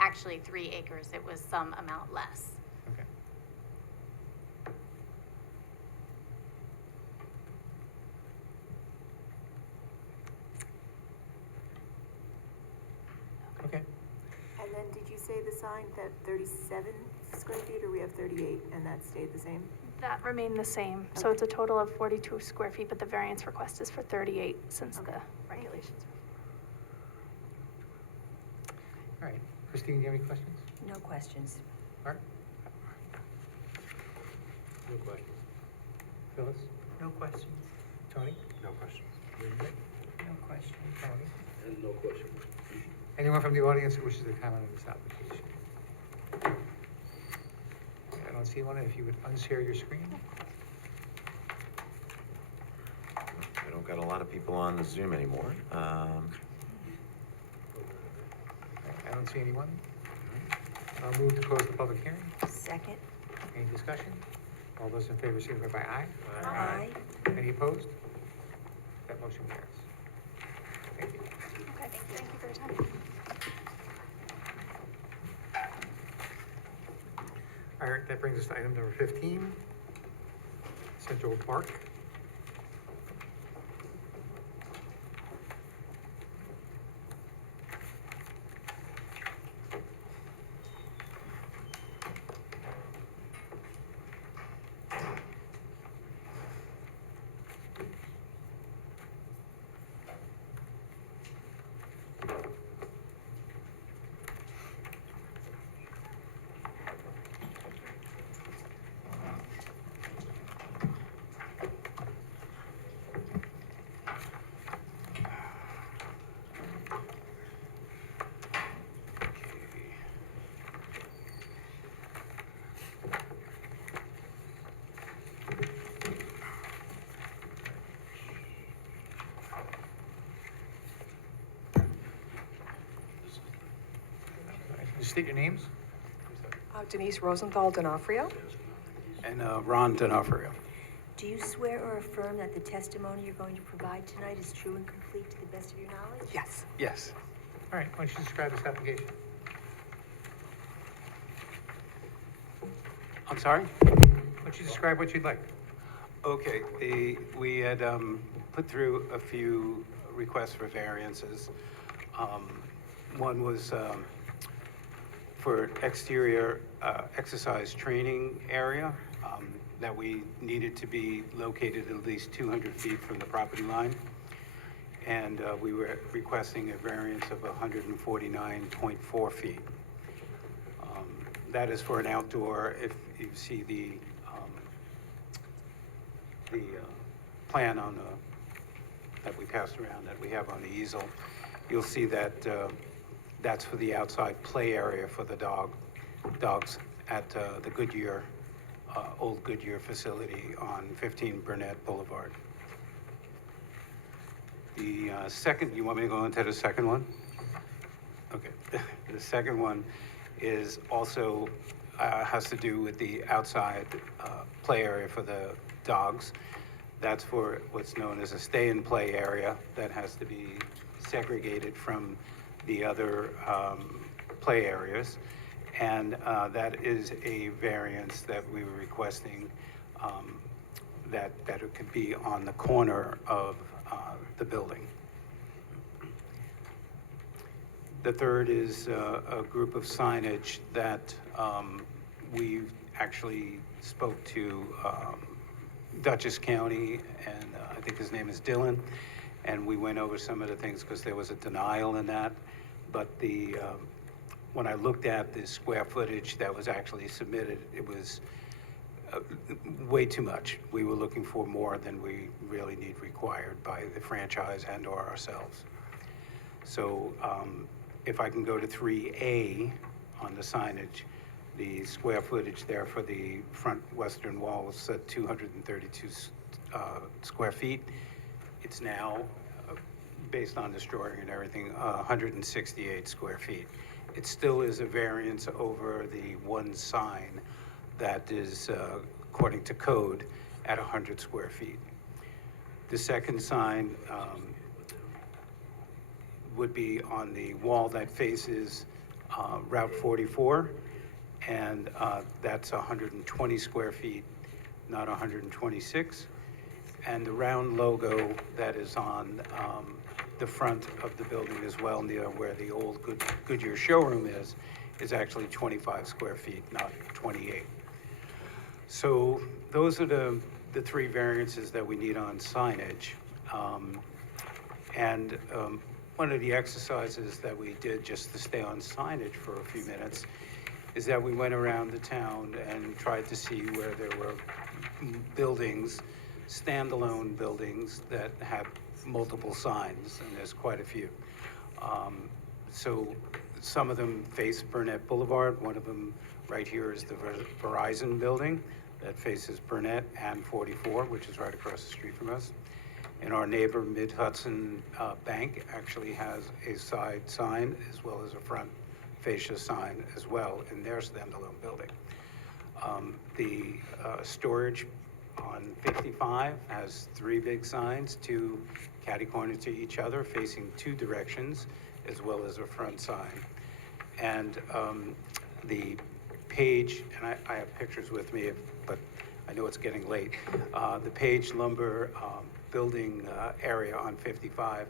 actually 3 acres. It was some amount less. Okay. Okay. And then did you say the sign that 37 square feet, or we have 38, and that stayed the same? That remained the same, so it's a total of 42 square feet, but the variance request is for 38 since the regulations. All right. Christine, do you have any questions? No questions. Art? No questions. Phyllis? No questions. Tony? No questions. No questions. Tony? And no question. Anyone from the audience who wishes to comment on this application? I don't see one. If you would unshare your screen. I don't got a lot of people on the Zoom anymore. I don't see anyone. I'll move to close the public hearing. Second? Any discussion? All those in favor signify by aye. Aye. Any opposed? That motion carries. Thank you. Okay, thank you for your time. All right, that brings us to item number 15, Central Park. Just state your names. Denise Rosenthal D'Onofrio. And Ron D'Onofrio. Do you swear or affirm that the testimony you're going to provide tonight is true and complete to the best of your knowledge? Yes. Yes. All right, why don't you describe this application? I'm sorry? Why don't you describe what you'd like? Okay, we had put through a few requests for variances. One was for exterior exercise training area that we needed to be located at least 200 feet from the property line. And we were requesting a variance of 149.4 feet. That is for an outdoor, if you see the plan on that we passed around, that we have on the easel, you'll see that that's for the outside play area for the dogs at the Goodyear, old Goodyear facility on 15 Burnett Boulevard. The second, you want me to go into the second one? Okay. The second one is also has to do with the outside play area for the dogs. That's for what's known as a stay-and-play area that has to be segregated from the other play areas. And that is a variance that we were requesting that it could be on the corner of the building. The third is a group of signage that we actually spoke to Dutchess County, and I think his name is Dylan, and we went over some of the things because there was a denial in that. But when I looked at the square footage that was actually submitted, it was way too much. We were looking for more than we really need required by the franchise and/or ourselves. So if I can go to 3A on the signage, the square footage there for the front western wall was at 232 square feet. It's now, based on this drawing and everything, 168 square feet. It still is a variance over the one sign that is, according to code, at 100 square feet. The second sign would be on the wall that faces Route 44, and that's 120 square feet, not 126. And the round logo that is on the front of the building as well, near where the old Goodyear showroom is actually 25 square feet, not 28. So those are the three variances that we need on signage. One of the exercises that we did, just to stay on signage for a few minutes, is that we went around the town and tried to see where there were buildings, standalone buildings that have multiple signs, and there's quite a few. So some of them face Burnett Boulevard. One of them right here is the Verizon building that faces Burnett and 44, which is right across the street from us. And our neighbor, Mid-Hudson Bank, actually has a side sign as well as a front fascia sign as well in their standalone building. The storage on 55 has three big signs, two catty-corner to each other, facing two directions, as well as a front sign. And the Page, and I have pictures with me, but I know it's getting late. The Page Lumber building area on 55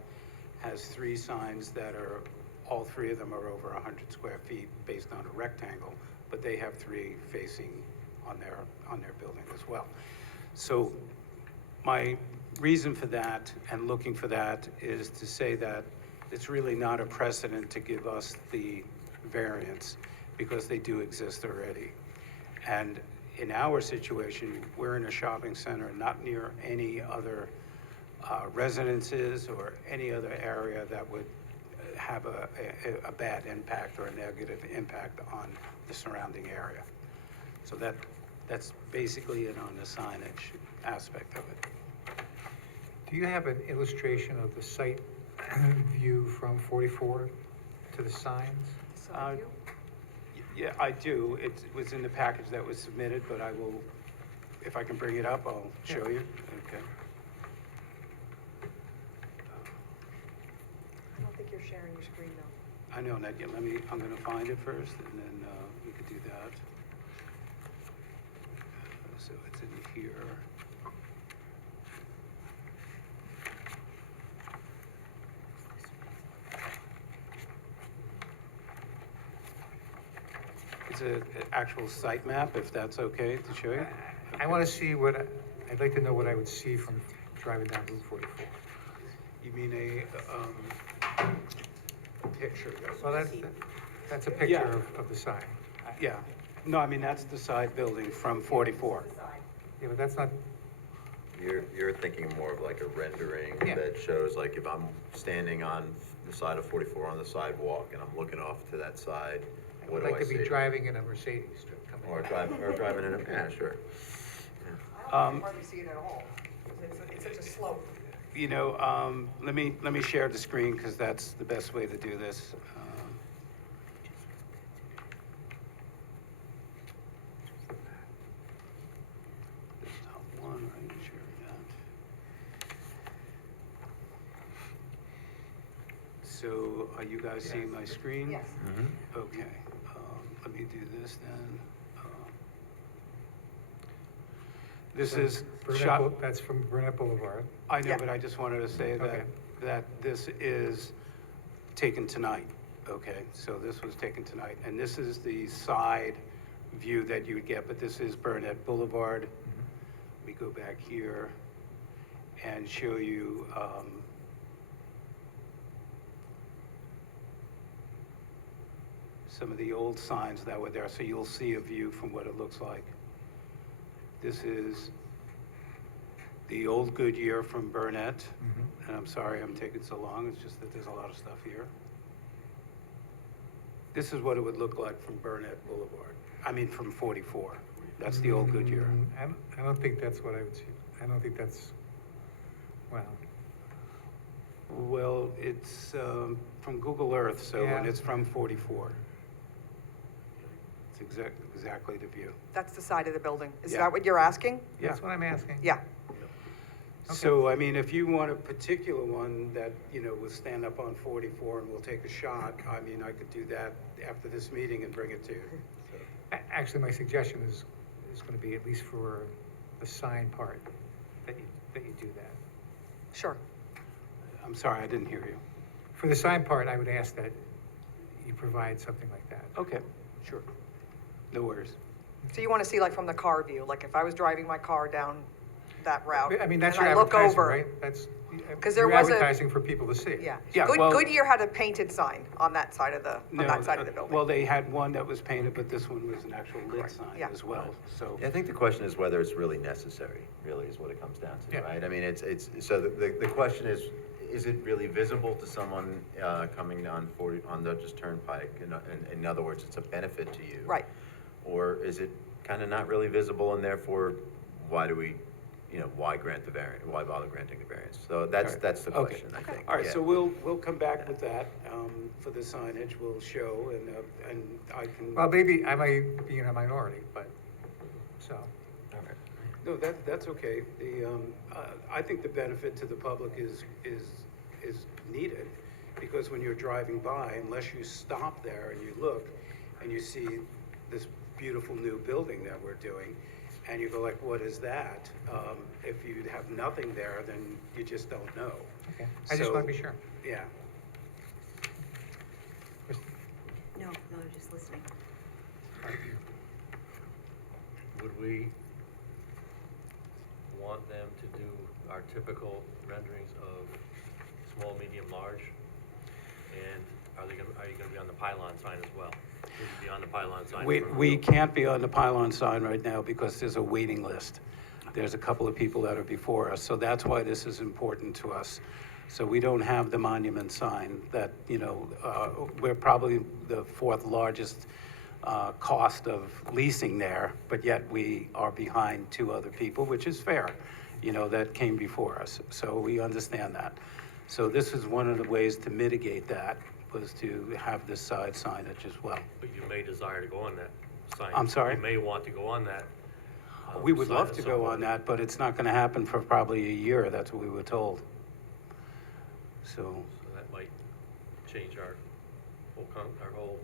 has three signs that are, all three of them are over 100 square feet based on a rectangle, but they have three facing on their building as well. So my reason for that and looking for that is to say that it's really not a precedent to give us the variance because they do exist already. And in our situation, we're in a shopping center, not near any other residences or any other area that would have a bad impact or a negative impact on the surrounding area. So that's basically it on the signage aspect of it. Do you have an illustration of the site view from 44 to the signs? Yeah, I do. It was in the package that was submitted, but I will, if I can bring it up, I'll show you. Okay. I don't think you're sharing your screen though. I know, not yet. I'm gonna find it first, and then we could do that. So it's in here. It's an actual site map, if that's okay to show you. I want to see I'd like to know what I would see from driving down Route 44. You mean a picture? Well, that's a picture of the sign. Yeah. No, I mean, that's the side building from 44. Yeah, but that's not, You're thinking more of like a rendering Yeah. that shows like if I'm standing on the side of 44 on the sidewalk and I'm looking off to that side, I what would do like I to be see? driving in a Mercedes coming. Or driving in a, yeah, sure. I don't hardly see it at all. It's such a slope. You know, let me share the screen because that's the best way to do this. This top one, right? Share that. So, are you guys seeing my screen? Yes. Okay. Let me do this then. This is shot. That's from Burnett Boulevard. I know, Yeah. but I just wanted to say Okay. that this is taken tonight, okay? So this was taken tonight, and this is the side view that you would get, but this is Burnett Boulevard. We go back here and show you, some of the old signs that were there, so you'll see a view from what it looks like. This is the old Goodyear from Burnett, and I'm sorry I'm taking so long, it's just that there's a lot of stuff here. This is what it would look like from Burnett Boulevard, from 44. That's the old Goodyear. I don't think that's what I would see. I don't think that's, well, Well, it's from Google Earth, so, and Yeah. it's from 44. It's exactly the view. That's the side of the building. Is Yeah. that what you're asking? that's what I'm asking. Yeah. So, if you want a particular one that, will stand up on 44 and we'll take a shot, I could do that after this meeting and bring it to you. So, Actually, my suggestion is gonna be, at least for the sign part, that you do that. Sure. I'm sorry, I didn't hear you. For the sign part, I would ask that you provide something like that. Okay, sure. No worries. So you want to see like from the car view, like if I was driving my car down that route. That's and your I look advertising, over- right? That's, 'Cause there you're was a- advertising for people to see. Yeah. Yeah, well- Goodyear had a painted sign on that side of the, building. Well, they had one that was painted, but this one was an actual lit sign Yeah. as well, so. I think the question is whether it's really necessary, really is what it comes down to, Yeah. right? So the question is it really visible to someone coming on Dutchess Turnpike? In other words, it's a benefit to you. Right. Or is it kind of not really visible, and therefore, why do we, why grant the variance? Why bother granting the variance? So that's the Okay. question, I think. All right, Yeah. so we'll come back with that, for the signage, we'll show, and I can. Well, maybe I might be in a minority, but, so. No, that's okay. I think the benefit to the public is needed, because when you're driving by, unless you stop there and you look, and you see this beautiful new building that we're doing, and you go like, what is that? If you have nothing there, then you just don't know. Okay, I just So- want to be sure. Yeah. No, I'm just listening. Would we want them to do our typical renderings of small, medium, large? And are you gonna be on the pylon sign as well? Will you be on the pylon sign? We can't be on the pylon sign right now because there's a waiting list. There's a couple of people that are before us, so that's why this is important to us. So we don't have the monument sign that, we're probably the fourth largest cost of leasing there, but yet we are behind two other people, which is fair, that came before us. So we understand that. So this is one of the ways to mitigate that, was to have this side signage as well. But you may desire to go on that sign. I'm sorry? You may want to go on that. We would sign love at to some go point. on that, but it's not gonna happen for probably a year, that's what we were told. So, So that might change our whole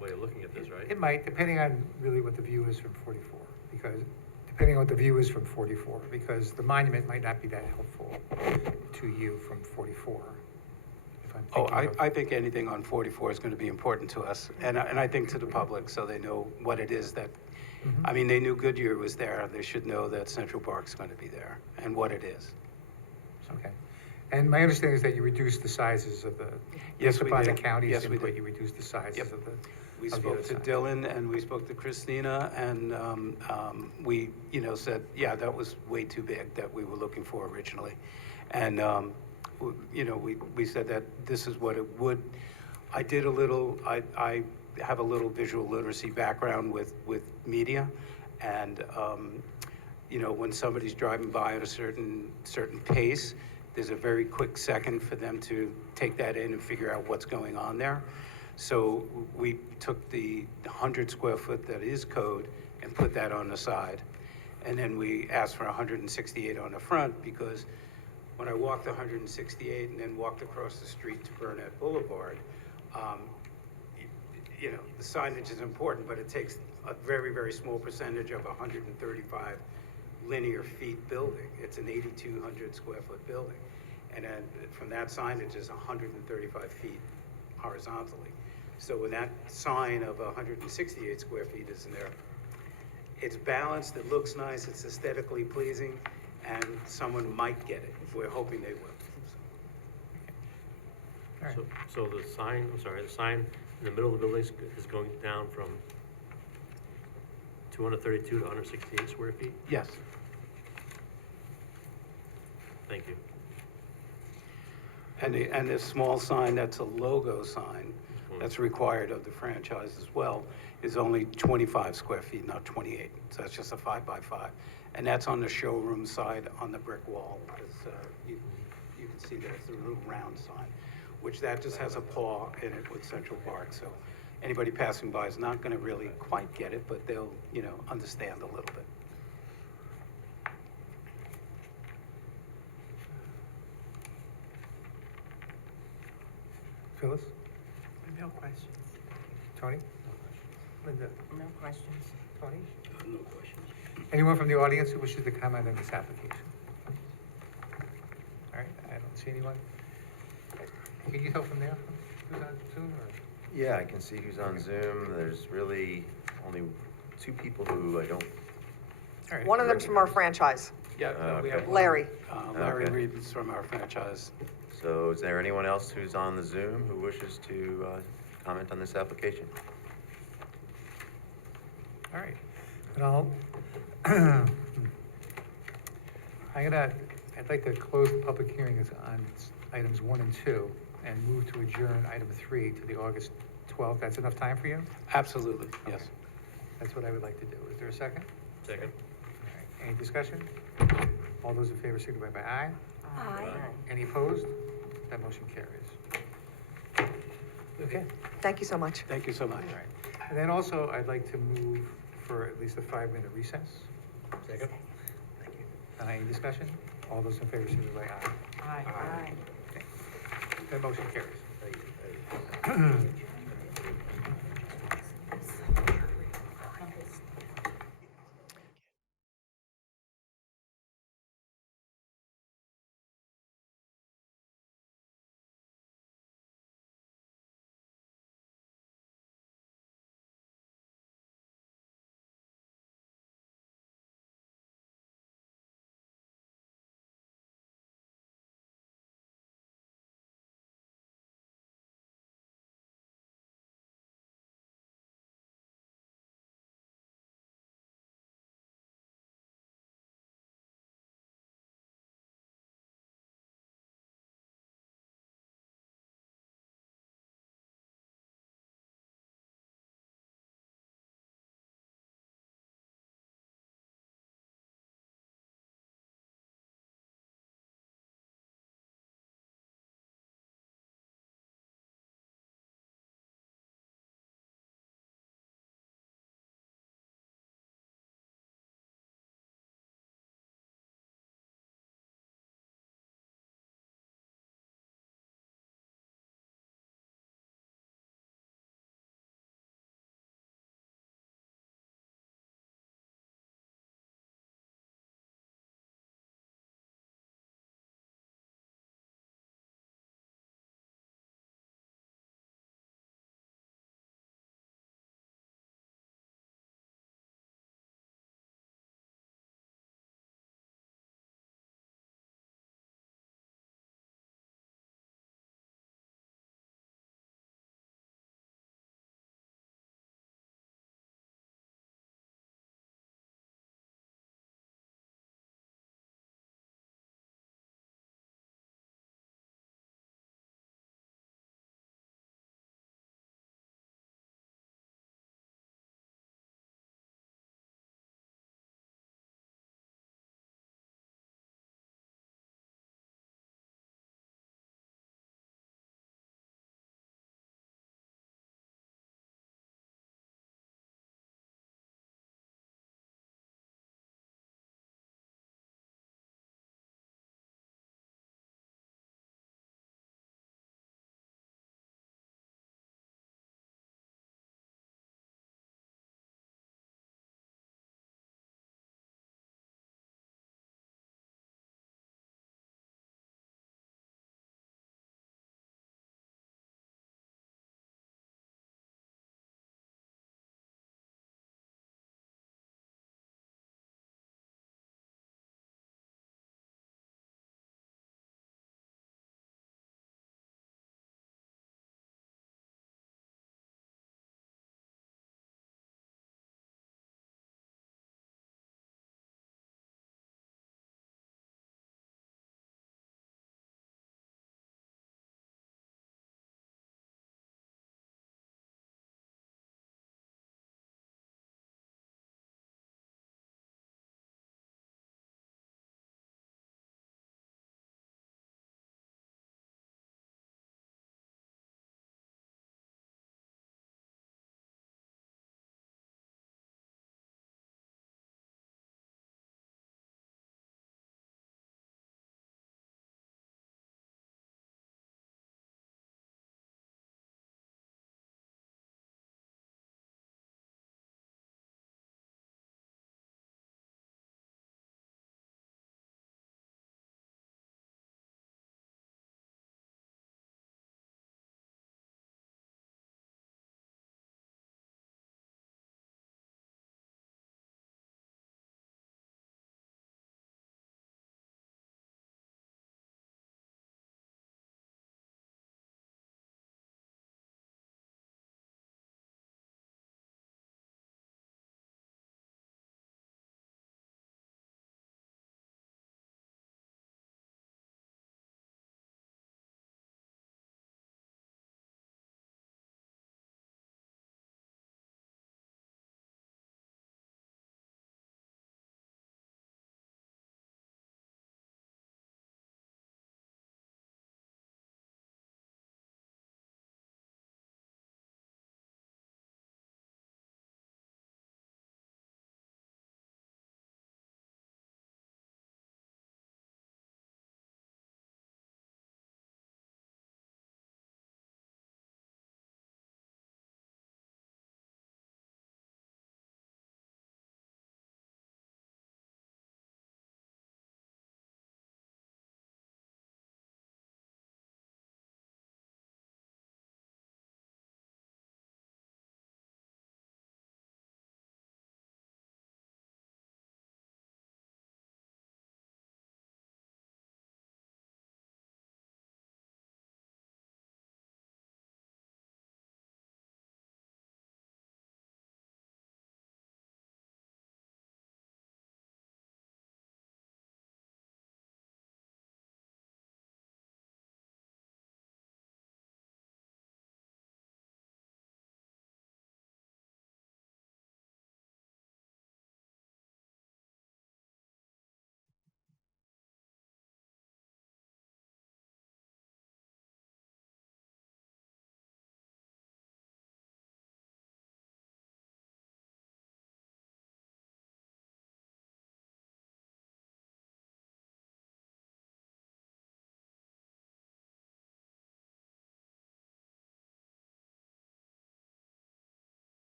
way of looking at this, right? It might, depending on really what the view is from 44, because the monument might not be that helpful to you from 44. If I'm oh, thinking of- I think anything on 44 is gonna be important to us, and I think to the public, so they know what it is that, they knew Goodyear was there, they should know that Central Park's gonna be there, and what it is. Okay. And my understanding is that you reduced the sizes of the, Yes, based we upon the did. county's Yes, we input, did. you reduced the sizes Yep. of the. We of the spoke other to signs. Dylan and we spoke to Christina, and we, said, yeah, that was way too big that we were looking for originally. And, we said that this is what it would, I have a little visual literacy background with media, and, when somebody's driving by at a certain pace, there's a very quick second for them to take that in and figure out what's going on there. So we took the 100 square foot that is code and put that on the side. And then we asked for 168 on the front, because when I walked 168 and then walked across the street to Burnett Boulevard, the signage is important, but it takes a very, very small percentage of 135 linear feet building. It's an 8,200 square foot building. And then from that signage is 135 feet horizontally. So when that sign of 168 square feet is in there, it's balanced, it looks nice, it's aesthetically pleasing, and someone might get it. We're hoping they will. So the sign, I'm sorry, the sign in the middle of the building is going down from 232 to 168 square feet? Yes. Thank you. And this small sign, that's a logo sign, that's required of the franchise as well, is only 25 square feet, not 28. So that's just a 5 by 5. And that's on the showroom side on the brick wall. You can see there's a little round sign, which that just has a paw in it with Central Park. So anybody passing by is not gonna really quite get it, but they'll, understand a little bit. Phyllis? No questions. Tony? Linda? No questions. Tony? No questions. Anyone from the audience who wishes to comment on this application? All right, I don't see anyone. Can you tell from there, who's on Zoom, or? Yeah, I can see who's on Zoom. There's really only 2 people who I don't. All right. One of them's from our franchise, Yeah, we have one. Larry. Larry Okay. Reed is from our franchise. So is there anyone else who's on the Zoom who wishes to comment on this application? All right, and I'd like to close the public hearings on items 1 and 2 and move to adjourn item 3 to the August 12th. That's enough time for you? Absolutely, yes. Okay. That's what I would like to do. Is there a second? Second. All right, any discussion? All those in favor signify by aye. Aye. Any opposed? That motion carries. Okay. Thank you so much. Thank you so much. All right. And then also, I'd like to move for at least a 5-minute recess. Second. Thank you. Any discussion? All those in favor signify by aye. Aye. That motion carries.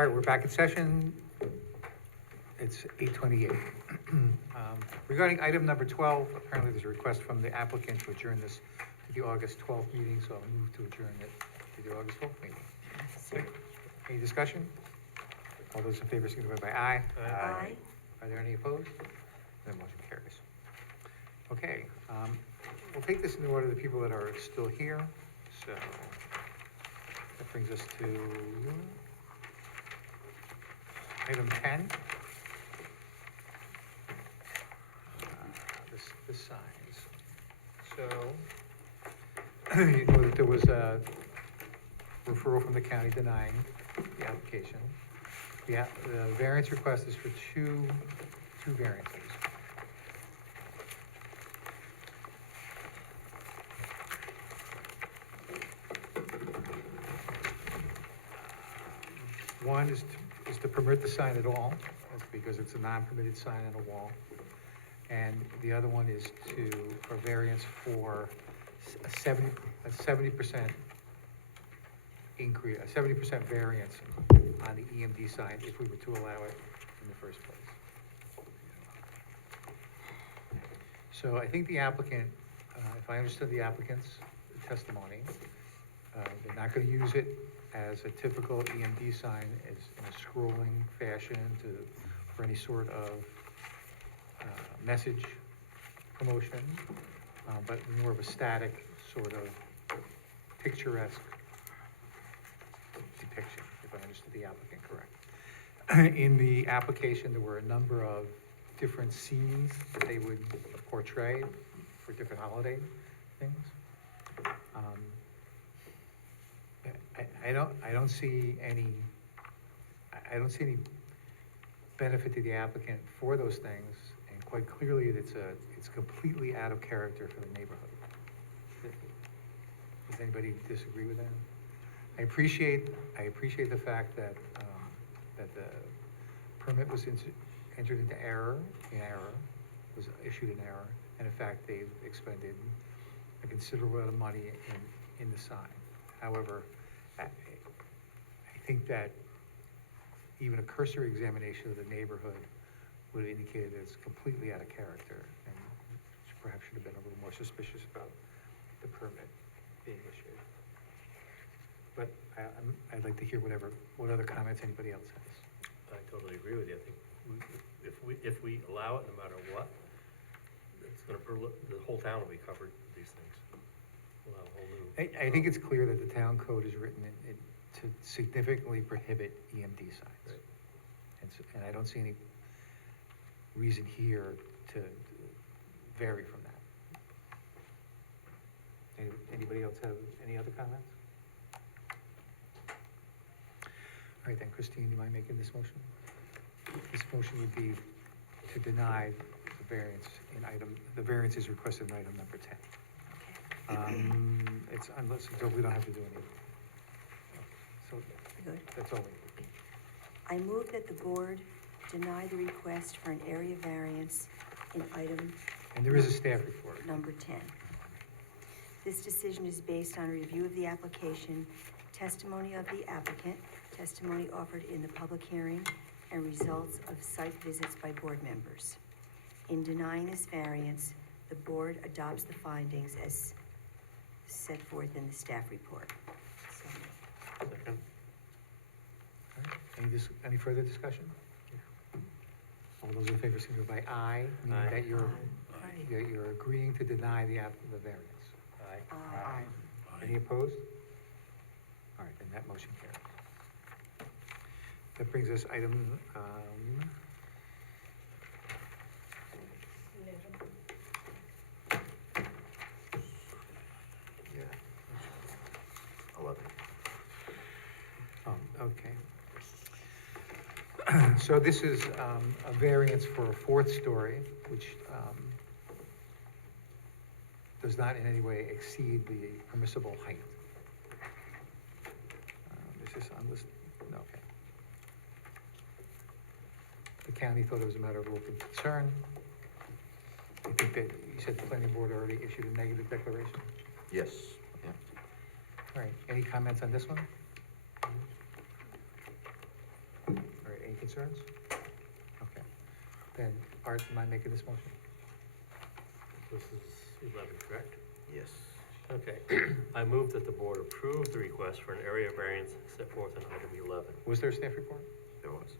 All right, we're back in session. It's 8:28. Regarding item number 12, apparently there's a request from the applicant to adjourn this to the August 12th meeting, so I'll move to adjourn it to the August 12th meeting. Okay. Any discussion? All those in favor signify by aye. Aye. Are there any opposed? Then motion carries. Okay, we'll take this in the order of the people that are still here. So that brings us to item 10. The signs. So, you know that there was a referral from the county denying the application. The variance request is for two variances. One is to permit the sign at all, that's because it's a non-permitted sign on a wall. And the other one is for variance for a 70% increase, a 70% variance on the EMD sign if we were to allow it in the first place. So I think the applicant, if I understood the applicant's testimony, they're not gonna use it as a typical EMD sign as in a scrolling fashion for any sort of message promotion, but more of a static sort of picturesque depiction, if I understood the applicant correct. In the application, there were a number of different scenes that they would portray for different holiday things. I don't see any benefit to the applicant for those things, and quite clearly, it's completely out of character for the neighborhood. Does anybody disagree with that? I appreciate the fact that the permit was entered into was issued in error, and in fact, they've expended a considerable amount of money in the sign. However, I think that even a cursory examination of the neighborhood would indicate that it's completely out of character, and perhaps should have been a little more suspicious about the permit being issued. But I'd like to hear what other comments anybody else has. I totally agree with you. I think if we allow it, no matter what, it's gonna, the whole town will be covered with these things. We'll have a whole new. I think it's clear that the town code is written to significantly prohibit EMD signs. Right. And I don't see any reason here to vary from that. Anybody else have any other comments? All right, then, Christine, do you mind making this motion? This motion would be to deny the variance the variance is requested in item number 10. It's until we don't have to do anything. So, Good. that's all we need. I move that the board deny the request for an area variance in item And there is a staff report. number 10. This decision is based on a review of the application, testimony of the applicant, testimony offered in the public hearing, and results of site visits by board members. In denying this variance, the board adopts the findings as set forth in the staff report. So, Second. All right. Any further discussion? All those in favor signify by aye, meaning Aye. that Aye. you're agreeing to deny the variance. Aye. Aye. Any opposed? All right, then that motion carries. That brings us item, Yeah. 11. okay. So this is, a variance for a fourth story, which, does not in any way exceed the permissible height. Is this unlisted? No, okay. The county thought it was a matter of local concern. I think that, you said the planning board already issued a negative declaration? Yes, yeah. All right, any comments on this one? concerns? Okay. Then, Art, am I making this motion? This is 11, correct? Yes. Okay. I move that the board approve the request for an area variance set forth in item 11. Was there a staff report? There was.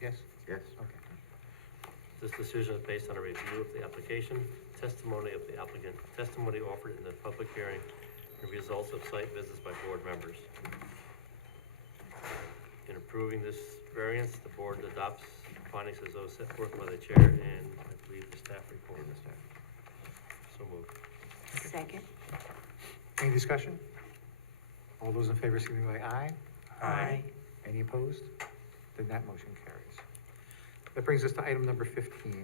Yes? Yes. Okay. This decision is based on a review of the application, testimony of the applicant, testimony offered in the public hearing, and results of site visits by board members. In approving this variance, the board adopts findings as those set forth by the chair and I believe the staff report. In the staff. So moved. Second? Any discussion? All those in favor, signify by aye. Aye. Any opposed? Then that motion carries. That brings us to item number 15,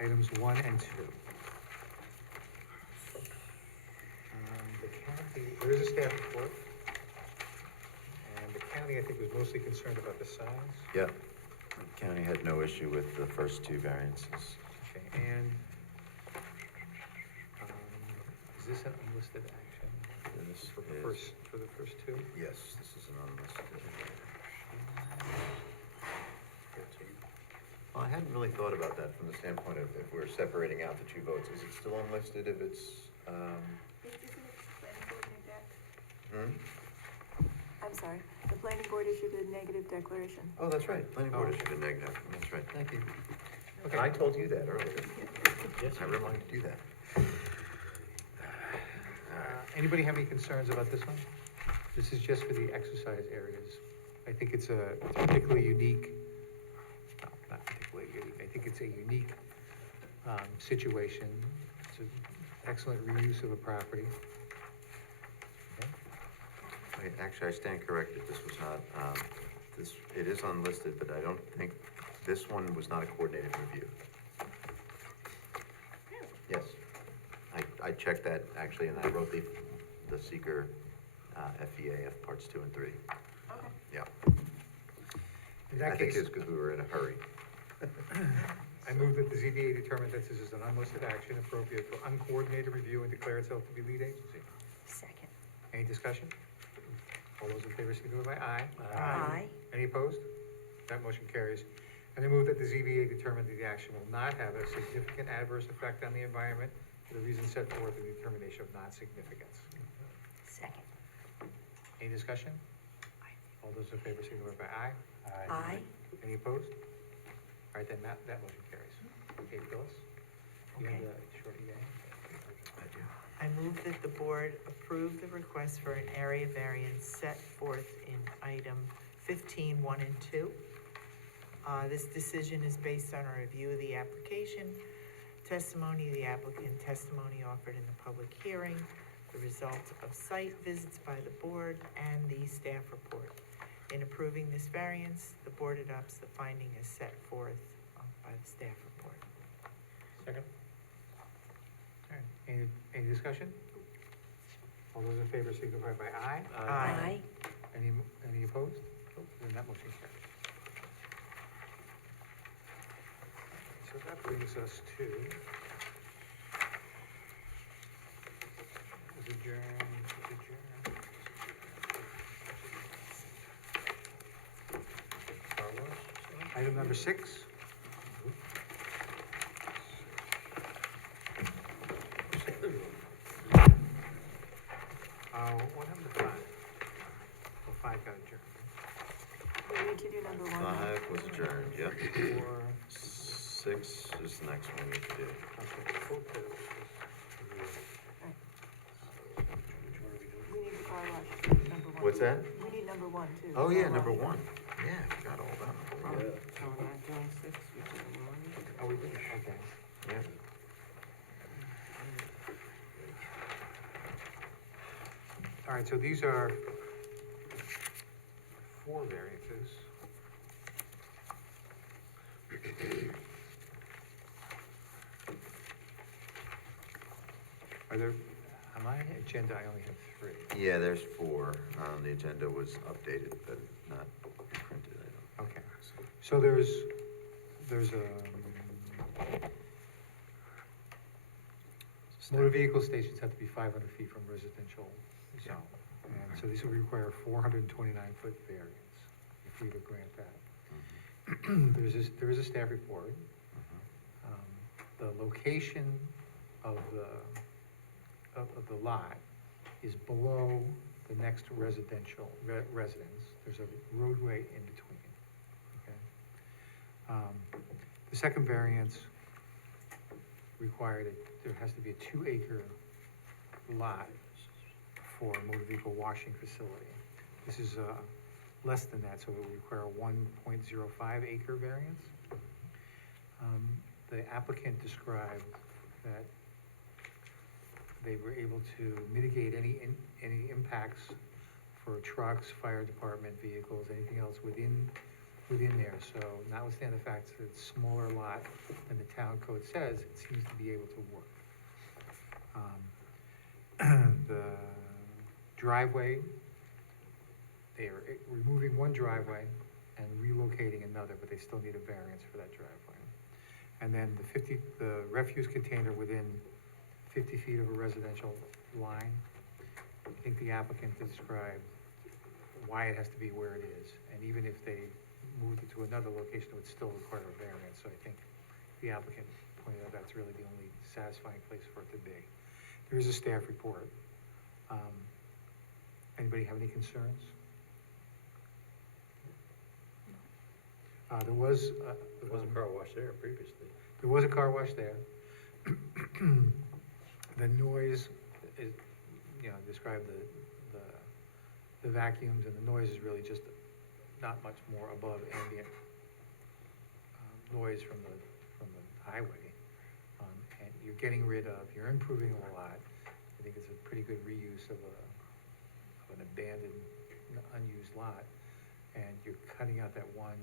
items 1 and 2. The county, there is a staff report. And the county, I think, was mostly concerned about the size. Yeah. The county had no issue with the first two variances. Okay, and, is this an unlisted action? This For the is- first two? Yes, this is an unlisted. Well, I hadn't really thought about that from the standpoint of if we're separating out the two votes. Is it still unlisted if it's, I'm sorry, the planning board issued a negative declaration. Oh, that's right. Planning board Oh. issued a negative. That's right. Thank you. Okay. I told you that earlier. Yes. I reminded you that. Anybody have any concerns about this one? This is just for the exercise areas. I think it's a particularly unique, no, not particularly unique, I think it's a unique situation. It's an excellent reuse of a property. Okay. Wait, actually, I stand corrected. This was not, it is unlisted, but I don't think, this one was not a coordinated review. Yes. I checked that actually, and I wrote the seeker, FEAF parts 2 and 3. Okay. Yeah. In that I think case, it's because we were in a hurry. I move that the ZBA determine that this is an unlisted action appropriate for uncoordinated review and declare itself to be lead agency. Second. Any discussion? All those in favor, signify by aye. Aye. Any opposed? That motion carries. And I move that the ZBA determine that the action will not have a significant adverse effect on the environment for the reasons set forth in the determination of non-significance. Second. Any discussion? All those in favor, signify by aye. Aye. Any opposed? All right, then that motion carries. Okay, Phyllis? You have Okay. the short EA? I do. I move that the board approve the request for an area variance set forth in item 15, 1 and 2. This decision is based on a review of the application, testimony of the applicant, testimony offered in the public hearing, the results of site visits by the board, and the staff report. In approving this variance, the board adopts the finding as set forth by the staff report. Second. All right, any discussion? All those in favor signify by aye. Aye. Any opposed? Then that motion carries. So that brings us to item number 6. What happened to 5? Well, 5 got adjourned. We need to do number 1. 5 was adjourned, yep. 4, 6 is the next one we need to do. okay, We need the car wash, number 1. What's that? We need number 1 too. Oh, yeah, Car number wash. 1. Yeah, I forgot all about number 1. So we're not doing 6, we're doing 1. Oh, we did, okay. Yeah. All right, so these are 4 variances. Are there, on my agenda, I only have 3. Yeah, there's 4. The agenda was updated, but not printed, I don't. Okay, so there's motor vehicle stations have to be 500 feet from residential zone. And so these would require a 429-foot variance if we would grant that. there is a staff report. The location of the lot is below the next residential residence. There's a roadway in between, okay? The second variance required, there has to be a 2-acre lot for a motor vehicle washing facility. This is, less than that, so it would require a 1.05 acre variance. The applicant described that they were able to mitigate any impacts for trucks, fire department vehicles, anything else within there. So notwithstanding the fact that it's a smaller lot than the town code says, it seems to be able to work. The driveway, they are removing one driveway and relocating another, but they still need a variance for that driveway. And then the refuse container within 50 feet of a residential line. I think the applicant described why it has to be where it is. And even if they moved it to another location, it would still require a variance. So I think the applicant pointed out that's really the only satisfying place for it to be. There is a staff report. Anybody have any concerns? There was a car wash there previously. There was a car wash there. The noise is, describe the vacuums, and the noise is really just not much more above ambient noise from the highway. And you're improving a lot. I think it's a pretty good reuse of an abandoned, unused lot. And you're cutting out that one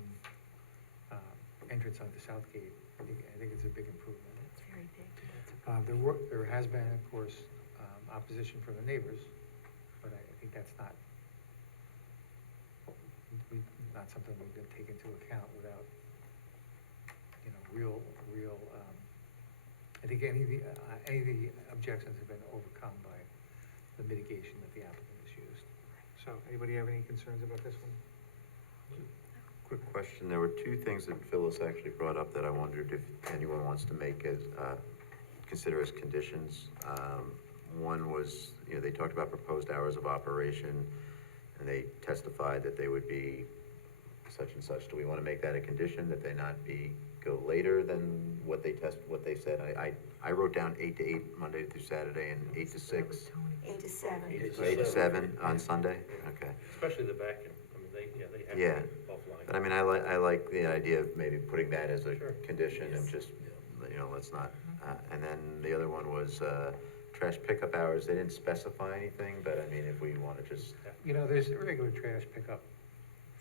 entrance onto Southgate. I think it's a big improvement. It's very big. There has been, of course, opposition from the neighbors, but I think that's not something we can take into account without, real, I think any of the objections have been overcome by the mitigation that the applicant has used. So, anybody have any concerns about this one? Quick question, there were two things that Phyllis actually brought up that I wondered if anyone wants to make as, consider as conditions. One was, they talked about proposed hours of operation, and they testified that they would be such and such. Do we want to make that a condition, that they not go later than what they said? I wrote down 8 to 8, Monday through Saturday, and 8 to 6. 8 to 7. 8 to 7 on Sunday? Okay. Especially the vacuum. I mean, they have Yeah. to be offline. But I mean, I like the idea of maybe putting that as a condition and just, let's not. And then the other one was trash pickup hours. They didn't specify anything, but I mean, if we want to just. There's a regular trash pickup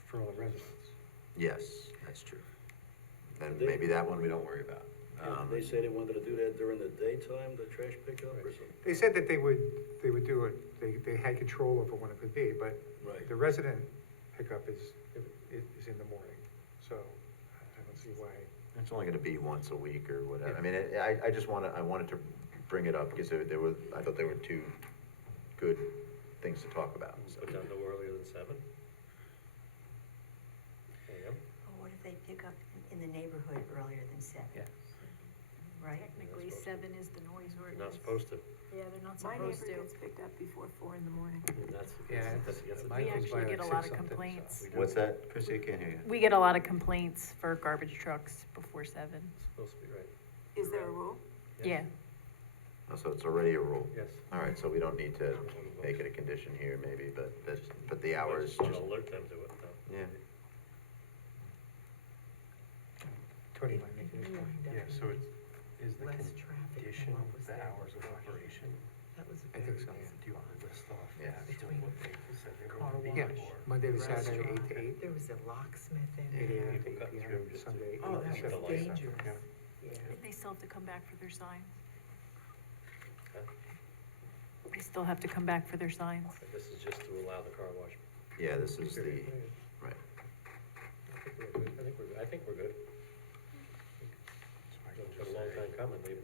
for all the residents. Yes, that's true. Then maybe that one we don't worry about. They say they wanted to do that during the daytime, the trash pickup or something? They said that they would do it, they had control over when it could be, but Right. the resident pickup is in the morning, so I don't see why. It's only gonna be once a week or whatever. I mean, I wanted to bring it up because I thought there were two good things to talk about. So. Put down no earlier than 7. Or what if they pick up in the neighborhood earlier than 7? Yeah. Right? Technically, 7 is the noise You're ordinance. not supposed to. Yeah, they're not My neighbor supposed to. gets picked up before 4 in the morning. That's Mine We goes by actually like get a lot 6 of something, so. complaints. What's that, Chrissy? I can't hear you. We get a lot of complaints for garbage trucks before 7. supposed to be right. Is there a rule? Yeah. Oh, so it's already a rule? Yes. All right, so we don't need to make it a condition here maybe, but the hours Just just, alert them to it, though. yeah. Tony might make it. Yeah, so is the Less traffic than condition what was the there hours of operation? That was I think so. Do you want to list off? Yeah. Between what they said they were car gonna be, Yeah, wash. or- Monday to Saturday, 8 to 8. There was a locksmith in 8 there. a.m. to 8 p.m. Sunday. 8 Oh, to that 7. was dangerous. Yeah. Yeah. They still have to come back for their signs. Okay. They still have to come back for their signs. This is just to allow the car wash. Yeah, this is the, right. I think we're good. It's been a long time coming. They've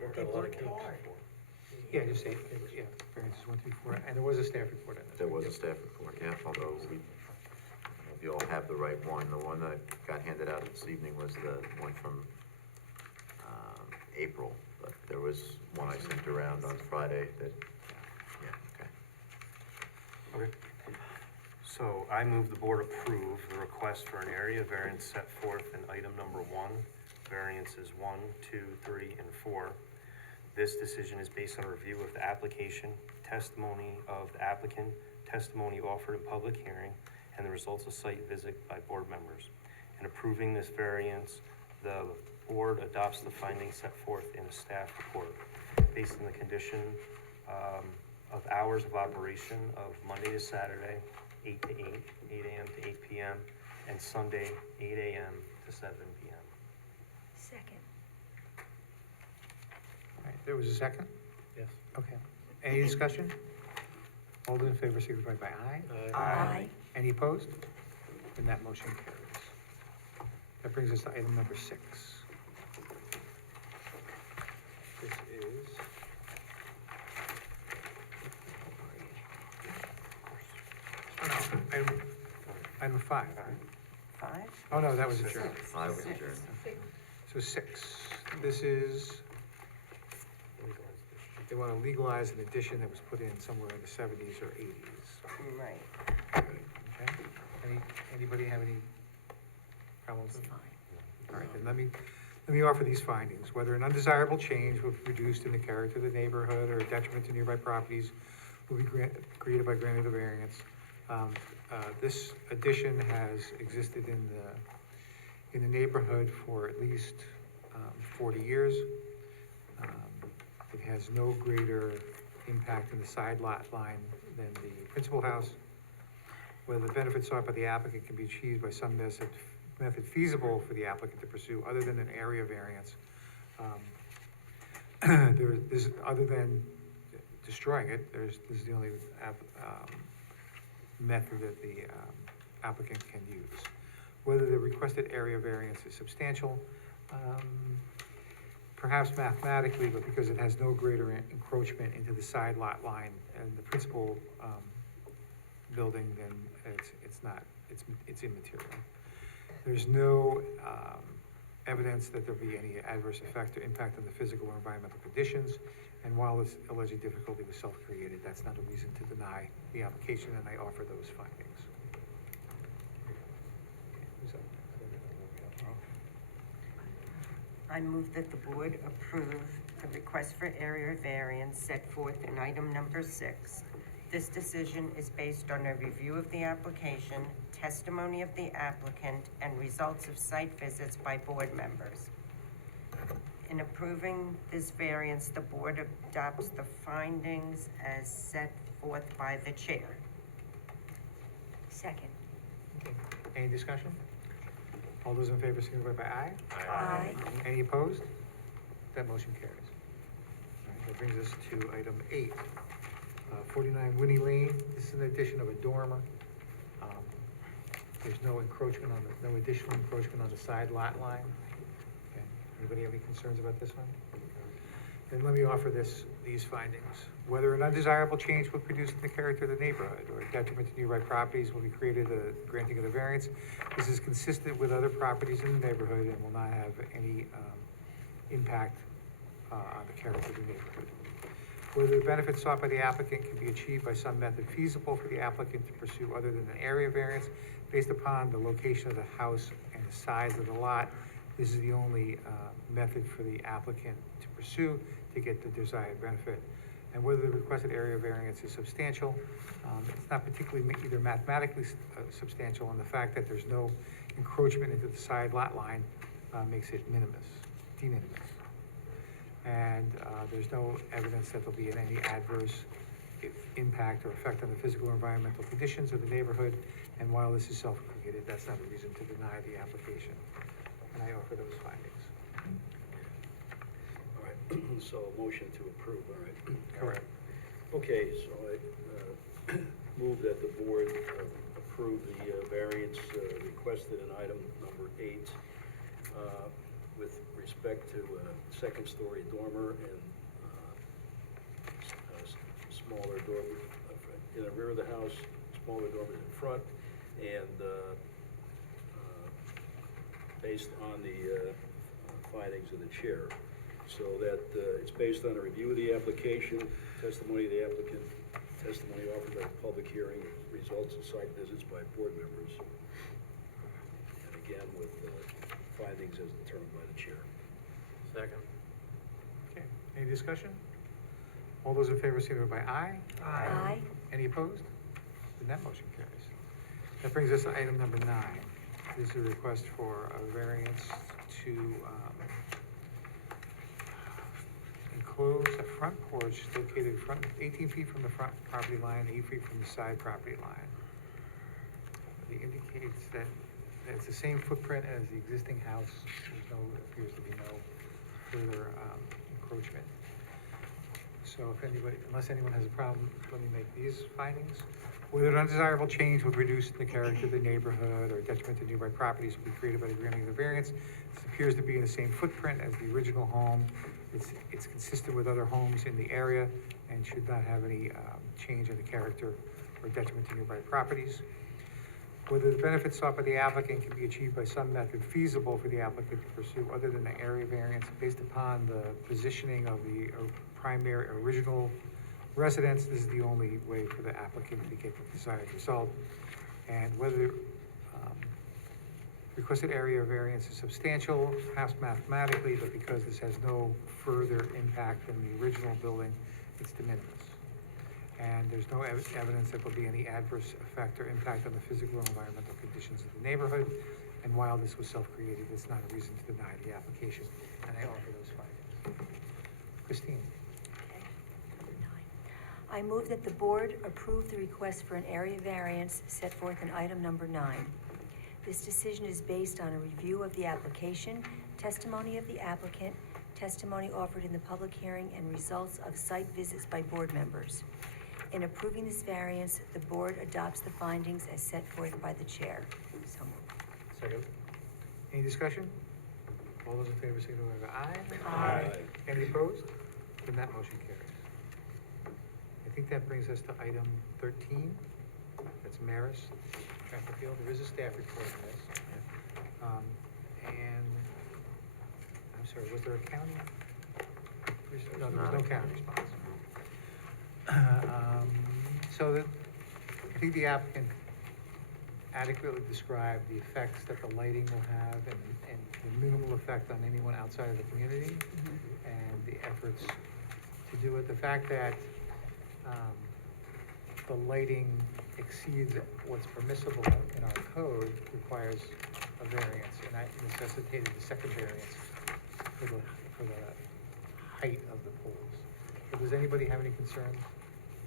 worked out a lot of kinks. Yeah, just say, variances 1 through 4, and there was a staff report on this. There was a staff report, yeah, although if you all have the right one. The one that got handed out this evening was the one from, April, but there was one I sent around on Friday that, yeah, okay. Okay. So I move the board approve the request for an area variance set forth in item number 1, variances 1, 2, 3, and 4. This decision is based on a review of the application, testimony of the applicant, testimony offered in public hearing, and the results of site visit by board members. In approving this variance, the board adopts the findings set forth in a staff report based on the condition of hours of operation of Monday to Saturday, 8 to 8, 8 a.m. to 8 p.m., and Sunday, 8 a.m. to 7 p.m. Second. All right, there was a second? Yes. Okay. Any discussion? All those in favor signify by aye. Aye. Any opposed? Then that motion carries. That brings us to item number 6. This is. Oh, no, item 5. 5? Oh, no, that was adjourned. 5 was adjourned. So 6, this is, they want to legalize an addition that was put in somewhere in the 70s or 80s. Right. Okay, anybody have any problems with it? All right, then let me offer these findings. Whether an undesirable change will be produced in the character of the neighborhood or a detriment to nearby properties will be created by granting the variance. This addition has existed in the neighborhood for at least 40 years. It has no greater impact in the side lot line than the principal house. Whether the benefits sought by the applicant can be achieved by some method feasible for the applicant to pursue other than an area variance. Other than destroying it, this is the only method that the applicant can use. Whether the requested area variance is substantial, perhaps mathematically, but because it has no greater encroachment into the side lot line and the principal building, then it's immaterial. There's no evidence that there'll be any adverse effect or impact on the physical or environmental conditions. And while this alleged difficulty was self-created, that's not a reason to deny the application, and I offer those findings. Who's up next? I move that the board approve the request for area variance set forth in item number 6. This decision is based on a review of the application, testimony of the applicant, and results of site visits by board members. In approving this variance, the board adopts the findings as set forth by the chair. Second. Okay. Any discussion? All those in favor signify by aye. Aye. Any opposed? That motion carries. All right, that brings us to item 8. 49 Winnie Lane, this is an addition of a dormer. There's no encroachment no additional encroachment on the side lot line. Okay, anybody have any concerns about this one? Then let me offer these findings. Whether an undesirable change will produce in the character of the neighborhood or a detriment to nearby properties will be created the granting of the variance. This is consistent with other properties in the neighborhood and will not have any impact on the character of the neighborhood. Whether the benefits sought by the applicant can be achieved by some method feasible for the applicant to pursue other than an area variance based upon the location of the house and the size of the lot. This is the only method for the applicant to pursue to get the desired benefit. And whether the requested area variance is substantial, it's not particularly either mathematically substantial, and the fact that there's no encroachment into the side lot line makes it de minimis. And there's no evidence that there'll be any adverse impact or effect on the physical or environmental conditions of the neighborhood. And while this is self-created, that's not a reason to deny the application. And I offer those findings. All right, so a motion to approve, all right? Correct. Okay, so I move that the board approve the variance requested in item number 8 with respect to second-story dormer and smaller dormer in the rear of the house, smaller dormers in front, and based on the findings of the chair. So that it's based on a review of the application, testimony of the applicant, testimony offered at a public hearing, results of site visits by board members, and again with findings as determined by the chair. Second. Okay, any discussion? All those in favor, signify by aye. Aye. Any opposed? Then that motion carries. That brings us to item number 9. This is a request for a variance to enclose a front porch located 18 feet from the front property line, 8 feet from the side property line. It indicates that it's the same footprint as the existing house. Appears to be no further encroachment. So if anybody, unless anyone has a problem, let me make these findings. Whether an undesirable change would reduce the character of the neighborhood or detriment to nearby properties would be created by the granting of the variance. This appears to be in the same footprint as the original home. It's consistent with other homes in the area and should not have any change in the character or detriment to nearby properties. Whether the benefits sought by the applicant can be achieved by some method feasible for the applicant to pursue other than the area variance based upon the positioning of the primary original residence. This is the only way for the applicant to get the desired result. And whether requested area variance is substantial, perhaps mathematically, but because this has no further impact than the original building, it's de minimis. And there's no evidence that will be any adverse effect or impact on the physical or environmental conditions of the neighborhood. And while this was self-created, it's not a reason to deny the application. And I offer those findings. Christine? I move that the board approve the request for an area variance set forth in item number 9. This decision is based on a review of the application, testimony of the applicant, testimony offered in the public hearing, and results of site visits by board members. In approving this variance, the board adopts the findings as set forth by the chair. So moved. Second. Any discussion? All those in favor, signify by aye. Aye. Any opposed? Then that motion carries. I think that brings us to item 13. That's Maris track and field. There is a staff report on this. And, I'm sorry, was there a county? No, there was no county response. So I think the applicant adequately described the effects that the lighting will have and the minimal effect on anyone outside of the community and the efforts to do it. The fact that the lighting exceeds what's permissible in our code requires a variance, and that necessitated the second variance for the height of the poles. But does anybody have any concerns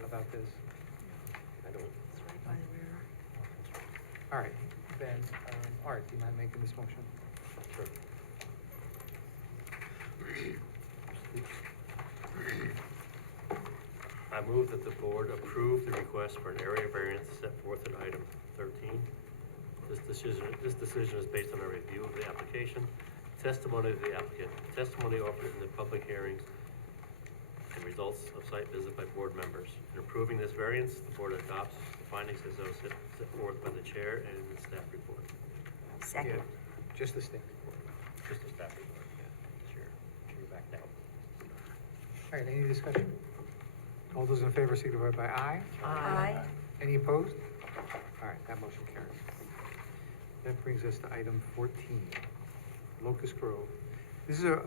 about this? I don't. It's right by the rear. All right, then, Art, do you mind making this motion? Sure. I move that the board approve the request for an area variance set forth in item 13. This decision is based on a review of the application, testimony of the applicant, testimony offered in the public hearings, and results of site visit by board members. In approving this variance, the board adopts the findings as those set forth by the chair and in the staff report. Second. Yeah, just the staff report. Just the staff report, yeah. Sure. You're back now. All right, any discussion? All those in favor signify by aye. Aye. Any opposed? All right, that motion carries. That brings us to item 14, Locust Grove. This is a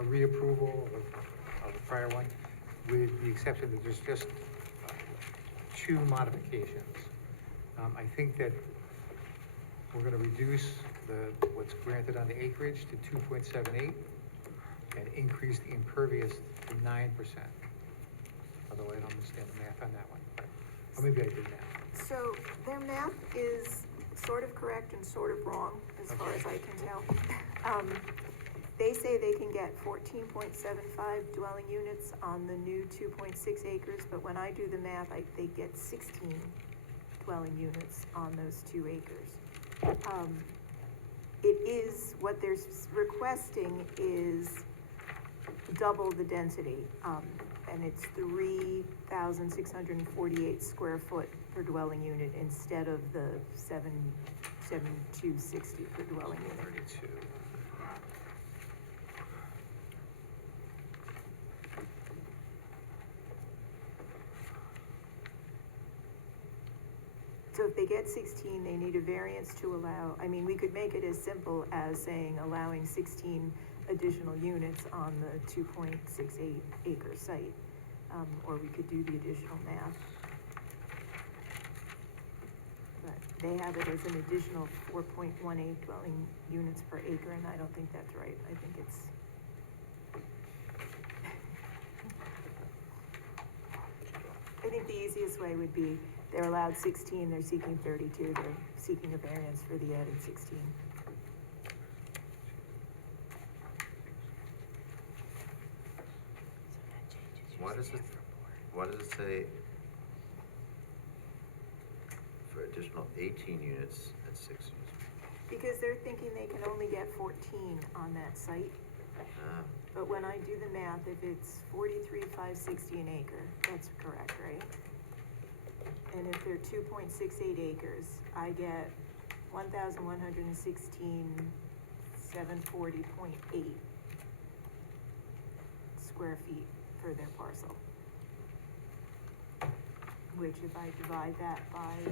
reapproval of a prior one, with the exception that there's just 2 modifications. I think that we're gonna reduce what's granted on the acreage to 2.78 and increase the impervious to 9%. Although I don't understand the math on that one, or maybe I did now. So their math is sort of correct and sort of wrong, as far as I can tell. They say they can get 14.75 dwelling units on the new 2.6 acres, but when I do the math, they get 16 dwelling units on those 2 acres. It is, what they're requesting is double the density. and it's 3,648 square foot per dwelling unit instead of the 7,260 per dwelling unit. 32. So if they get 16, they need a variance to allow, I mean, we could make it as simple as saying allowing 16 additional units on the 2.68 acre site. Or we could do the additional math. But they have it as an additional 4.18 dwelling units per acre, and I don't think that's right. I think it's. I think the easiest way would be, they're allowed 16, they're seeking 32, they're seeking a variance for the added 16. Why does it say for additional 18 units at 6 units? Because they're thinking they can only get 14 on that site. Ah, But when I do the math, if it's 43,560 an acre, that's correct, right? And if they're 2.68 acres, I get 1,116,740.8 square feet for their parcel. Which if I divide that by the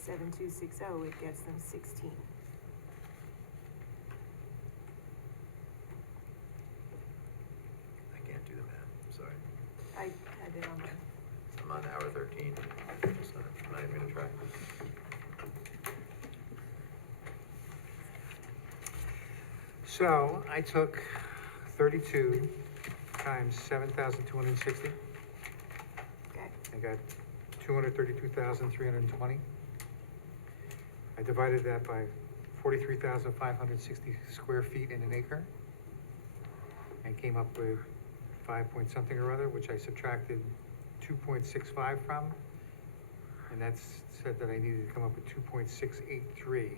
7,260, it gets them 16. I can't do the math, sorry. I did on my. I'm on hour 13. I'm not even gonna try. So I took 32 times 7,260. Okay. I got 232,320. I divided that by 43,560 square feet in an acre. And came up with 5 point something or other, which I subtracted 2.65 from. And that's said that I needed to come up with 2.683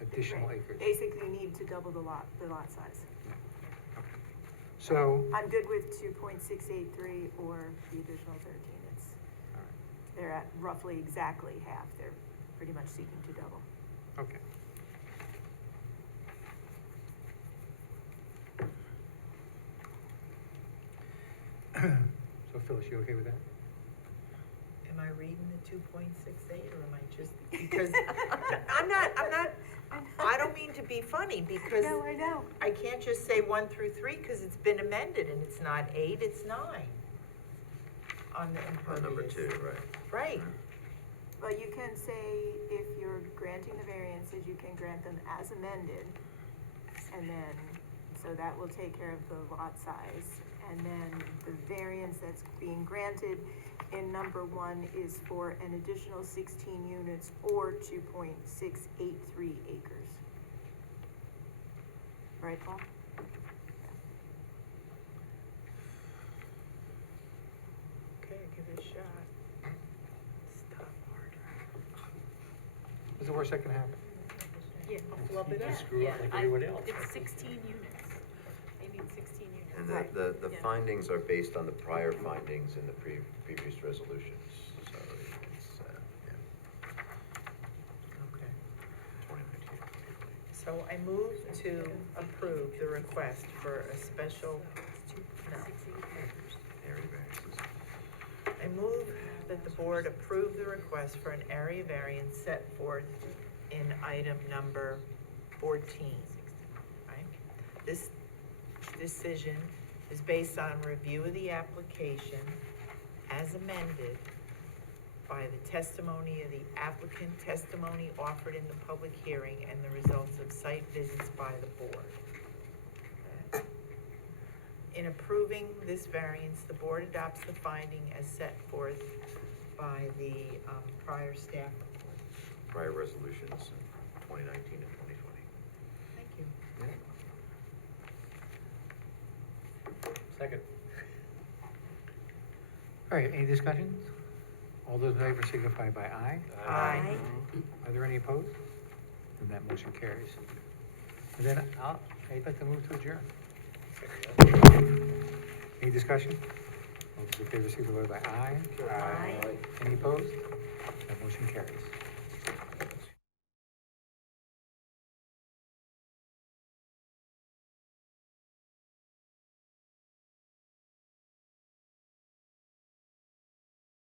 additional acres. Basically, you need to double the lot size. So, I'm good with 2.683 or the additional 13. They're at roughly exactly half. They're pretty much seeking to double. okay. So Phyllis, you okay with that? Am I reading the 2.68 or am I just, because, I don't mean to be funny because No, I know. I can't just say 1 through 3 because it's been amended and it's not 8, it's 9 on the impervious. Number 2, right. Right. But you can say, if you're granting the variances, you can grant them as amended. And then, so that will take care of the lot size. And then the variance that's being granted in number 1 is for an additional 16 units or 2.683 acres. Right, Paul? Okay, give it a shot. Stop hard. What's the worst that can happen? Yeah, flub it You out. screw up like everyone else. It's 16 units. They need 16 units. And Right. the findings are based on the prior findings in the previous resolutions, so it's, yeah, Okay. 2019, 2020. So I move to approve the request for a special, no. Area variances. I move that the board approve the request for an area variance set forth in item number 14, right? This decision is based on review of the application as amended by the testimony of the applicant, testimony offered in the public hearing, and the results of site visits by the board. Okay. In approving this variance, the board adopts the finding as set forth by the prior staff report. Prior resolutions in 2019 and 2020. Thank you. Second. All right, any discussion? All those in favor signify by aye. Aye. Are there any opposed? And that motion carries. And then I'd like to move to adjourn. Any discussion? All those in favor, signify by aye. Aye. Any opposed? That motion carries.